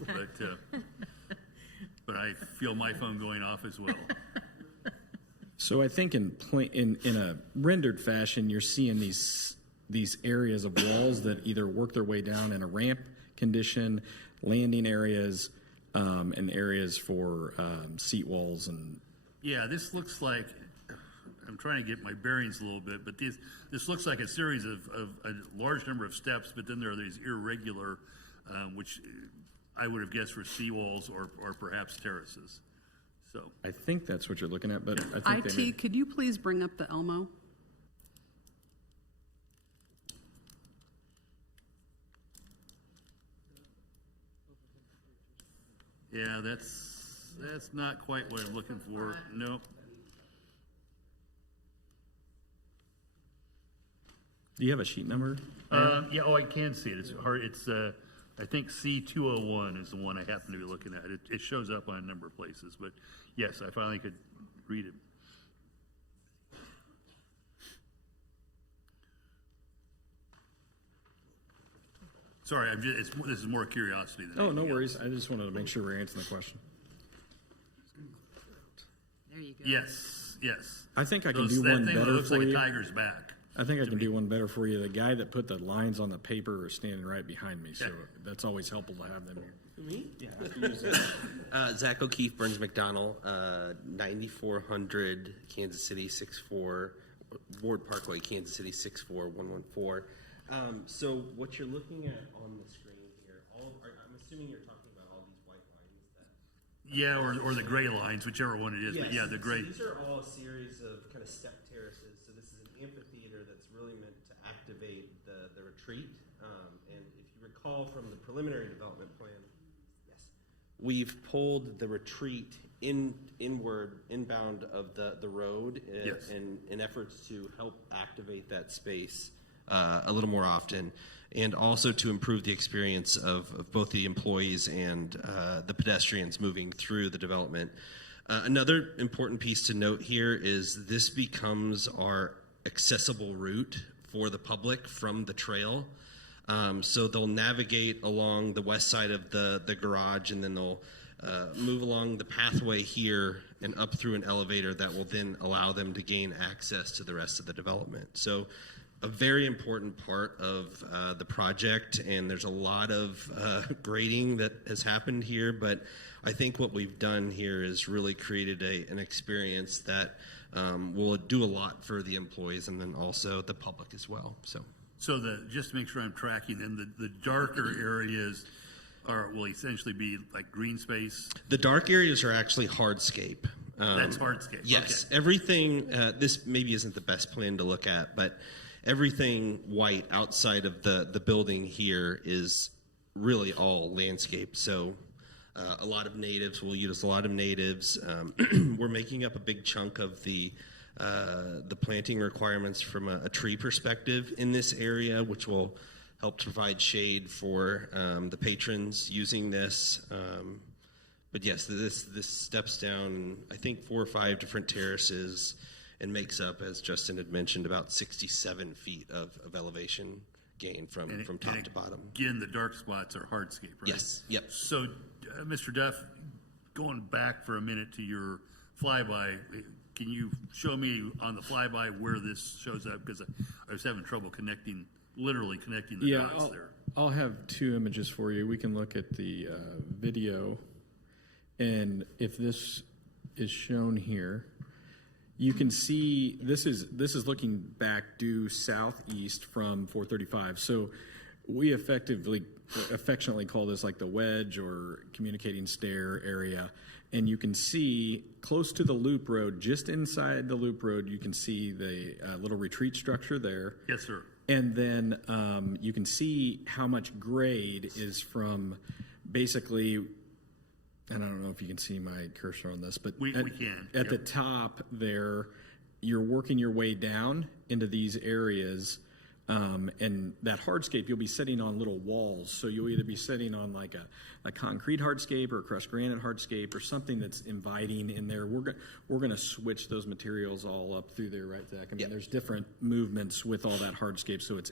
but I feel my phone going off as well. So I think in a rendered fashion, you're seeing these areas of walls that either work their way down in a ramp condition, landing areas, and areas for seat walls. And Yeah, this looks like, I'm trying to get my bearings a little bit, but this looks like a series of a large number of steps, but then there are these irregular, which I would have guessed were seawalls or perhaps terraces. So I think that's what you're looking at, but I think IT, could you please bring up the Elmo? yeah, that's not quite what I'm looking for. Nope. Do you have a sheet number? Yeah, I can see it. It's hard. It's I think C201 is the one I happen to be looking at. It shows up on a number of places, but yes, I finally could read it. Sorry, this is more curiosity than Oh, no anything worries. else. I just wanted to make sure we're answering the question. There you go. Yes. I think I can That do one thing better looks for like you. a tiger's back. I think I can do one better for you. The guy that put the lines on the paper is standing right behind me, so that's always helpful to have them here. Me? Yeah. Zach O'Keefe, Burns McDonnell, 9400 Kansas City 64, Ward Parkway, Kansas City 64114. So what you're looking at on the screen here, I'm assuming you're talking about all these white lines. Yeah, or the gray lines, whichever one it is. Yes. But yeah, the gray. So these are all a series of kind of step terraces. So this is an amphitheater that's really meant to activate the retreat. And if you recall from the preliminary development plan, we've pulled the retreat inbound of the road in efforts to help activate that space a little more often, and also to improve the experience of both the employees and the pedestrians moving through the development. Another important piece to note here is this becomes our accessible route for the public from the trail. So they'll navigate along the west side of the garage, and then they'll move along the pathway here and up through an elevator that will then allow them to gain access to the rest of the development. So a very important part of the project, and there's a lot of grading that has happened here, but I think what we've done here is really created an experience that will do a lot for the employees and then also the public as well. So just to make sure I'm tracking, then the darker areas will essentially be like green space. The dark areas are actually hardscape. That's hardscape. Yes, okay. Everything. This maybe isn't the best plan to look at, but everything white outside of the building here is really all landscape. So a lot of natives. We'll use a lot of natives. We're making up a big chunk of the planting requirements from a tree perspective in this area, which will help to provide shade for the patrons using this. But yes, this steps down, I think, 4 or 5 different terraces and makes up, as Justin had mentioned, about 67 feet of elevation gain from top to bottom. Again, the dark spots are hardscape, right? Yes, yep. So, Mr. Duff, going back for a minute to your flyby, can you show me on the flyby where this shows up? Because I was having trouble literally connecting the dots there. I'll have 2 images for you. We can look at the video, and if this is shown here, you can see this is looking back due southeast from 435. So we affectionately call this like the wedge or communicating stair area. And you can see close to the loop road, just inside the loop road, you can see the little retreat structure there. Yes, sir. And then you can see how much grade is from basically, and I don't know if you can see my cursor on this, but we can. At the top there, you're working your way down into these areas And that hardscape, you'll be sitting on little walls. So you'll either be sitting on like a concrete hardscape or a crushed granite hardscape or something that's inviting in there. We're going to switch those materials all up through there, right, Zach? I mean, there's different movements with all that hardscape, so it's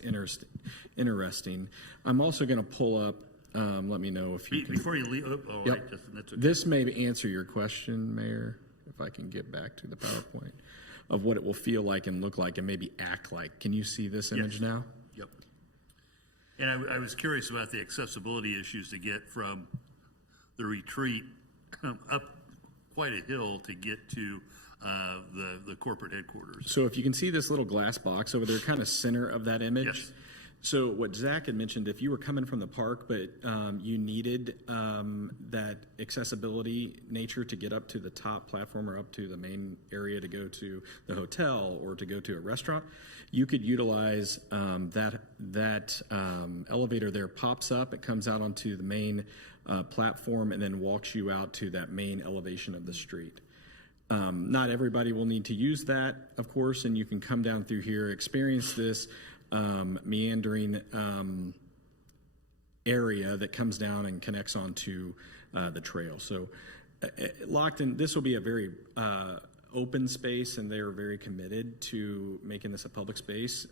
interesting. I'm also going to pull up, let me know if you can. Before you leave, right, Justin, that's okay. This may answer your question, Mayor, if I can get back to the PowerPoint, of what it will feel like and look like and maybe act like. Can you see this image now? Yep. And I was curious about the accessibility issues to get from the retreat up quite a hill to get to the corporate headquarters. So if you can see this little glass box over there, kind of center of that image. Yes. So what Zach had mentioned, if you were coming from the park, but you needed that accessibility nature to get up to the top platform or up to the main area to go to the hotel or to go to a restaurant, you could utilize that elevator there. Pops up, it comes out onto the main platform and then walks you out to that main elevation of the street. Not everybody will need to use that, of course, and you can come down through here, experience this meandering area that comes down and connects onto the trail. So Lockton, this will be a very open space, and they're very committed to making this a public space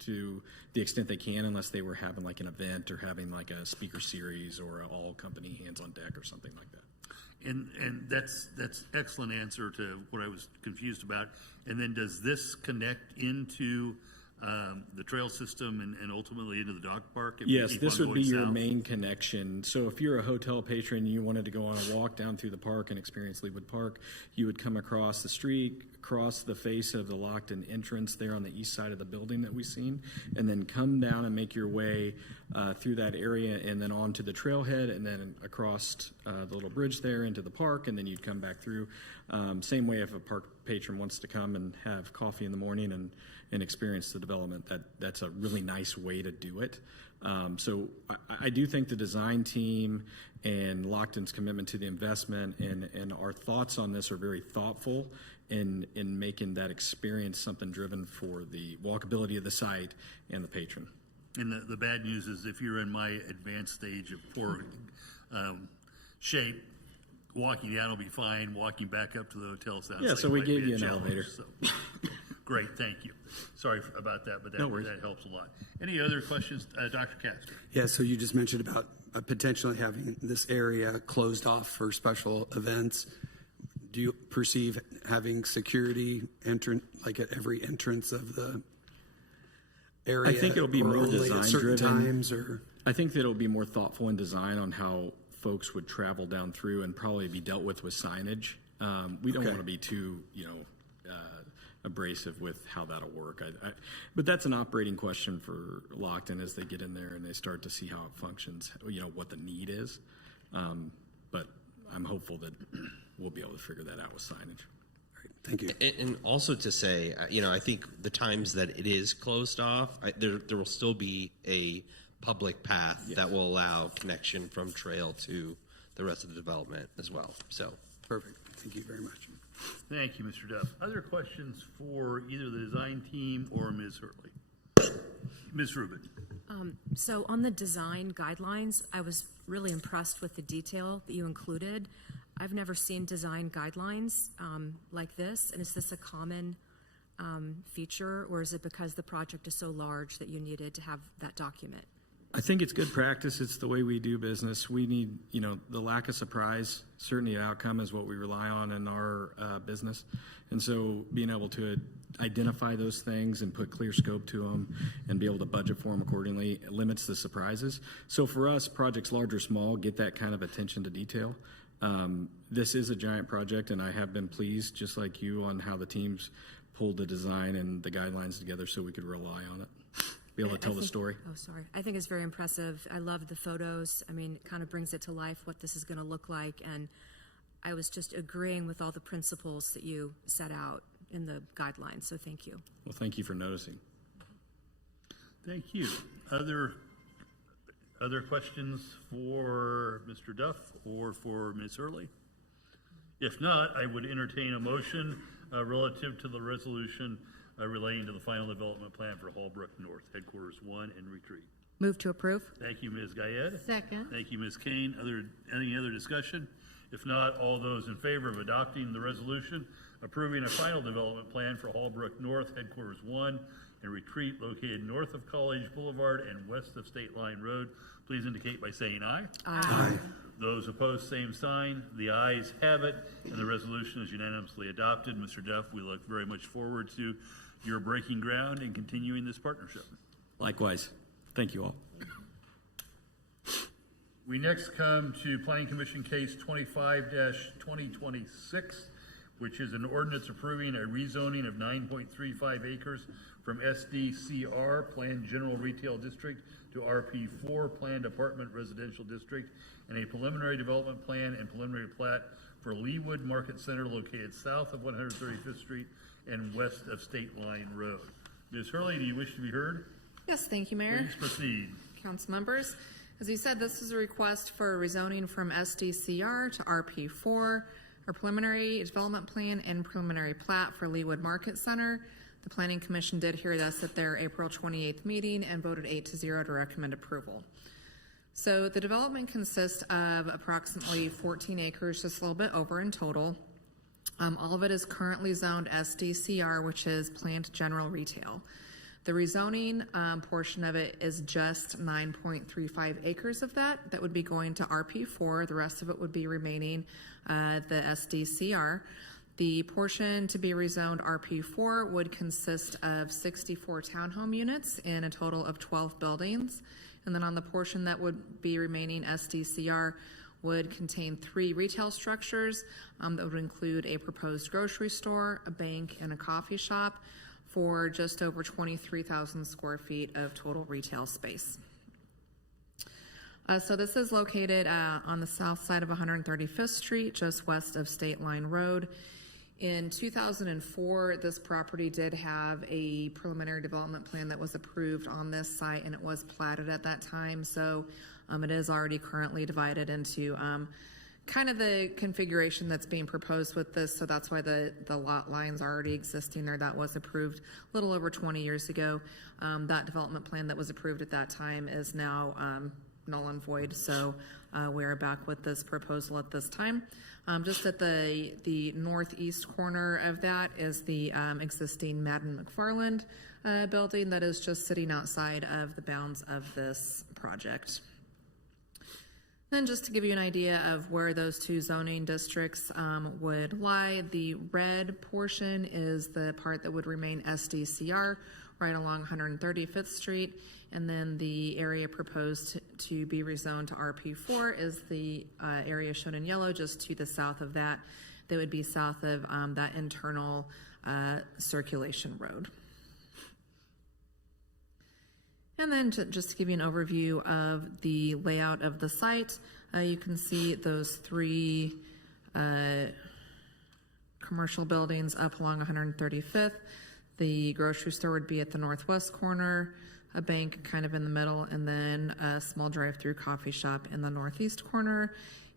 to the extent they can, unless they were having like an event or having like a speaker series or an all company hands on deck or something like that. And that's excellent answer to what I was confused about. And then does this connect into the trail system and ultimately into the dog park? Yes, this would be your main connection. So if you're a hotel patron and you wanted to go on a walk down through the park and experience Leawood Park, you would come across the street, across the face of the Lockton entrance there on the east side of the building that we've seen, and then come down and make your way through that area and then onto the trailhead and then across the little bridge there into the park, and then you'd come back through. Same way if a park patron wants to come and have coffee in the morning and experience the development, that's a really nice way to do it. So I do think the design team and Lockton's commitment to the investment and our thoughts on this are very thoughtful in making that experience something driven for the walkability of the site and the patron. And the bad news is if you're in my advanced stage of poor shape, walking down will be fine. Walking back up to the hotel sounds like so we might gave be you a an challenge, elevator. So. Great, thank you. Sorry about that, but No worries. that helps a lot. Any other questions, Dr. Castor? Yeah, so you just mentioned about potentially having this area closed off for special events. Do you perceive having security like at every entrance of the area? I think it'll be more design driven. Times or I think that it'll be more thoughtful in design on how folks would travel down through and probably be dealt with signage. We don't want to be too, abrasive with how that'll work. But that's an operating question for Lockton as they get in there and they start to see how it functions, what the need is. But I'm hopeful that we'll be able to figure that out with signage. Great. Thank you. And also to say, I think the times that it is closed off, there will still be a public path that will allow connection from trail to the rest of the development as well. So perfect. Thank you very much. Thank you, Mr. Duff. Other questions for either the design team or Ms. Hurley? Ms. Rubin. So on the design guidelines, I was really impressed with the detail that you included. I've never seen design guidelines like this, and is this a common feature, or is it because the project is so large that you needed to have that document? I think it's good practice. It's the way we do business. We need, the lack of surprise, certainty of outcome is what we rely on in our business. And so being able to identify those things and put clear scope to them and be able to budget for them accordingly limits the surprises. So for us, projects large or small get that kind of attention to detail. This is a giant project, and I have been pleased, just like you, on how the teams pulled the design and the guidelines together so we could rely on it. Be able to tell the story. Oh, sorry. I think it's very impressive. I love the photos. I mean, it kind of brings it to life what this is going to look like. And I was just agreeing with all the principles that you set out in the guidelines. So thank you. Well, thank you for noticing. Thank you. Other questions for Mr. Duff or for Ms. Hurley? If not, I would entertain a motion relative to the resolution relating to the final development plan for Hallbrook North, Headquarters 1 and Retreat. Move to approve. Thank you, Ms. Guyed. Second. Thank you, Ms. Kane. Any other discussion? If not, all those in favor of adopting the resolution approving a final development plan for Hallbrook North, Headquarters 1 and Retreat located north of College Boulevard and west of State Line Road, please indicate by saying aye. Aye. Those opposed, same sign. The ayes have it, and the resolution is unanimously adopted. Mr. Duff, we look very much forward to your breaking ground and continuing this partnership. Likewise. Thank you all. We next come to Planning Commission Case 25-2026, which is an ordinance approving a rezoning of 9.35 acres from SDCR, Planned General Retail District, to RP4, Planned Apartment Residential District, and a preliminary development plan and preliminary plat for Leawood Market Center located south of 135th Street and west of State Line Road. Ms. Hurley, do you wish to be heard? Yes, thank you, Mayor. Please proceed. Council members, as you said, this is a request for rezoning from SDCR to RP4, a preliminary development plan and preliminary plat for Leawood Market Center. The Planning Commission did hear this at their April 28th meeting and voted 8-0 to recommend approval. So the development consists of approximately 14 acres, just a little bit over in total. All of it is currently zoned SDCR, which is Planned General Retail. The rezoning portion of it is just 9.35 acres of that would be going to RP4. The rest of it would be remaining the SDCR. The portion to be rezoned RP4 would consist of 64 townhome units in a total of 12 buildings. And then on the portion that would be remaining SDCR would contain 3 retail structures that would include a proposed grocery store, a bank, and a coffee shop for just over 23,000 square feet of total retail space. So this is located on the south side of 135th Street, just west of State Line Road. In 2004, this property did have a preliminary development plan that was approved on this site, and it was platted at that time. So it is already currently divided into kind of the configuration that's being proposed with this. So that's why the lot lines are already existing there. That was approved a little over 20 years ago. That development plan that was approved at that time is now null and void. So we are back with this proposal at this time. Just at the northeast corner of that is the existing Madden McFarland building that is just sitting outside of the bounds of this project. Then just to give you an idea of where those 2 zoning districts would lie, the red portion is the part that would remain SDCR right along 135th Street. And then the area proposed to be rezoned to RP4 is the area shown in yellow just to the south of that. They would be south of that internal circulation road. And then just to give you an overview of the layout of the site, you can see those 3 commercial buildings up along 135th. The grocery store would be at the northwest corner, a bank kind of in the middle, and then a small drive-through coffee shop in the northeast corner,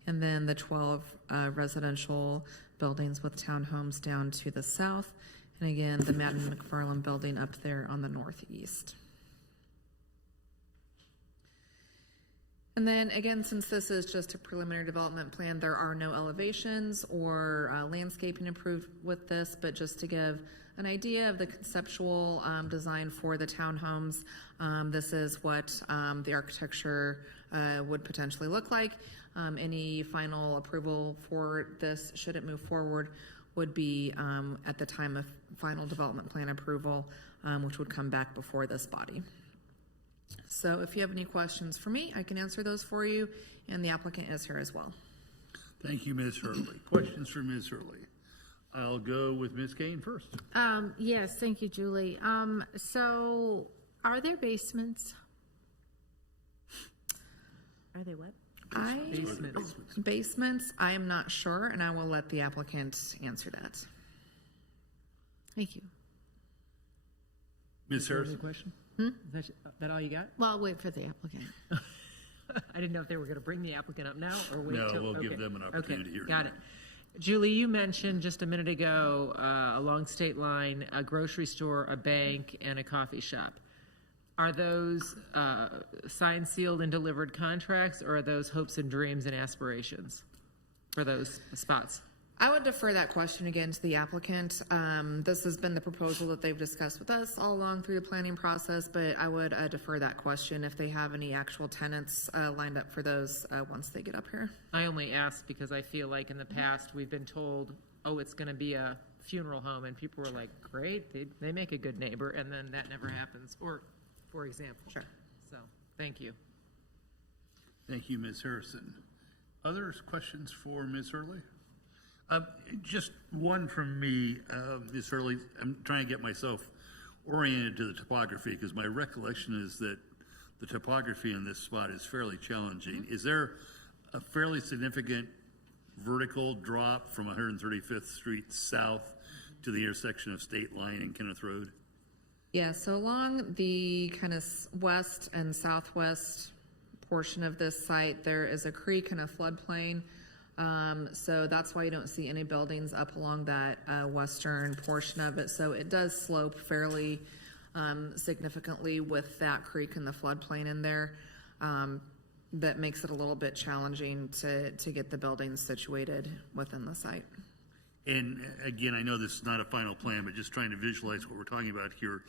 and then the 12 residential buildings with townhomes down to the south, and again, the Madden McFarland building up there on the northeast. And then again, since this is just a preliminary development plan, there are no elevations or landscaping approved with this, but just to give an idea of the conceptual design for the townhomes, this is what the architecture would potentially look like. Any final approval for this, should it move forward, would be at the time of final development plan approval, which would come back before this body. So if you have any questions for me, I can answer those for you, and the applicant is here as well. Thank you, Ms. Hurley. Questions for Ms. Hurley? I'll go with Ms. Kane first. Yes, thank you, Julie. So are there basements? Are they what? Basements, I am not sure, and I will let the applicant answer that. Thank you. Ms. Harrison? Question? Is that all you got? Well, I'll wait for the applicant. I didn't know if they were going to bring the applicant up now or wait No, till... we'll okay. give them an opportunity okay. here. Got it. Julie, you mentioned just a minute ago along state line, a grocery store, a bank, and a coffee shop. Are those signed, sealed, and delivered contracts, or are those hopes and dreams and aspirations for those spots? I would defer that question again to the applicant. This has been the proposal that they've discussed with us all along through the planning process, but I would defer that question if they have any actual tenants lined up for those once they get up here. I only ask because I feel like in the past we've been told, oh, it's going to be a funeral home, and people were like, great, they make a good neighbor, and then that never happens, or for example. Sure. So, thank you. Thank you, Ms. Harrison. Other questions for Ms. Hurley? Just one from me, Ms. Hurley. I'm trying to get myself oriented to the topography because my recollection is that the topography in this spot is fairly challenging. Is there a fairly significant vertical drop from 135th Street south to the intersection of State Line and Kenneth Road? Yeah, so along the kind of west and southwest portion of this site, there is a creek and a floodplain. So that's why you don't see any buildings up along that western portion of it. So it does slope fairly significantly with that creek and the floodplain in there. That makes it a little bit challenging to get the buildings situated within the site. And again, I know this is not a final plan, but just trying to visualize what we're talking about here.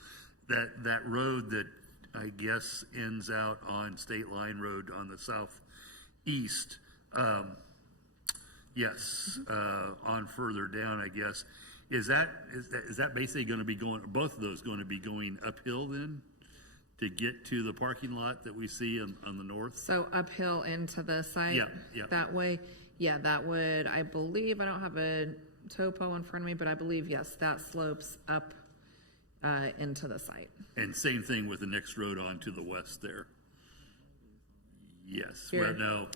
That road that I guess ends out on State Line Road on the southeast. Yes, on further down, I guess. Is that basically going to be going? Both of those going to be going uphill then to get to the parking lot that we see on the north? So uphill into the site. Yeah. That way. Yeah, that would. I believe I don't have a topo in front of me, but I believe yes, that slopes up into the site. And same thing with the next road on to the west there. Yes. Here. Well, no.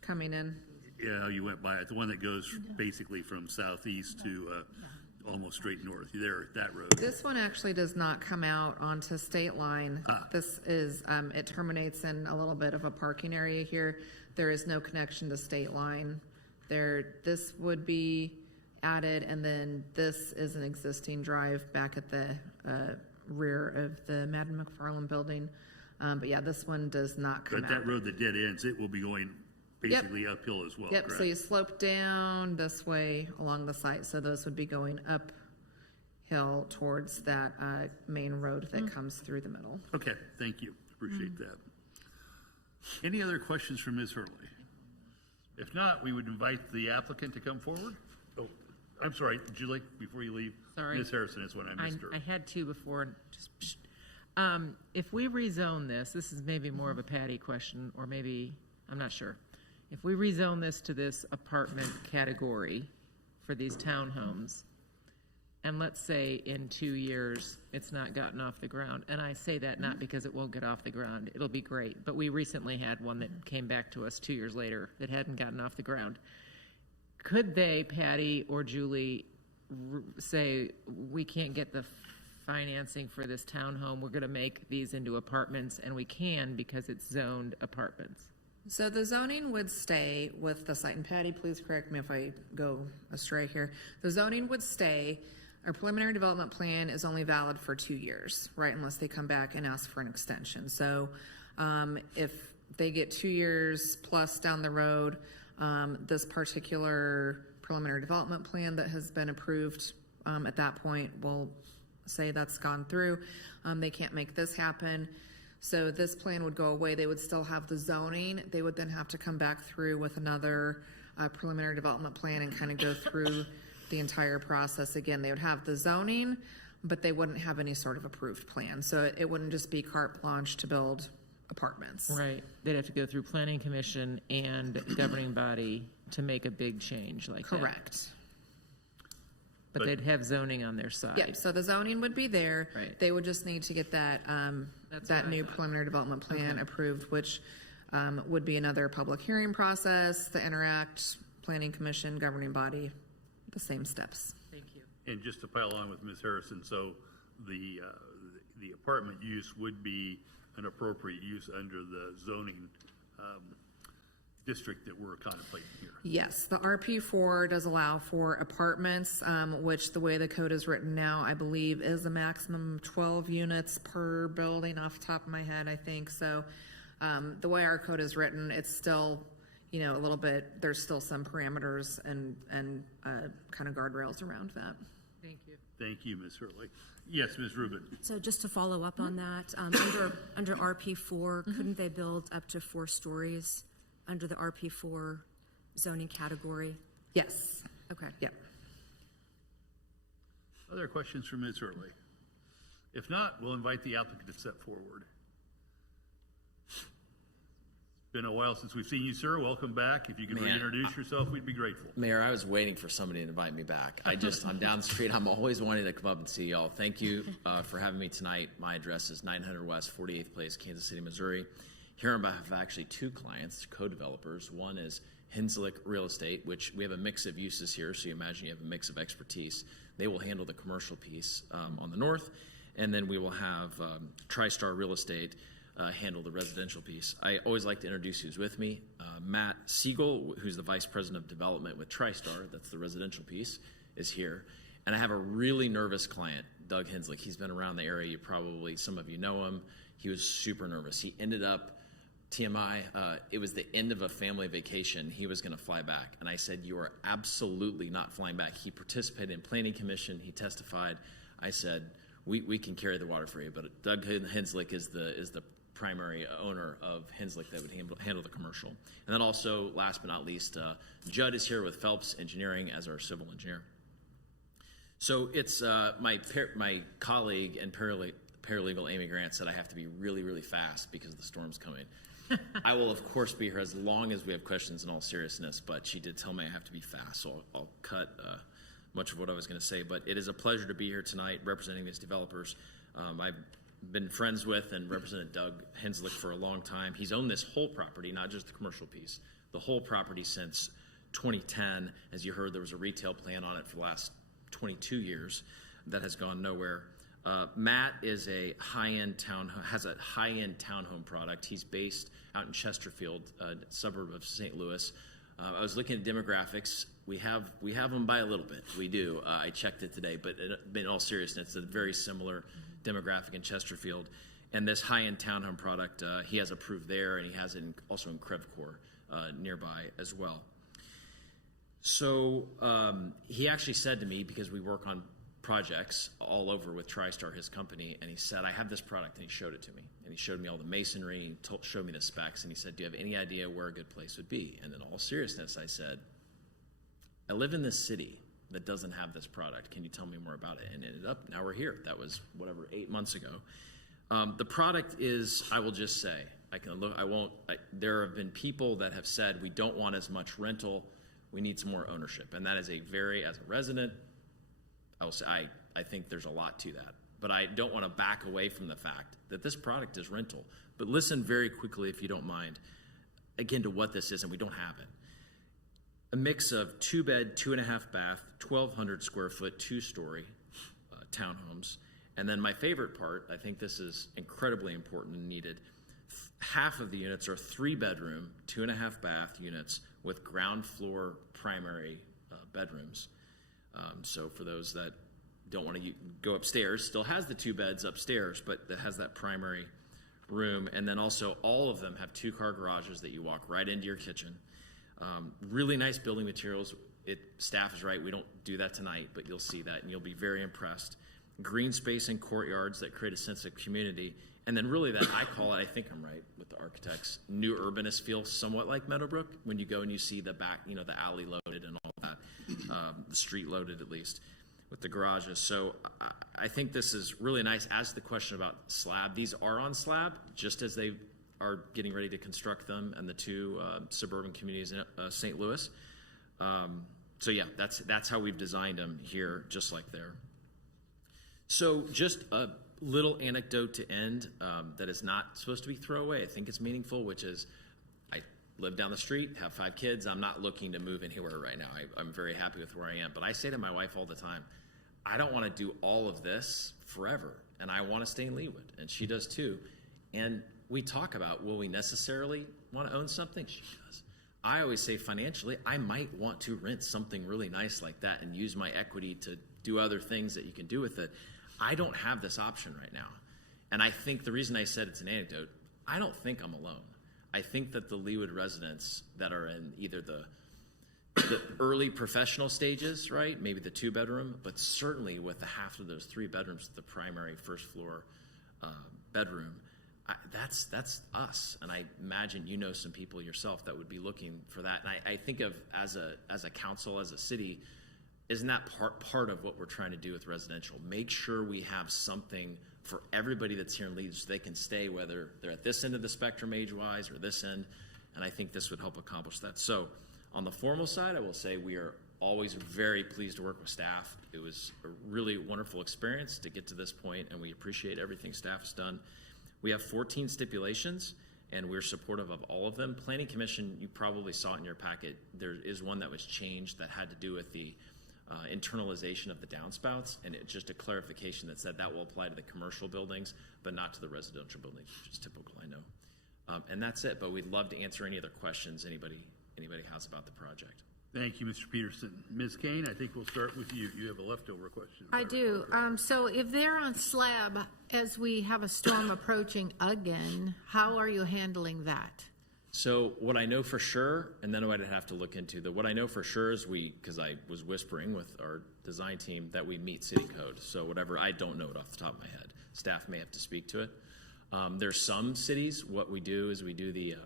Coming in. Yeah, you went by it. The one that goes basically from southeast to almost straight north. There, that road. This one actually does not come out onto State Line. This is, it terminates in a little bit of a parking area here. There is no connection to State Line. This would be added, and then this is an existing drive back at the rear of the Madden McFarland building. But yeah, this one does not come out. But that road that dead ends, it will be going basically uphill as well. Yep, correct? so you slope down this way along the site, so those would be going uphill towards that main road that comes through the middle. Okay, thank you. Appreciate that. Any other questions for Ms. Hurley? If not, we would invite the applicant to come forward. Oh, I'm sorry, Julie, before you leave. Sorry. Ms. Harrison is when I missed her. I had two before. If we rezone this is maybe more of a Patty question, or maybe, I'm not sure. If we rezone this to this apartment category for these townhomes, and let's say in 2 years it's not gotten off the ground, and I say that not because it won't get off the ground, it'll be great, but we recently had one that came back to us 2 years later that hadn't gotten off the ground. Could they, Patty or Julie, say, we can't get the financing for this townhome, we're going to make these into apartments, and we can because it's zoned apartments? So the zoning would stay with the site, and Patty, please correct me if I go astray here. The zoning would stay. Our preliminary development plan is only valid for 2 years, right, unless they come back and ask for an extension. So if they get 2 years plus down the road, this particular preliminary development plan that has been approved at that point will say that's gone through. They can't make this happen. So this plan would go away. They would still have the zoning. They would then have to come back through with another preliminary development plan and kind of go through the entire process again. They would have the zoning, but they wouldn't have any sort of approved plan. So it wouldn't just be carte blanche to build apartments. Right. They'd have to go through planning commission and governing body to make a big change like that. Correct. But they'd have zoning on their side. Yep, so the zoning would be there. Right. They would just need to get that that new preliminary development plan approved, which would be another public hearing process, the Interact, Planning Commission, governing body, the same steps. Thank you. And just to pile on with Ms. Harrison, so the apartment use would be an appropriate use under the zoning district that we're contemplating here. Yes, the RP4 does allow for apartments, which the way the code is written now, I believe, is a maximum of 12 units per building off the top of my head, I think. So the way our code is written, it's still, a little bit, there's still some parameters and kind of guardrails around that. Thank you. Thank you, Ms. Hurley. Yes, Ms. Rubin. So just to follow up on that, under RP4, couldn't they build up to 4 stories under the RP4 zoning category? Yes. Okay. Yep. Other questions for Ms. Hurley? If not, we'll invite the applicant to step forward. Been a while since we've seen you, sir. Welcome back. If you could reintroduce yourself, we'd be grateful. Mayor, I was waiting for somebody to invite me back. I'm down the street. I'm always wanting to come up and see y'all. Thank you for having me tonight. My address is 900 West 48th Place, Kansas City, Missouri. Here on behalf of actually 2 clients, co-developers. One is Henslick Real Estate, which we have a mix of uses here, so you imagine you have a mix of expertise. They will handle the commercial piece on the north, and then we will have TriStar Real Estate handle the residential piece. I always like to introduce who's with me. Matt Siegel, who's the Vice President of Development with TriStar, that's the residential piece, is here. And I have a really nervous client, Doug Henslick. He's been around the area. Some of you know him. He was super nervous. He ended up, TMI, it was the end of a family vacation. He was going to fly back. And I said, you are absolutely not flying back. He participated in Planning Commission. He testified. I said, we can carry the water for you. But Doug Henslick is the primary owner of Henslick that would handle the commercial. And then also, last but not least, Judd is here with Phelps Engineering as our civil engineer. So it's my colleague and paralegal Amy Grant said I have to be really, really fast because the storm's coming. I will, of course, be here as long as we have questions in all seriousness, but she did tell me I have to be fast, so I'll cut much of what I was going to say. But it is a pleasure to be here tonight representing these developers. I've been friends with and represented Doug Henslick for a long time. He's owned this whole property, not just the commercial piece, the whole property since 2010. As you heard, there was a retail plan on it for the last 22 years that has gone nowhere. Matt is has a high-end townhome product. He's based out in Chesterfield, a suburb of St. Louis. I was looking at demographics. We have them by a little bit. We do. I checked it today, but in all seriousness, it's a very similar demographic in Chesterfield. And this high-end townhome product, he has approved there, and he has it also in Crevcore nearby as well. So he actually said to me, because we work on projects all over with TriStar, his company, and he said, I have this product, and he showed it to me. And he showed me all the masonry, and showed me the specs, and he said, do you have any idea where a good place would be? And in all seriousness, I said, I live in this city that doesn't have this product. Can you tell me more about it? And it ended up, now we're here. That was, 8 months ago. The product is, I will just say, there have been people that have said, we don't want as much rental, we need some more ownership. And that is as a resident, I will say, I think there's a lot to that. But I don't want to back away from the fact that this product is rental. But listen very quickly, if you don't mind, again, to what this is, and we don't have it. A mix of 2-bed, 2.5-bath, 1,200 square foot, 2-story townhomes. And then my favorite part, I think this is incredibly important and needed, half of the units are 3-bedroom, 2.5-bath units with ground floor primary bedrooms. So for those that don't want to go upstairs, still has the 2 beds upstairs, but that has that primary room. And then also all of them have 2-car garages that you walk right into your kitchen. Really nice building materials. Staff is right, we don't do that tonight, but you'll see that and you'll be very impressed. Green space and courtyards that create a sense of community. And then really that, I call it, I think I'm right with the architects, new urbanist feel, somewhat like Meadowbrook, when you go and you see the back, the alley loaded and all that, the street loaded at least, with the garages. So I think this is really nice. As the question about slab, these are on slab, just as they are getting ready to construct them and the 2 suburban communities in St. Louis. So yeah, that's how we've designed them here, just like there. So just a little anecdote to end that is not supposed to be throwaway. I think it's meaningful, which is I live down the street, have 5 kids. I'm not looking to move anywhere right now. I'm very happy with where I am. But I say to my wife all the time, I don't want to do all of this forever, and I want to stay in Leawood, and she does too. And we talk about, will we necessarily want to own something? She does. I always say financially, I might want to rent something really nice like that and use my equity to do other things that you can do with it. I don't have this option right now. And I think the reason I said it's an anecdote, I don't think I'm alone. I think that the Leawood residents that are in either the early professional stages, right, maybe the 2-bedroom, but certainly with the half of those 3 bedrooms, the primary first floor bedroom, that's us. And I imagine you know some people yourself that would be looking for that. And I think of as a council, as a city, isn't that part of what we're trying to do with residential? Make sure we have something for everybody that's here in Leawood so they can stay, whether they're at this end of the spectrum age-wise or this end. And I think this would help accomplish that. So on the formal side, I will say we are always very pleased to work with staff. It was a really wonderful experience to get to this point, and we appreciate everything staff has done. We have 14 stipulations, and we're supportive of all of them. Planning Commission, you probably saw it in your packet, there is one that was changed that had to do with the internalization of the downspouts, and it's just a clarification that said that will apply to the commercial buildings, but not to the residential buildings, which is typical, I know. And that's it, but we'd love to answer any other questions anybody has about the project. Thank you, Mr. Peterson. Ms. Kane, I think we'll start with you. You have a leftover question. I do. So if they're on slab, as we have a storm approaching again, how are you handling that? So what I know for sure, and then I'd have to look into what I know for sure is because I was whispering with our design team that we meet city code. So whatever, I don't know it off the top of my head. Staff may have to speak to it. There's some cities, what we do is we do the,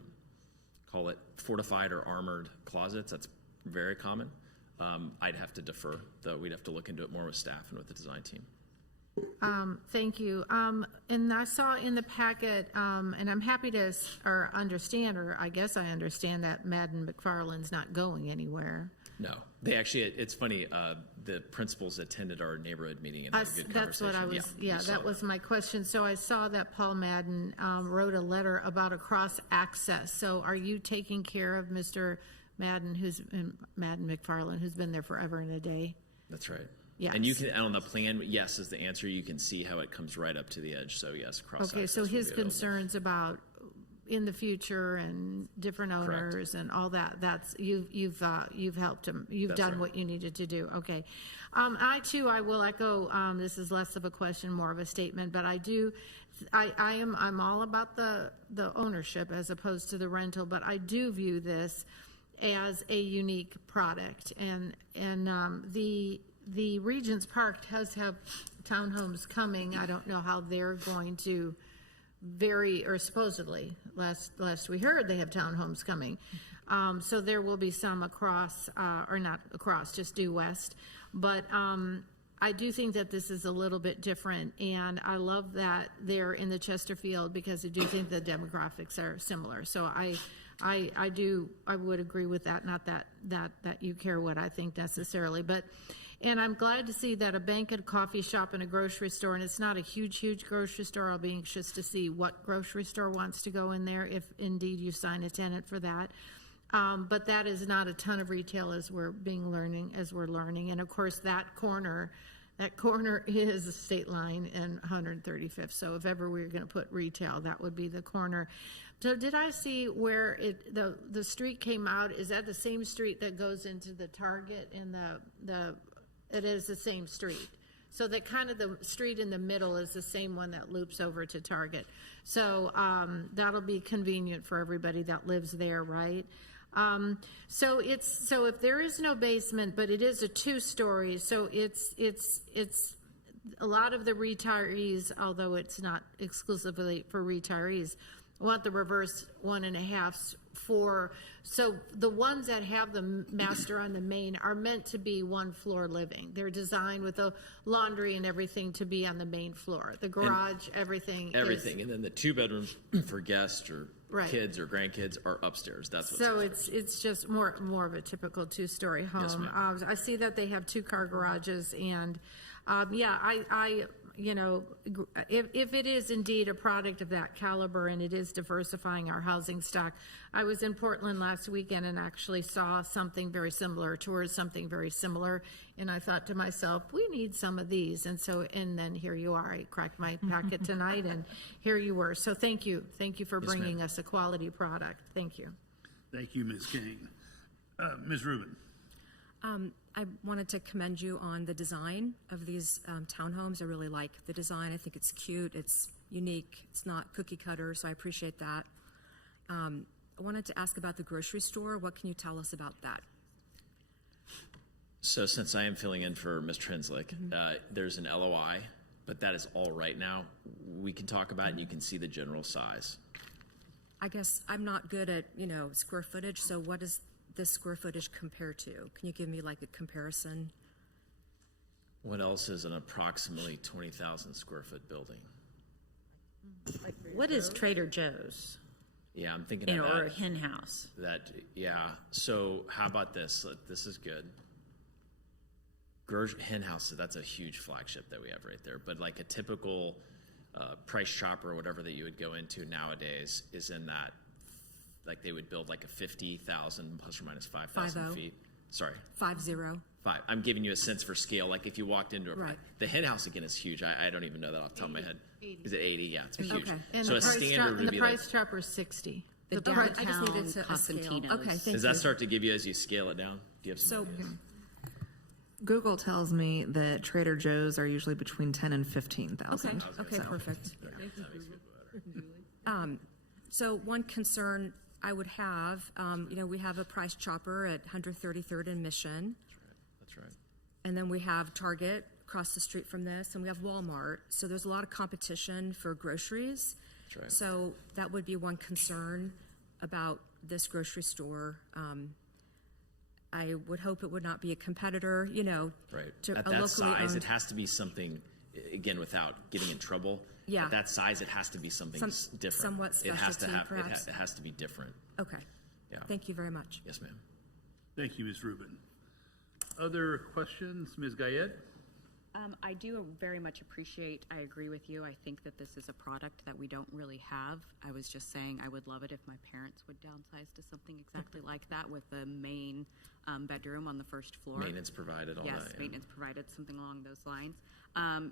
call it fortified or armored closets. That's very common. I'd have to defer, though. We'd have to look into it more with staff and with the design team. Thank you. And I saw in the packet, and I'm happy to understand, or I guess I understand that Madden McFarland's not going anywhere. No, they actually. It's funny. The principals attended our neighborhood meeting and had a good conversation. That's what I was. Yeah, that was my question. So I saw that Paul Madden wrote a letter about a cross access. So are you taking care of Mr. Madden, Madden McFarland, who's been there forever and a day? That's right. Yes. And you can, on the plan, yes is the answer. You can see how it comes right up to the edge. So yes, cross. Okay, so his concerns about in the future and different owners. Correct. And all that, that's you've helped him. You've done what you needed to do. Okay. I will echo, this is less of a question, more of a statement, but I'm all about the ownership as opposed to the rental, but I do view this as a unique product, and the Regents Park does have townhomes coming. I don't know how they're going to or supposedly, last we heard, they have townhomes coming. So there will be some across, or not across, just due west. But I do think that this is a little bit different, and I love that they're in the Chesterfield because I do think the demographics are similar. So I would agree with that. Not that you care what I think necessarily, and I'm glad to see that a bank, a coffee shop, and a grocery store, and it's not a huge grocery store. I'll be anxious to see what grocery store wants to go in there if indeed you sign a tenant for that. But that is not a ton of retail as we're learning. And of course that corner is a state line and 135th. So if ever we were going to put retail, that would be the corner. So did I see where the street came out? Is that the same street that goes into the Target and it is the same street. So that kind of the street in the middle is the same one that loops over to Target. So that'll be convenient for everybody that lives there, right? So if there is no basement, but it is a 2-story, so it's a lot of the retirees, although it's not exclusively for retirees, want the reverse 1.5 so the ones that have the master on the main are meant to be 1-floor living. They're designed with the laundry and everything to be on the main floor. The garage, everything. And then the 2 bedrooms for guests or kids or grandkids are upstairs. That's what's so it's just more of a typical 2-story home. Yes, ma'am. I see that they have 2-car garages, and if it is indeed a product of that caliber and it is diversifying our housing stock. I was in Portland last weekend and actually saw something very similar, toured something very similar, and I thought to myself, we need some of these. And then here you are. I cracked my packet tonight and here you were. So thank you for bringing us a quality product. Thank you. Thank you, Ms. Kane. Ms. Rubin. I wanted to commend you on the design of these townhomes. I really like the design. I think it's cute. It's unique. It's not cookie cutter, so I appreciate that. I wanted to ask about the grocery store. What can you tell us about that? So since I am filling in for Ms. Trenslick, there's an LOI, but that is all right now. We can talk about it and you can see the general size. I guess I'm not good at, square footage, so what does this square footage compare to? Can you give me like a comparison? What else is an approximately 20,000 square foot building? What is Trader Joe's? Yeah, I'm thinking of that. Or a hen house. So how about this? This is good. Hen house, that's a huge flagship that we have right there. But like a typical Price Chopper or whatever that you would go into nowadays is in that, like they would build like a 50,000 plus or minus 5,000 feet. Sorry. 50. 5. I'm giving you a sense for scale. Like if you walked into Right. the hen house again is huge. I don't even know that off the top of my head. 80. Is it 80? Yeah, it's huge. Okay. And So the a standard would the be Price Chopper is 60. I just needed to a scale. Costantino's. Okay, thank you. Does that start to give you as you scale it down? Do you have some? So, Google tells me that Trader Joe's are usually between 10 and 15,000. okay, perfect. So one concern I would have, we have a Price Chopper at 133rd and Mission. That's right. And then we have Target across the street from this, and we have Walmart. So there's a lot of competition for groceries. That's right. So that would be one concern about this grocery store. I would hope it would not be a competitor, Right. to At a that locally size, owned. it has to be something, again, without getting in trouble. Yeah. At that size, it has to be something different. somewhat It has to specialty, have. perhaps. It has to be different. Okay. Yeah. Thank you very much. Yes, ma'am. Thank you, Ms. Rubin. Other questions? Ms. Gayed? I do very much appreciate, I agree with you. I think that this is a product that we don't really have. I was just saying I would love it if my parents would downsize to something exactly like that with the main bedroom on the first floor. Maintenance provided, all yes, that. Yeah. Maintenance provided, something along those lines.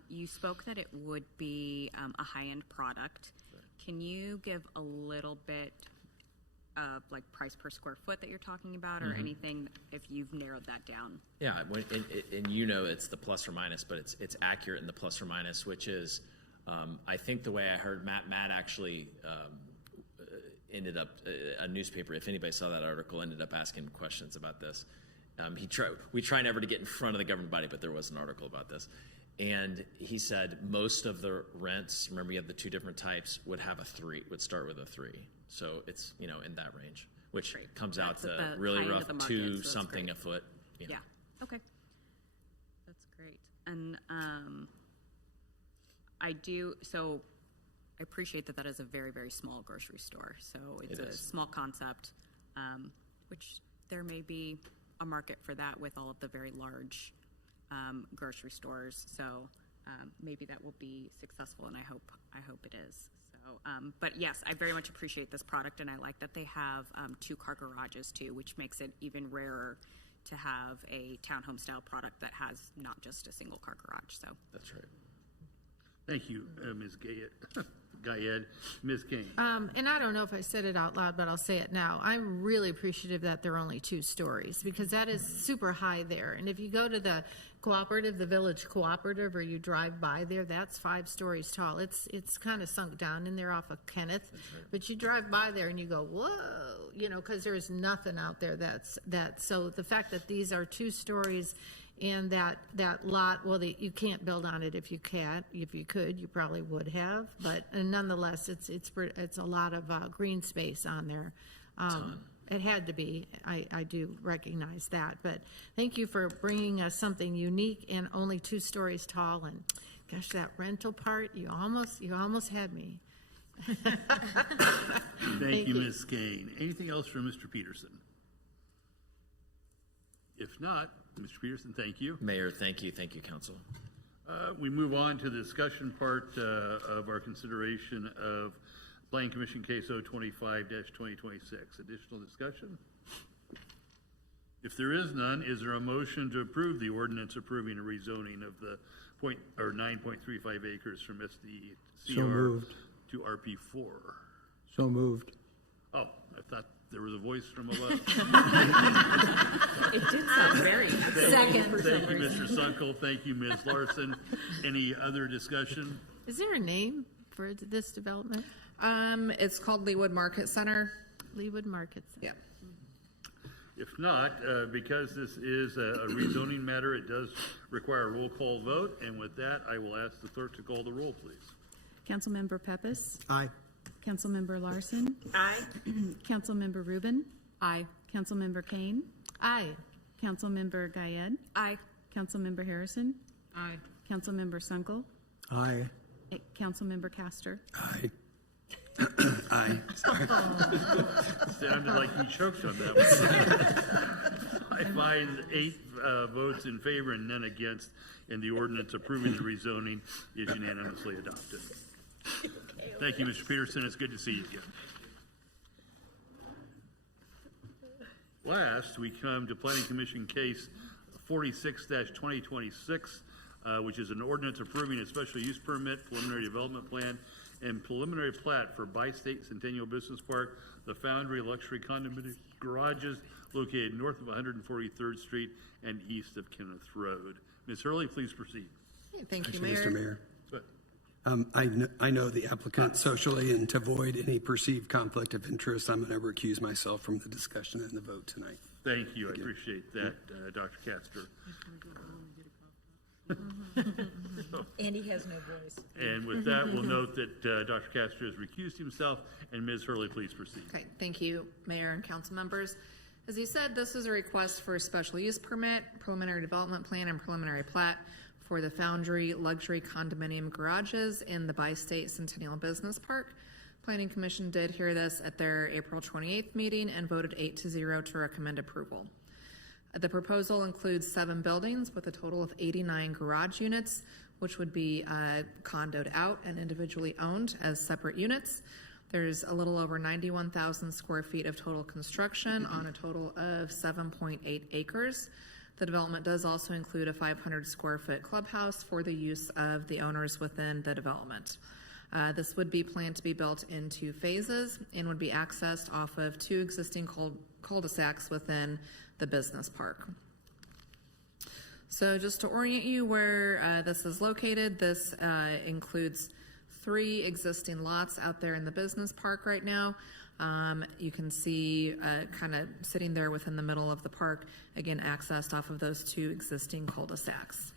You spoke that it would be a high-end product. Can you give a little bit of like price per square foot that you're talking about, or anything if you've narrowed that down? Yeah, and it's the plus or minus, but it's accurate in the plus or minus, which is, I think the way I heard Matt actually ended up, a newspaper, if anybody saw that article, ended up asking questions about this. We try never to get in front of the government body, but there was an article about this. And he said most of the rents, remember you have the two different types, would start with a 3. So it's, in that range, which comes out That's at to the really high end rough of the market, 2 so that's something great. a foot. Yeah. Okay. That's great. And I appreciate that is a very, very small grocery store. So it's It a is. small concept, which there may be a market for that with all of the very large grocery stores. So maybe that will be successful, and I hope it is. So, but yes, I very much appreciate this product, and I like that they have 2-car garages too, which makes it even rarer to have a townhome style product that has not just a single car garage. So That's right. Thank you, Ms. Gayed. Ms. Kane? And I don't know if I said it out loud, but I'll say it now. I'm really appreciative that they're only 2 stories, because that is super high there. And if you go to the cooperative, the Village Cooperative, or you drive by there, that's 5 stories tall. It's kind of sunk down in there off of Kenneth. But you drive by there and you go, whoa, because there's nothing out there that's that. So the fact that these are 2 stories and that lot, well, you can't build on it if you can't. If you could, you probably would have. But nonetheless, it's a lot of green space on there. It had to be. I do recognize that. But thank you for bringing us something unique and only 2 stories tall. And gosh, that rental part, you almost had me. Thank you, Ms. Kane. Anything else from Mr. Peterson? If not, Mr. Peterson, thank you. Mayor, thank you. Thank you, council. We move on to the discussion part of our consideration of Planning Commission Case 025-2026. Additional discussion? If there is none, is there a motion to approve the ordinance approving a rezoning of the 9.35 acres from SDCR So moved. to RP4? So moved. Oh, I thought There was a voice from above. It did sound very Second. Thank you, Mr. Sunkel. Thank you, Ms. Larson. Any other discussion? Is there a name for this development? It's called Leawood Market Center. Leawood Market Center. Yeah. If not, because this is a rezoning matter, it does require a roll call vote. And with that, I will ask the clerk to call the roll, please. Councilmember Pepis? Aye. Councilmember Larson? Aye. Councilmember Rubin? Aye. Councilmember Kane? Aye. Councilmember Guyed? Aye. Councilmember Harrison? Aye. Councilmember Sunkel? Aye. Councilmember Castor? Aye. Aye. Sounded like you choked on that one. I find 8 votes in favor and none against, and the ordinance approving the rezoning is unanimously adopted. Thank you, Mr. Peterson. It's good to see you again. Last, we come to Planning Commission case 46-2026, which is an ordinance approving a special use permit, preliminary development plan, and preliminary plat for Bi-State Centennial Business Park, the Foundry Luxury Condominium Garages located north of 143rd Street and east of Kenneth Road. Ms. Hurley, please proceed. Thank you, Actually, Mayor. Mr. Mayor. But I know the applicant socially, and to avoid any perceived conflict of interest, I'm going to recuse myself from the discussion and the vote tonight. thank you. I appreciate that, Dr. Castor. And he has no voice. And with that, we'll note that Dr. Castor has recused himself, and Ms. Hurley, please proceed. Okay, thank you, Mayor and council members. As you said, this is a request for a special use permit, preliminary development plan, and preliminary plat for the Foundry Luxury Condominium Garages in the Bi-State Centennial Business Park. Planning Commission did hear this at their April 28th meeting and voted 8-0 to recommend approval. The proposal includes 7 buildings with a total of 89 garage units, which would be condoed out and individually owned as separate units. There's a little over 91,000 square feet of total construction on a total of 7.8 acres. The development does also include a 500 square foot clubhouse for the use of the owners within the development. This would be planned to be built in 2 phases and would be accessed off of 2 existing cul-de-sacs within the business park. So just to orient you where this is located, this includes 3 existing lots out there in the business park right now. You can see kind of sitting there within the middle of the park, again accessed off of those 2 existing cul-de-sacs.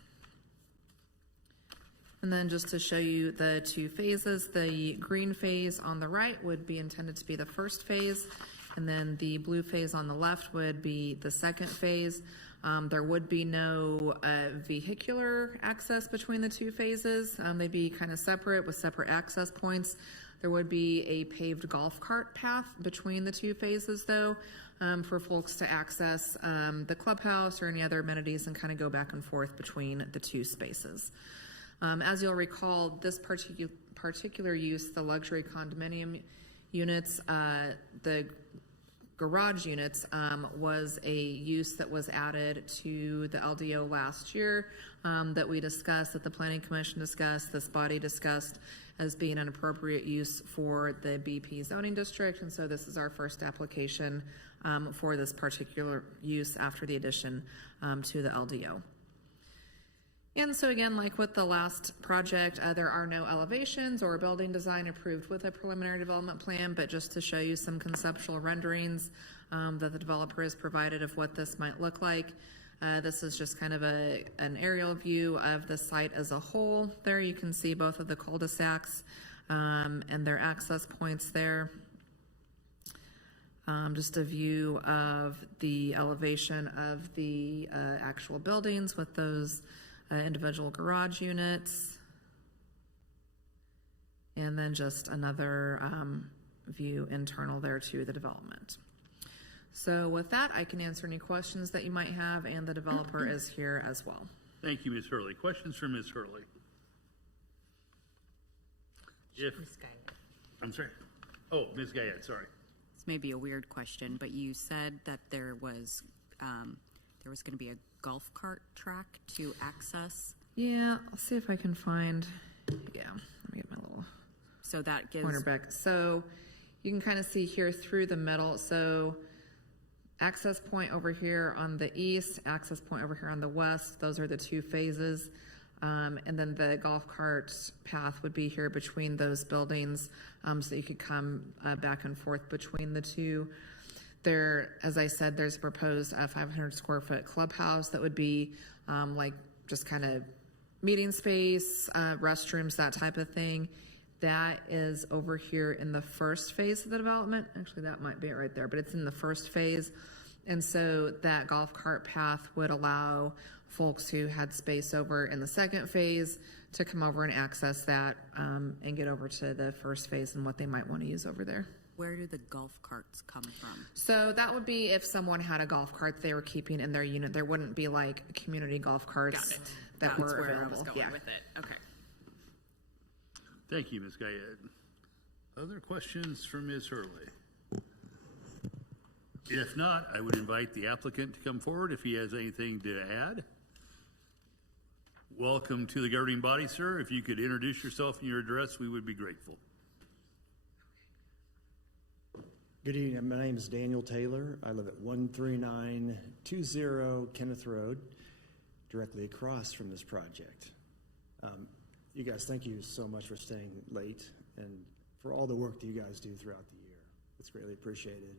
And then just to show you the 2 phases, the green phase on the right would be intended to be the first phase, and then the blue phase on the left would be the second phase. There would be no vehicular access between the 2 phases. They'd be kind of separate with separate access points. There would be a paved golf cart path between the 2 phases, though, for folks to access the clubhouse or any other amenities and kind of go back and forth between the 2 spaces. As you'll recall, this particular use, the luxury condominium units, the garage units, was a use that was added to the LDO last year that we discussed, that the Planning Commission discussed, this body discussed as being an appropriate use for the BP zoning district. And so this is our first application for this particular use after the addition to the LDO. And so again, like with the last project, there are no elevations or building design approved with a preliminary development plan, but just to show you some conceptual renderings that the developer has provided of what this might look like. This is just kind of an aerial view of the site as a whole. There you can see both of the cul-de-sacs and their access points there. Just a view of the elevation of the actual buildings with those individual garage units, and then just another view internal there to the development. So with that, I can answer any questions that you might have, and the developer is here as well. Thank you, Ms. Hurley. Questions for Ms. Hurley? I'm sorry. Oh, Ms. Guyette, sorry. This may be a weird question, but you said that there was going to be a golf cart track to access. Yeah, I'll see if I can find. Yeah, let me get my little so that gives pointer back. So, You can kind of see here through the middle. So access point over here on the east, access point over here on the west. Those are the two phases. And then the golf cart path would be here between those buildings, so you could come back and forth between the two. There, as I said, there's a proposed 500 square foot clubhouse that would be like just kind of meeting space, restrooms, that type of thing. That is over here in the first phase of the development. Actually, that might be it right there, but it's in the first phase. And so that golf cart path would allow folks who had space over in the second phase to come over and access that and get over to the first phase and what they might want to use over there. Where do the golf carts come from? So that would be if someone had a golf cart they were keeping in their unit. There wouldn't be like community golf carts that were where available. I was going with it. Okay. Thank you, Ms. Guyed. Other questions from Ms. Hurley? If not, I would invite the applicant to come forward if he has anything to add. Welcome to the governing body, sir. If you could introduce yourself and your address, we would be grateful. Good evening. My name is Daniel Taylor. I live at 13920 Kenneth Road, directly across from this project. You guys, thank you so much for staying late and for all the work that you guys do throughout the year. It's greatly appreciated.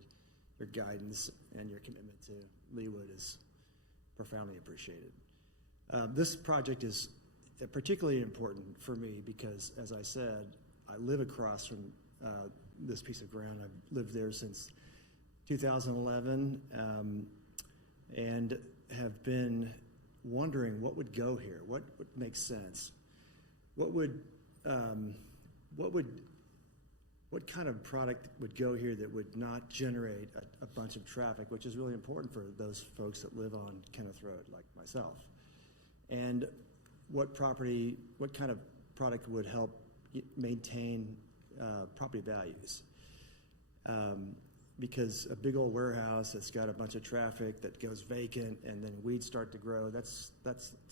Your guidance and your commitment to Leawood is profoundly appreciated. This project is particularly important for me because, as I said, I live across from this piece of ground. I've lived there since 2011 and have been wondering what would go here, what would make sense, what kind of product would go here that would not generate a bunch of traffic, which is really important for those folks that live on Kenneth Road, like myself, and what kind of product would help maintain property values. Because a big old warehouse that's got a bunch of traffic that goes vacant and then weeds start to grow, that's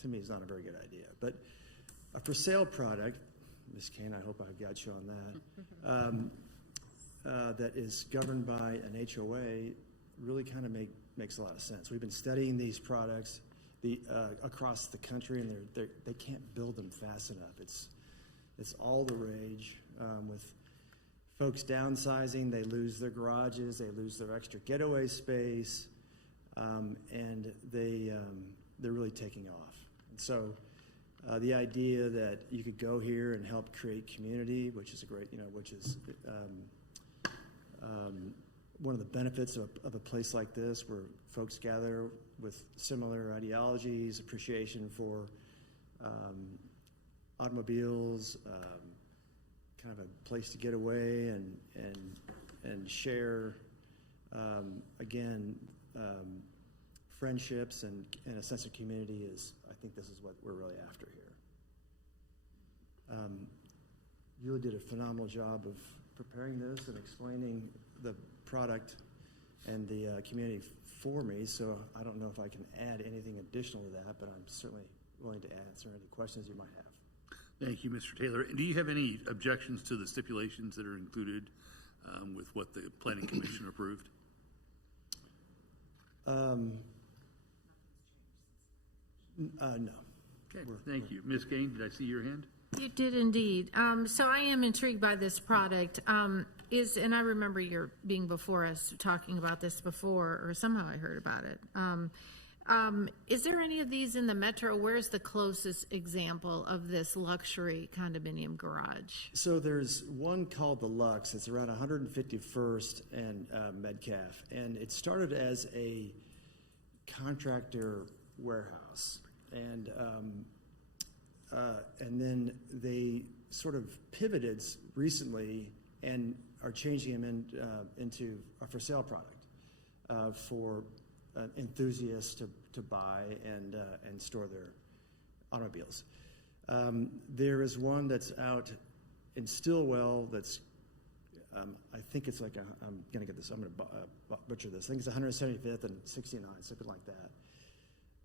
to me is not a very good idea. But a for sale product, Ms. Kane, I hope I've got you on that, that is governed by an HOA really kind of makes a lot of sense. We've been studying these products across the country, and they can't build them fast enough. It's all the rage with folks downsizing. They lose their garages, they lose their extra getaway space, and they're really taking off. And so the idea that you could go here and help create community, which is one of the benefits of a place like this, where folks gather with similar ideologies, appreciation for automobiles, kind of a place to get away and share, friendships and a sense of community I think this is what we're really after here. You really did a phenomenal job of preparing this and explaining the product and the community for me, so I don't know if I can add anything additional to that, but I'm certainly willing to answer any questions you might have. Thank you, Mr. Taylor. Do you have any objections to the stipulations that are included with what the Planning Commission approved? No. Okay, thank you. Ms. Kane, did I see your hand? You did indeed. So I am intrigued by this product. And I remember your being before us talking about this before, or somehow I heard about it. Is there any of these in the metro? Where's the closest example of this luxury condominium garage? So there's one called the Lux. It's around 151st and Metcalf, and it started as a contractor warehouse, and then they sort of pivoted recently and are changing them into a for sale product for enthusiasts to buy and store their automobiles. There is one that's out in Stillwell that's I think it's like I'm going to butcher this. I think it's 175th and 69, something like that.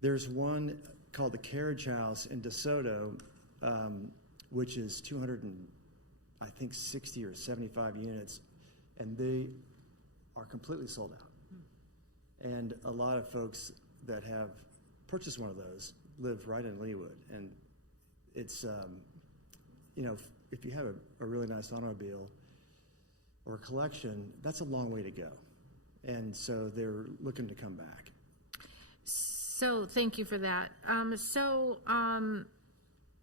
There's one called the Carriage House in DeSoto, which is 260 or 75 units, and they are completely sold out. And a lot of folks that have purchased one of those live right in Leawood, and it's, you know, if you have a really nice automobile or a collection, that's a long way to go. And so they're looking to come back. So thank you for that. I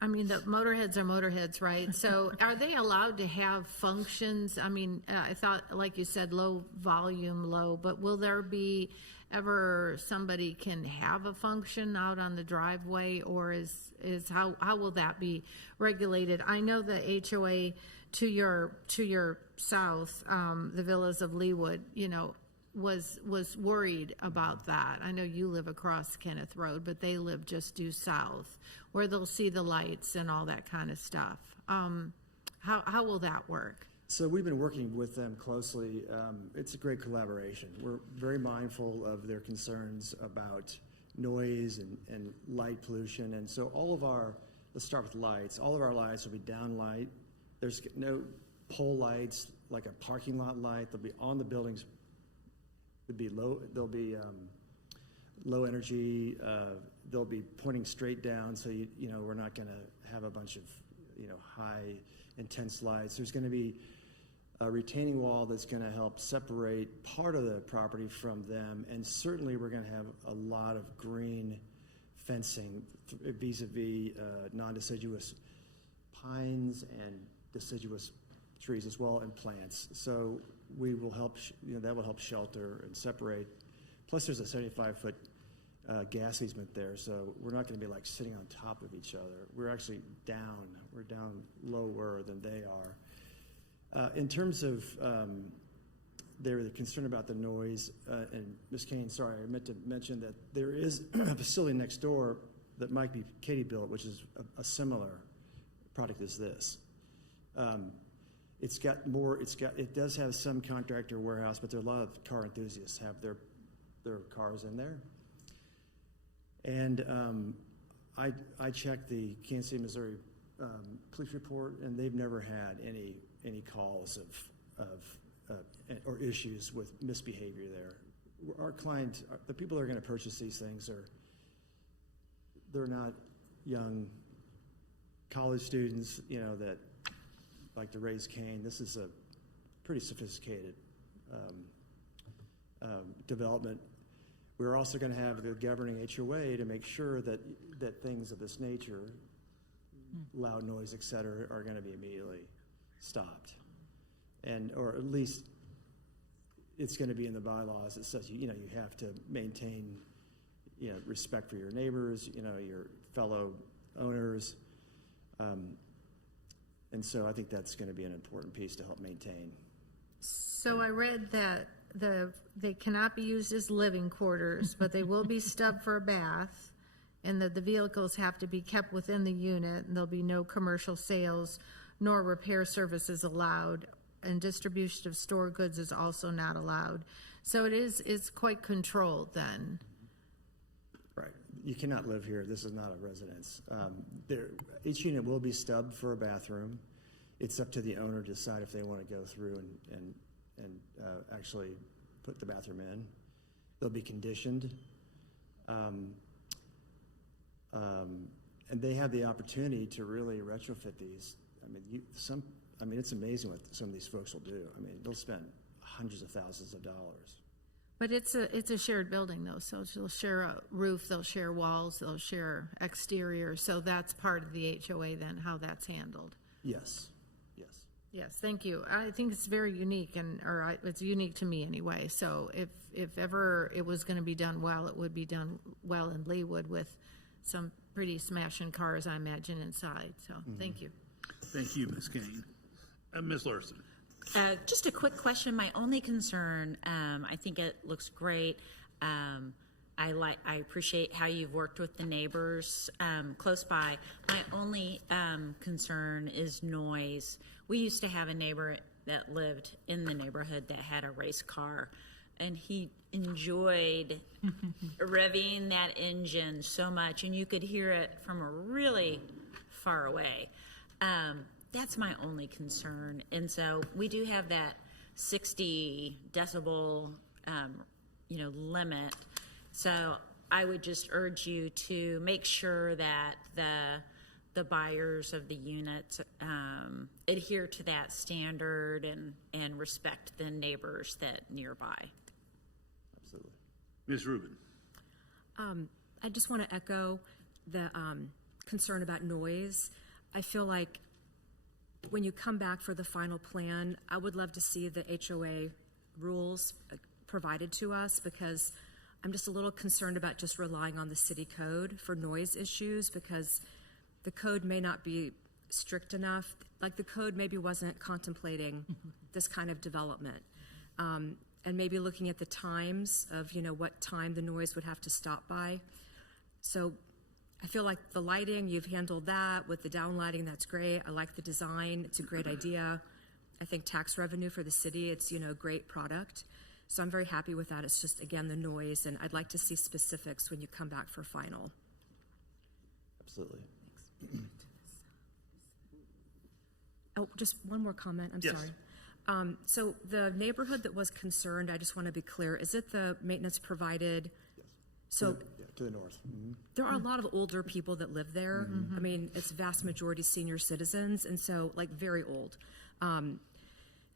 mean, the motorheads are motorheads, right? So are they allowed to have functions? I mean, I thought, like you said, low volume, low, but will there be ever somebody can have a function out on the driveway, or is how will that be regulated? I know the HOA to your south, the Villas of Leawood, you know, was worried about that. I know you live across Kenneth Road, but they live just due south, where they'll see the lights and all that kind of stuff. How will that work? So we've been working with them closely. It's a great collaboration. We're very mindful of their concerns about noise and light pollution. And so let's start with lights. All of our lights will be down light. There's no pole lights like a parking lot light. They'll be on the buildings. They'll be low energy. They'll be pointing straight down, so you know we're not going to have a bunch of high intense lights. There's going to be a retaining wall that's going to help separate part of the property from them, and certainly we're going to have a lot of green fencing vis-a-vis non-deciduous pines and deciduous trees as well, and plants. So we will help, that will help shelter and separate. Plus there's a 75-foot gas easement there, so we're not going to be like sitting on top of each other. We're actually down. We're down lower than they are. In terms of their concern about the noise, and Ms. Kane, sorry, I meant to mention that there is a facility next door that might be Katie built, which is a similar product as this. It does have some contractor warehouse, but there are a lot of car enthusiasts have their cars in there. And I checked the Kansas City, Missouri police report, and they've never had any calls or issues with misbehavior there. Our client, the people that are going to purchase these things they're not young college students, that like to raise cane. This is a pretty sophisticated development. We're also going to have the governing HOA to make sure that things of this nature, loud noise, et cetera, are going to be immediately stopped. Or at least it's going to be in the bylaws. It says, you have to maintain, respect for your neighbors, your fellow owners. And so I think that's going to be an important piece to help maintain. So I read that they cannot be used as living quarters, but they will be stubbed for a bath, and that the vehicles have to be kept within the unit, and there'll be no commercial sales nor repair services allowed, and distribution of stored goods is also not allowed. So it's quite controlled then. Right. You cannot live here. This is not a residence. Each unit will be stubbed for a bathroom. It's up to the owner to decide if they want to go through and actually put the bathroom in. They'll be conditioned. And they have the opportunity to really retrofit these. It's amazing what some of these folks will do. They'll spend hundreds of thousands of dollars. But it's a shared building though, so they'll share a roof, they'll share walls, they'll share exterior. So that's part of the HOA then, how that's handled. Yes. Yes, thank you. I think it's very unique, it's unique to me anyway. So if ever it was going to be done well, it would be done well in Leawood with some pretty smashing cars, I imagine, inside. So Thank you. Thank you, Ms. Kane. Ms. Larson. Just a quick question. My only concern, I think it looks great. I appreciate how you've worked with the neighbors close by. My only concern is noise. We used to have a neighbor that lived in the neighborhood that had a race car, and he enjoyed revving that engine so much, and you could hear it from a really far away. That's my only concern. And so we do have that 60 decibel, limit. So I would just urge you to make sure that the buyers of the units adhere to that standard and respect the neighbors that nearby. Absolutely. Ms. Rubin. I just want to echo the concern about noise. I feel like when you come back for the final plan, I would love to see the HOA rules provided to us, because I'm just a little concerned about just relying on the city code for noise issues, because the code may not be strict enough. Like, the code maybe wasn't contemplating this kind of development. And maybe looking at the times of, what time the noise would have to stop by. So I feel like the lighting, you've handled that. With the downlighting, that's great. I like the design. It's a great idea. I think tax revenue for the city, it's, a great product. So I'm very happy with that. It's just, again, the noise, and I'd like to see specifics when you come back for final. Absolutely. Oh, just one more comment. I'm Yes. sorry. So the neighborhood that was concerned, I just want to be clear, is it the maintenance provided? Yes. So To the north. Mm-hmm. there are a lot of older people that live there. I mean, it's vast majority senior citizens, and so, like, very old.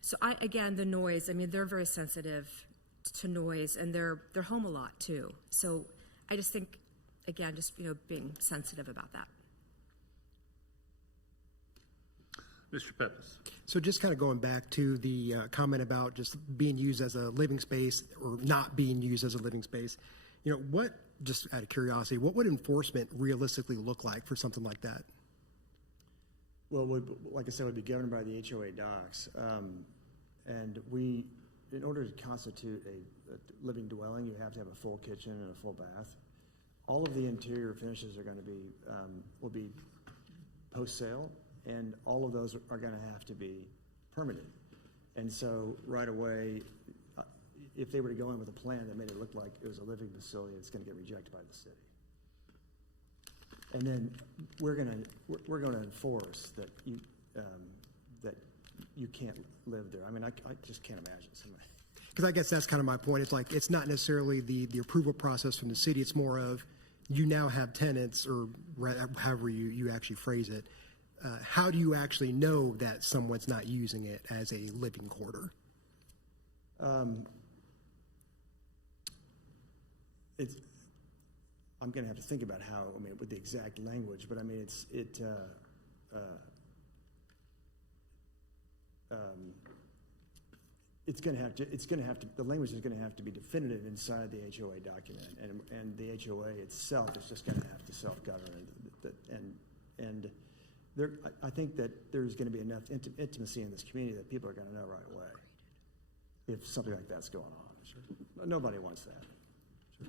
So again, the noise, I mean, they're very sensitive to noise, and they're home a lot too. So I just think, again, just, being sensitive about that. Mr. Pepis. So just kind of going back to the comment about just being used as a living space or not being used as a living space, what, just out of curiosity, what would enforcement realistically look like for something like that? Well, like I said, would be governed by the HOA docs. And in order to constitute a living dwelling, you have to have a full kitchen and a full bath. All of the interior finishes are going to be, will be post-sale, and all of those are going to have to be permitted. And so right away, if they were to go in with a plan that made it look like it was a living facility, it's going to get rejected by the city. And then we're going to enforce that you can't live there. I mean, I just can't imagine somebody. Because I guess that's kind of my point. It's like, it's not necessarily the approval process from the city. It's more of, you now have tenants, or however you actually phrase it. How do you actually know that someone's not using it as a living quarter? I'm going to have to think about how, with the exact language, but the language is going to have to be definitive inside the HOA document, and the HOA itself is just going to have to self-govern, and I think that there's going to be enough intimacy in this community that people are going to know right away if something like that's going on. Sure. Nobody wants that. Sure.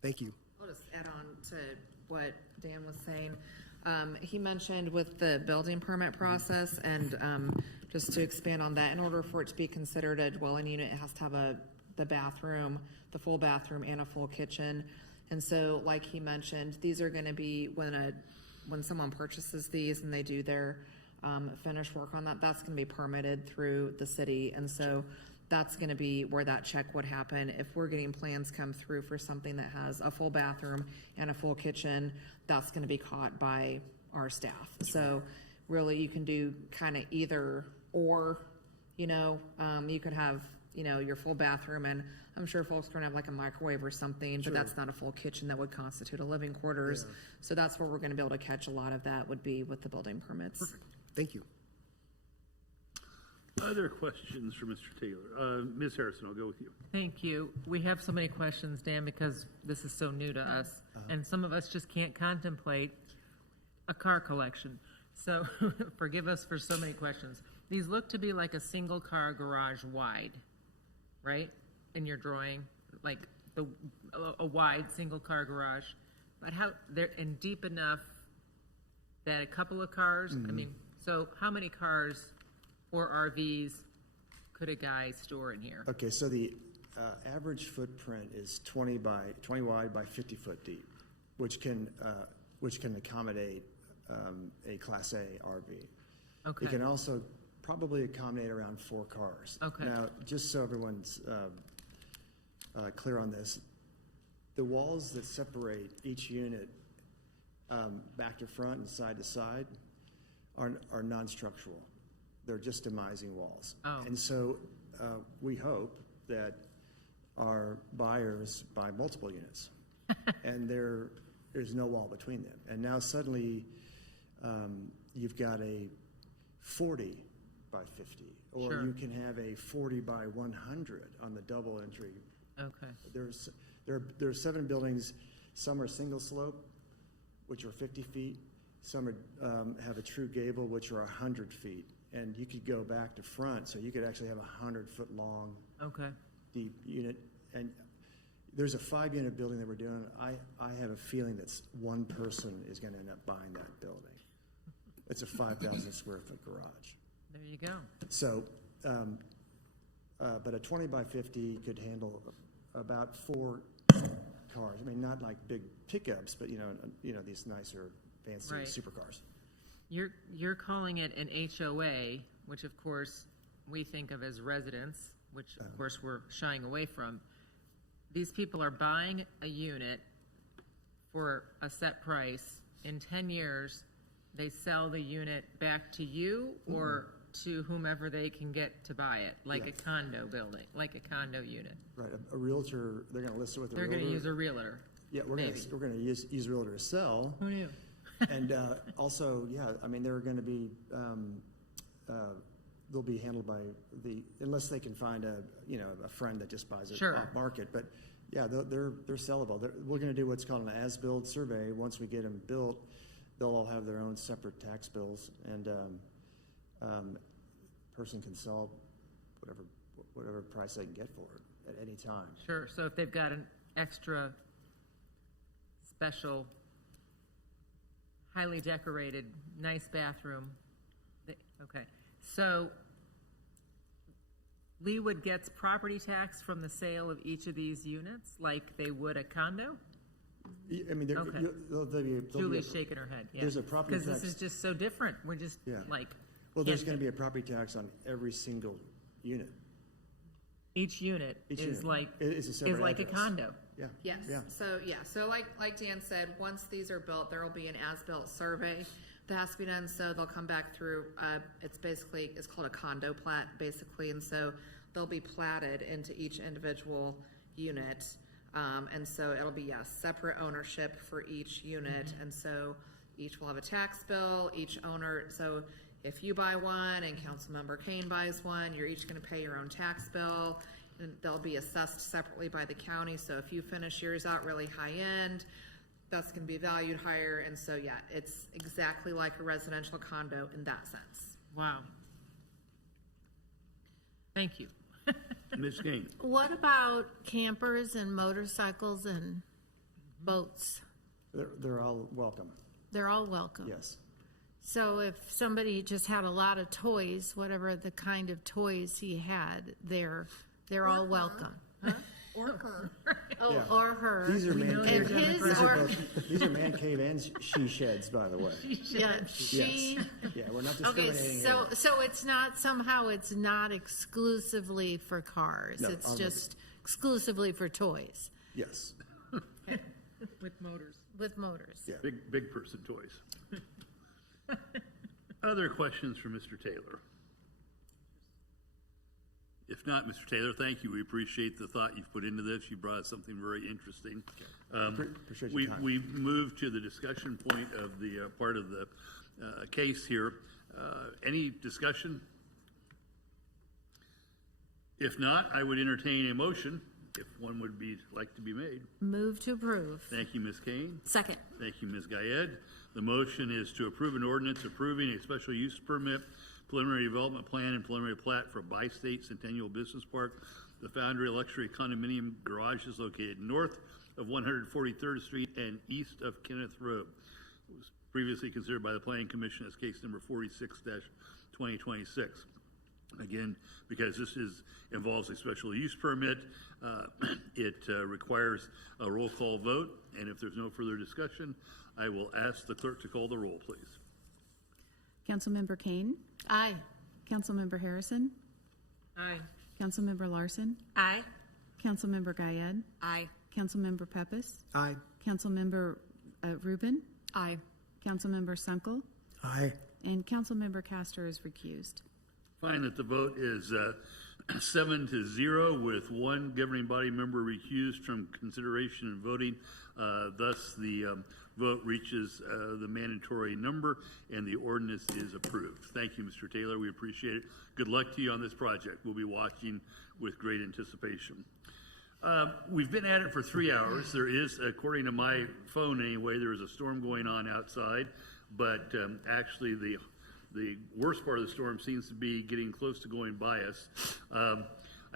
Thank you. I'll just add on to what Dan was saying. He mentioned with the building permit process, and just to expand on that, in order for it to be considered a dwelling unit, it has to have the bathroom, the full bathroom, and a full kitchen. And so, like he mentioned, these are going to be when someone purchases these and they do their finish work on that, that's going to be permitted through the city. And so that's going to be where that check would happen. If we're getting plans come through for something that has a full bathroom and a full kitchen, that's going to be caught by our staff. So really, you can do kind of either or, you could have, your full bathroom, and I'm sure folks are going to have like a microwave or something, Sure. but that's not a full kitchen that would constitute a living quarters. Yeah. So that's where we're going to be able to catch a lot of that, would be with the building permits. Perfect. Thank you. Other questions for Mr. Taylor? Ms. Harrison, I'll go with you. Thank you. We have so many questions, Dan, because this is so new to us, and some of us just can't contemplate a car collection. So forgive us for so many questions. These look to be like a single car garage wide, right? In your drawing, like a wide single car garage, but how they're and deep enough that a couple of cars. I mean, so how many cars or RVs could a guy store in here? Okay, so the average footprint is 20 wide by 50 foot deep, which can accommodate a Class A RV. Okay. It can also probably accommodate around 4 cars. Okay. Now, just so everyone's clear on this, the walls that separate each unit back to front and side to side are non-structural. They're just demising walls. Oh. And so we hope that our buyers buy multiple units and there's no wall between them. And now suddenly you've got a 40 by 50, or Sure. you can have a 40 by 100 on the double entry. Okay. There are 7 buildings. Some are single slope, which are 50 feet. Some are, have a true gable, which are 100 feet. And you could go back to front, so you could actually have a 100-foot long, Okay. deep unit. And there's a 5-unit building that we're doing. I have a feeling that one person is going to end up buying that building. It's a 5,000 square foot garage. There you go. So, but a 20 by 50 could handle about 4 cars. I mean, not like big pickups, but you know these nicer, fancy Right. supercars. You're calling it an HOA, which of course we think of as residents, which of course we're shying away from. These people are buying a unit for a set price. In 10 years, they sell the unit back to you or to whomever they can get to buy it, like Yeah. a condo building, like a condo unit. Right, a realtor. They're going to list it with a They're realtor. going to use a realtor. Yeah, we're going to use a realtor to sell. Who knew? And also, yeah, I mean, they're going to be they'll be handled by unless they can find a friend that just buys it Sure. off market. But yeah, they're sellable. We're going to do what's called an as-built survey. Once we get them built, they'll all have their own separate tax bills, and person can sell whatever price they can get for it at any time. Sure. So if they've got an extra special, highly decorated, nice bathroom, okay. So Leawood gets property tax from the sale of each of these units like they would a condo? I mean, Okay. there'll be Julie's shaking her head, yeah. There's a property Because this tax. is just so different. We're just Yeah. like. Well, there's can't- going to be a property tax on every single unit. Each unit Each is unit. like, It's a is separate like a address. condo. Yeah. Yes. Yeah. So like Dan said, once these are built, there will be an as-built survey that has to be done. So they'll come back through. It's called a condo plat, basically, and so they'll be platted into each individual unit. And so it'll be separate ownership for each unit, and so each will have a tax bill. Each owner. So if you buy one and Councilmember Kane buys one, you're each going to pay your own tax bill. And they'll be assessed separately by the county. So if you finish yours out really high end, that's going to be valued higher. And so, yeah, it's exactly like a residential condo in that sense. Wow. Thank you. Ms. Kane? What about campers and motorcycles and boats? They're all welcome. They're all welcome. Yes. So if somebody just had a lot of toys, whatever the kind of toys he had, they're all welcome. Or her. Oh, Yeah. or her. These are man And cave. his or These are man cave and she sheds, by the way. yeah, she. Yeah, we're not Okay, discriminating. so here. it's not somehow it's not exclusively for cars. No, It's I'll just exclusively for toys Yes. With motors. with motors. Yeah. Big person toys. Other questions for Mr. Taylor? If not, Mr. Taylor, thank you. We appreciate the thought you've put into this. You brought us something very interesting. Appreciate your time. We've moved to the discussion point of the part of the case here. Any discussion? If not, I would entertain a motion, if one would like to be made. Move to approve. Thank you, Ms. Kane. Second. Thank you, Ms. Guyed. The motion is to approve an ordinance approving a special use permit, preliminary development plan, and preliminary plat for Bi-State Centennial Business Park. The Foundry Luxury Condominium Garage is located north of 143rd Street and east of Kenneth Road. It was previously considered by the Planning Commission as case number 46-2026. Again, because this involves a special use permit, it requires a roll call vote, and if there's no further discussion, I will ask the clerk to call the roll, please. Councilmember Kane, Aye. Councilmember Harrison? Aye. Councilmember Larson? Aye. Councilmember Guyed? Aye. Councilmember Pepis? Aye. Councilmember Rubin? Aye. Councilmember Sunkel? Aye. And Councilmember Castor is recused. Find that the vote is 7-0 with one governing body member recused from consideration and voting. Thus, the vote reaches the mandatory number and the ordinance is approved. Thank you, Mr. Taylor. We appreciate it. Good luck to you on this project. We'll be watching with great anticipation. We've been at it for 3 hours. There is, according to my phone anyway, there is a storm going on outside, but actually the worst part of the storm seems to be getting close to going by us.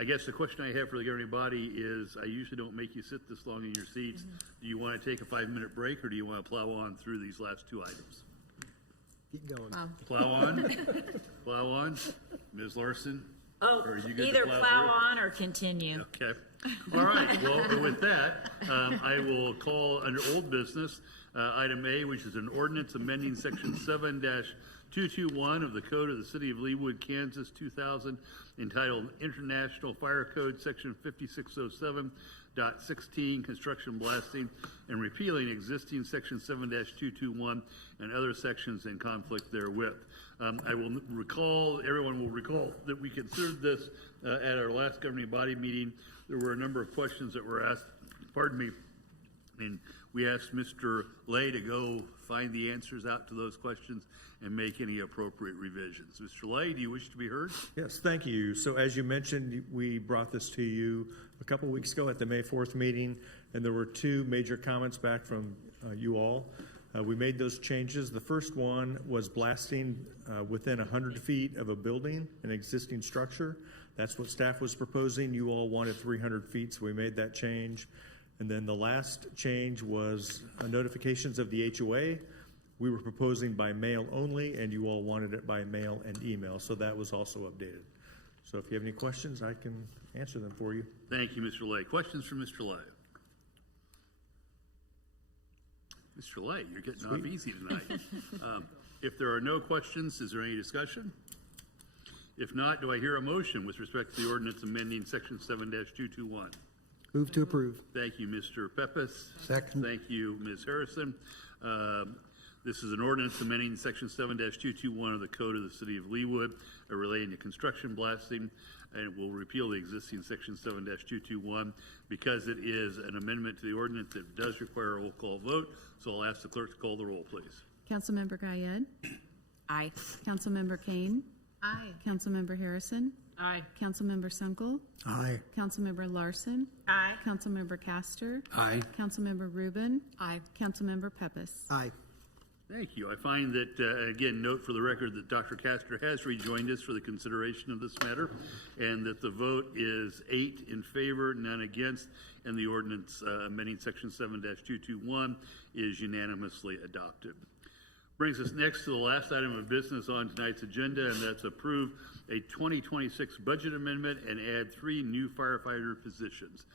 I guess the question I have for the governing body is, I usually don't make you sit this long in your seats. Do you want to take a 5-minute break, or do you want to plow on through these last 2 items? Keep going. Plow on? Plow on? Ms. Larson? Oh, Are you good to either plow plow through? on or continue. Okay. All right. Well, with that, I will call under old business item A, which is an ordinance amending section 7-221 of the Code of the City of Leawood, Kansas, 2000, entitled International Fire Code, section 5607.16, construction blasting, and repealing existing section 7-221 and other sections in conflict therewith. I will recall, everyone will recall that we considered this at our last governing body meeting. There were a number of questions that were asked, and we asked Mr. Lay to go find the answers out to those questions and make any appropriate revisions. Mr. Lay, do you wish to be heard? Yes, thank you. So as you mentioned, we brought this to you a couple weeks ago at the May 4th meeting, and there were 2 major comments back from you all. We made those changes. The first one was blasting within 100 feet of a building, an existing structure. That's what staff was proposing. You all wanted 300 feet, so we made that change. And then the last change was notifications of the HOA. We were proposing by mail only, and you all wanted it by mail and email, so that was also updated. So if you have any questions, I can answer them for you. Thank you, Mr. Lay. Questions from Mr. Lay? Mr. Lay, you're getting off easy tonight. If there are no questions, is there any discussion? If not, do I hear a motion with respect to the ordinance amending section 7-221? Move to approve. Thank you, Mr. Pepis. Second. Thank you, Ms. Harrison. This is an ordinance amending section 7-221 of the Code of the City of Leawood relating to construction blasting, and it will repeal the existing section 7-221 because it is an amendment to the ordinance that does require a roll call vote. So I'll ask the clerk to call the roll, please. Councilmember Guyed? Aye. Councilmember Kane? Aye. Councilmember Harrison? Aye. Councilmember Sunkel? Aye. Councilmember Larson? Aye. Councilmember Castor? Aye. Councilmember Rubin? Aye. Councilmember Pepis? Aye. Thank you. I find that, again, note for the record that Dr. Castor has rejoined us for the consideration of this matter, and that the vote is 8 in favor, none against, and the ordinance amending section 7-221 is unanimously adopted. Brings us next to the last item of business on tonight's agenda, and that's approve a 2026 budget amendment and add 3 new firefighter positions.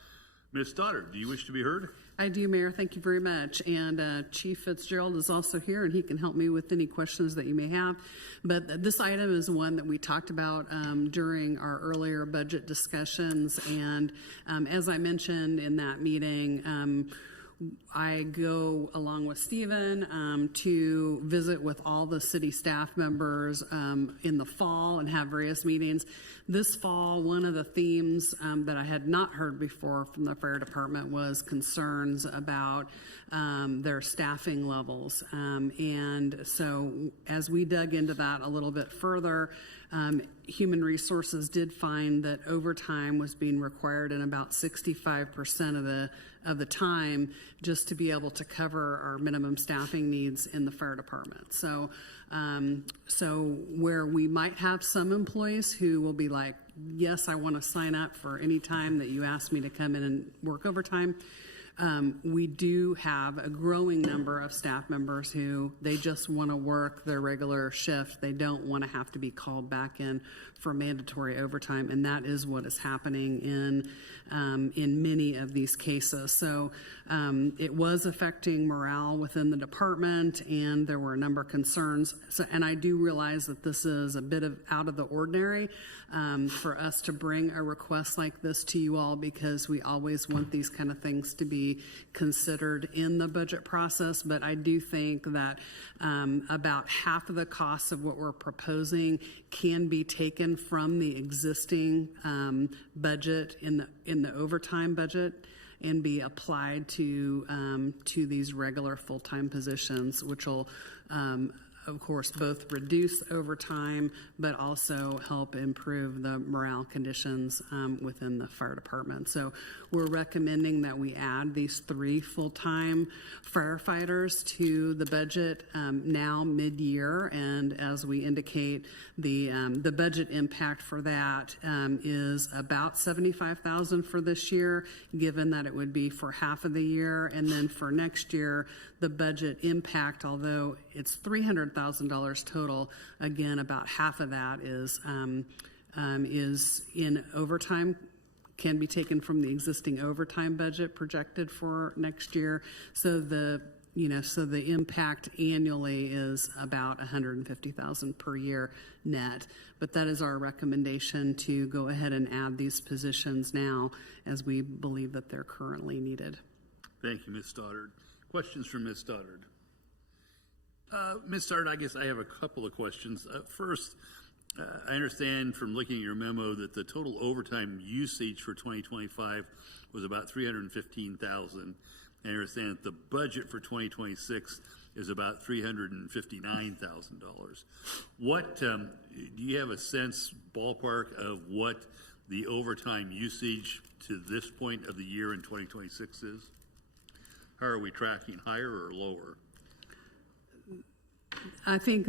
Ms. Stoddard, do you wish to be heard? I do, Mayor. Thank you very much. And Chief Fitzgerald is also here, and he can help me with any questions that you may have. But this item is one that we talked about during our earlier budget discussions. And as I mentioned in that meeting, I go along with Stephen to visit with all the city staff members in the fall and have various meetings. This fall, one of the themes that I had not heard before from the fire department was concerns about their staffing levels. And so as we dug into that a little bit further, Human Resources did find that overtime was being required in about 65% of the time just to be able to cover our minimum staffing needs in the fire department. So where we might have some employees who will be like, yes, I want to sign up for any time that you ask me to come in and work overtime, We do have a growing number of staff members who they just want to work their regular shift. They don't want to have to be called back in for mandatory overtime, and that is what is happening in many of these cases. So it was affecting morale within the department, and there were a number of concerns. So, and I do realize that this is a bit of out of the ordinary for us to bring a request like this to you all, because we always want these kind of things to be considered in the budget process. But I do think that about half of the costs of what we're proposing can be taken from the existing budget in the overtime budget and be applied to these regular full-time positions, which will of course, both reduce overtime, but also help improve the morale conditions within the fire department. So we're recommending that we add these 3 full-time firefighters to the budget now mid-year. And as we indicate, the budget impact for that is about $75,000 for this year, given that it would be for half of the year. And then for next year, the budget impact, although it's $300,000 total, again, about half of that is in overtime, can be taken from the existing overtime budget projected for next year. So the impact annually is about $150,000 per year net. But that is our recommendation, to go ahead and add these positions now, as we believe that they're currently needed. Thank you, Ms. Stoddard. Questions from Ms. Stoddard? Ms. Stoddard, I guess I have a couple of questions. First, I understand from looking at your memo that the total overtime usage for 2025 was about $315,000. I understand that the budget for 2026 is about $359,000. What do you have a sense, ballpark, of what the overtime usage to this point of the year in 2026 is? How are we tracking, higher or lower? I think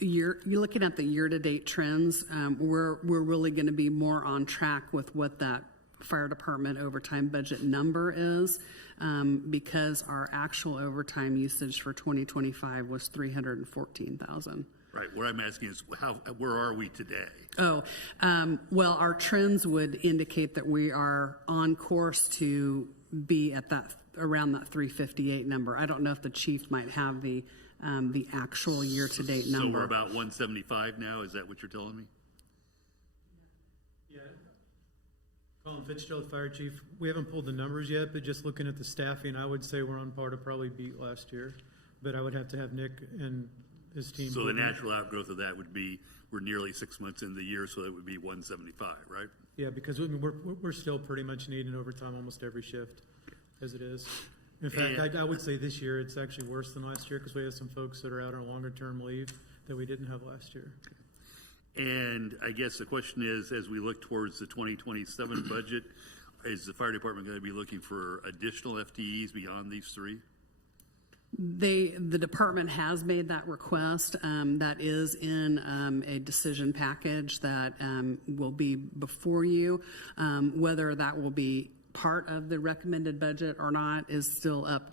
you're looking at the year-to-date trends. We're really going to be more on track with what that fire department overtime budget number is, because our actual overtime usage for 2025 was $314,000. Right. What I'm asking is, where are we today? Well, our trends would indicate that we are on course to be at around that 358 number. I don't know if the chief might have the actual year-to-date number. So we're about 175 now. Is that what you're telling me? Yeah. Colin Fitzgerald, Fire Chief. We haven't pulled the numbers yet, but just looking at the staffing, I would say we're on par to probably beat last year. But I would have to have Nick and his team. So the natural outgrowth of that would be, we're nearly 6 months in the year, so it would be 175, right? Yeah, because we're still pretty much needing overtime almost every shift as it is. In fact, I would say this year it's actually worse than last year, because we have some folks that are out on longer-term leave that we didn't have last year. And I guess the question is, as we look towards the 2027 budget, is the fire department going to be looking for additional FTEs beyond these 3? The department has made that request. That is in a decision package that will be before you. Whether that will be part of the recommended budget or not is still up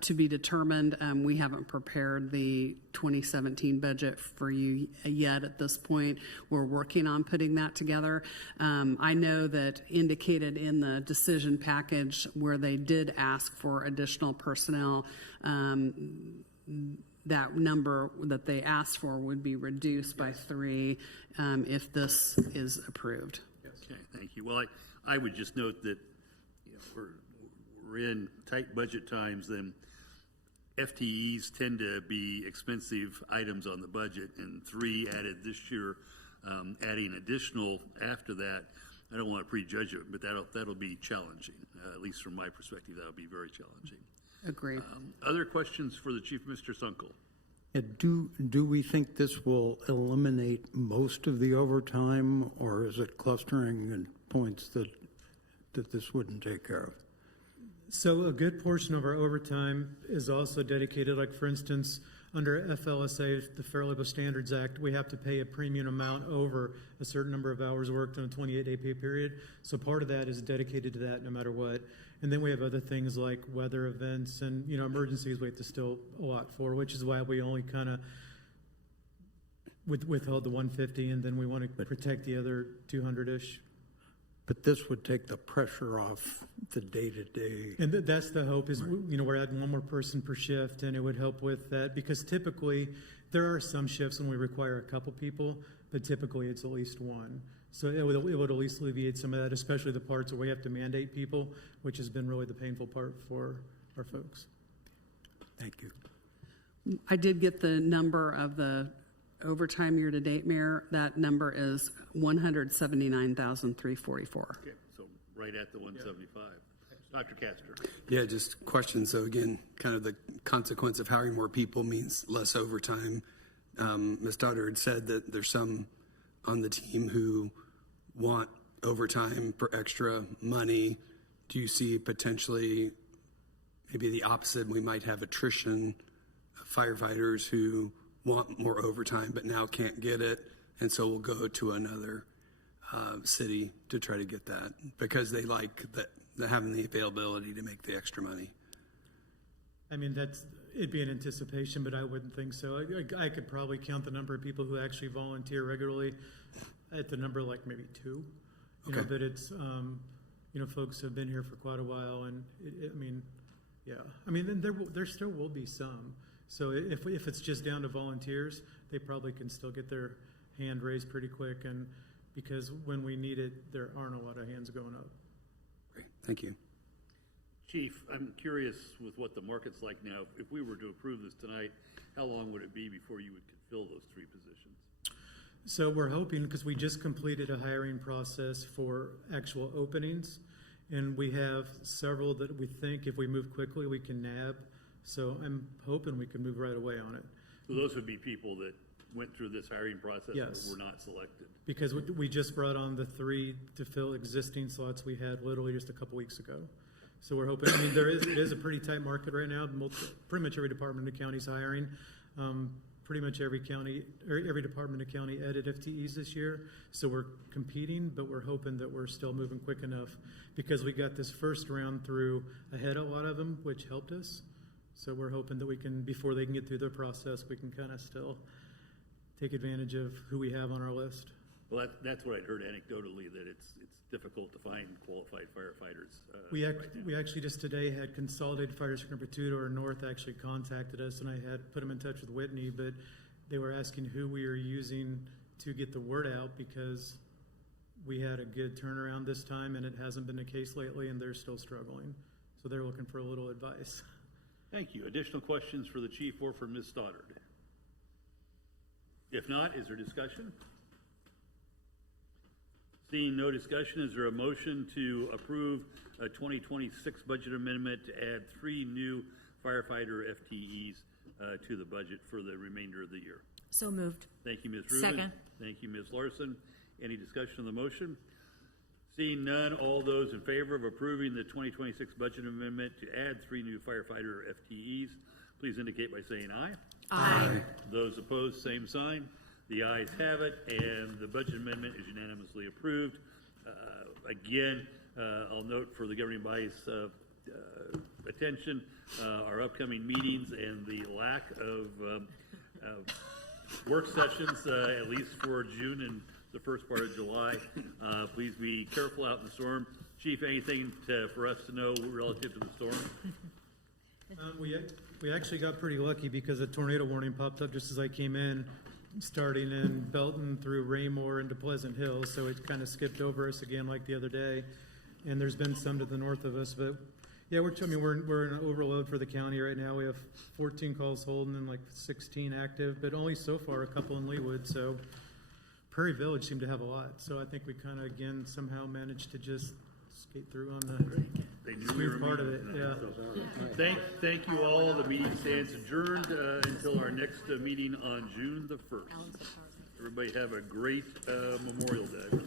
to be determined. We haven't prepared the 2017 budget for you yet at this point. We're working on putting that together. I know that indicated in the decision package where they did ask for additional personnel, that number that they asked for would be reduced by 3 if this is approved. Okay, thank you. Well, I would just note that we're in tight budget times, then FTEs tend to be expensive items on the budget, and 3 added this year, adding additional after that, I don't want to prejudge it, but that'll be challenging. At least from my perspective, that'll be very challenging. Agreed. Other questions for the Chief, Mr. Sunkel? Do we think this will eliminate most of the overtime, or is it clustering in points that this wouldn't take care of? So a good portion of our overtime is also dedicated, like for instance, under FLSA, the Fair Labor Standards Act, we have to pay a premium amount over a certain number of hours worked in a 28-day pay period. So part of that is dedicated to that no matter what. And then we have other things like weather events and, emergencies we have to still allot for, which is why we only kind of withheld the 150, and then we want to protect the other 200-ish. But this would take the pressure off the day-to-day. And that's the hope is, we're adding one more person per shift, and it would help with that, because typically there are some shifts when we require a couple people, but typically it's at least one. So it would at least alleviate some of that, especially the parts where we have to mandate people, which has been really the painful part for our folks. Thank you. I did get the number of the overtime year-to-date, Mayor. That number is $179,344. Okay, so right at the 175. Dr. Castor. Yeah, just questions. So again, kind of the consequence of hiring more people means less overtime. Ms. Dotter had said that there's some on the team who want overtime for extra money. Do you see potentially maybe the opposite? We might have attrition of firefighters who want more overtime but now can't get it, and so we'll go to another city to try to get that because they like having the availability to make the extra money. I mean, it'd be an anticipation, but I wouldn't think so. I could probably count the number of people who actually volunteer regularly at the number like maybe 2. Okay. But it's folks have been here for quite a while, and then there still will be some. So if it's just down to volunteers, they probably can still get their hand raised pretty quick, and because when we need it, there aren't a lot of hands going up. Great, thank you. Chief, I'm curious with what the market's like now. If we were to approve this tonight, how long would it be before you would fill those 3 positions? So we're hoping, because we just completed a hiring process for actual openings, and we have several that we think if we move quickly, we can nab. So I'm hoping we can move right away on it. So those would be people that went through this hiring process Yes. but were not selected. Because we just brought on the 3 to fill existing slots we had literally just a couple weeks ago. So we're hoping, it is a pretty tight market right now. Pretty much every department of the county is hiring. Pretty much every department of county added FTEs this year. So we're competing, but we're hoping that we're still moving quick enough because we got this first round through ahead of a lot of them, which helped us. So we're hoping that we can, before they can get through their process, we can kind of still take advantage of who we have on our list. Well, that's what I'd heard anecdotally, that it's difficult to find qualified firefighters. We actually just today had Consolidated Fire District Number 2 to our north actually contacted us, and I had put them in touch with Whitney, but they were asking who we are using to get the word out because we had a good turnaround this time, and it hasn't been the case lately, and they're still struggling. So they're looking for a little advice. Thank you. Additional questions for the chief or for Ms. Stoddard? If not, is there discussion? Seeing no discussion, is there a motion to approve a 2026 budget amendment to add 3 new firefighter FTEs to the budget for the remainder of the year? So moved. Thank you, Ms. Rubin. Second. Thank you, Ms. Larson. Any discussion on the motion? Seeing none, all those in favor of approving the 2026 budget amendment to add 3 new firefighter FTEs, please indicate by saying aye. Aye. Those opposed, same sign. The ayes have it, and the budget amendment is unanimously approved. Again, I'll note for the governing body's attention, our upcoming meetings and the lack of work sessions, at least for June and the first part of July. Please be careful out in the storm. Chief, anything for us to know relative to the storm? We actually got pretty lucky because a tornado warning popped up just as I came in, starting in Belton through Raymore into Pleasant Hill, so it kind of skipped over us again like the other day. And there's been some to the north of us, but yeah, we're in an overload for the county right now. We have 14 calls holding and like 16 active, but only so far a couple in Leawood. So Prairie Village seemed to have a lot. So I think we kind of again somehow managed to just skate through on the smooth part of it. Yeah. Thank you all. The meeting stands adjourned until our next meeting on June the 1st. Everybody have a great Memorial Day.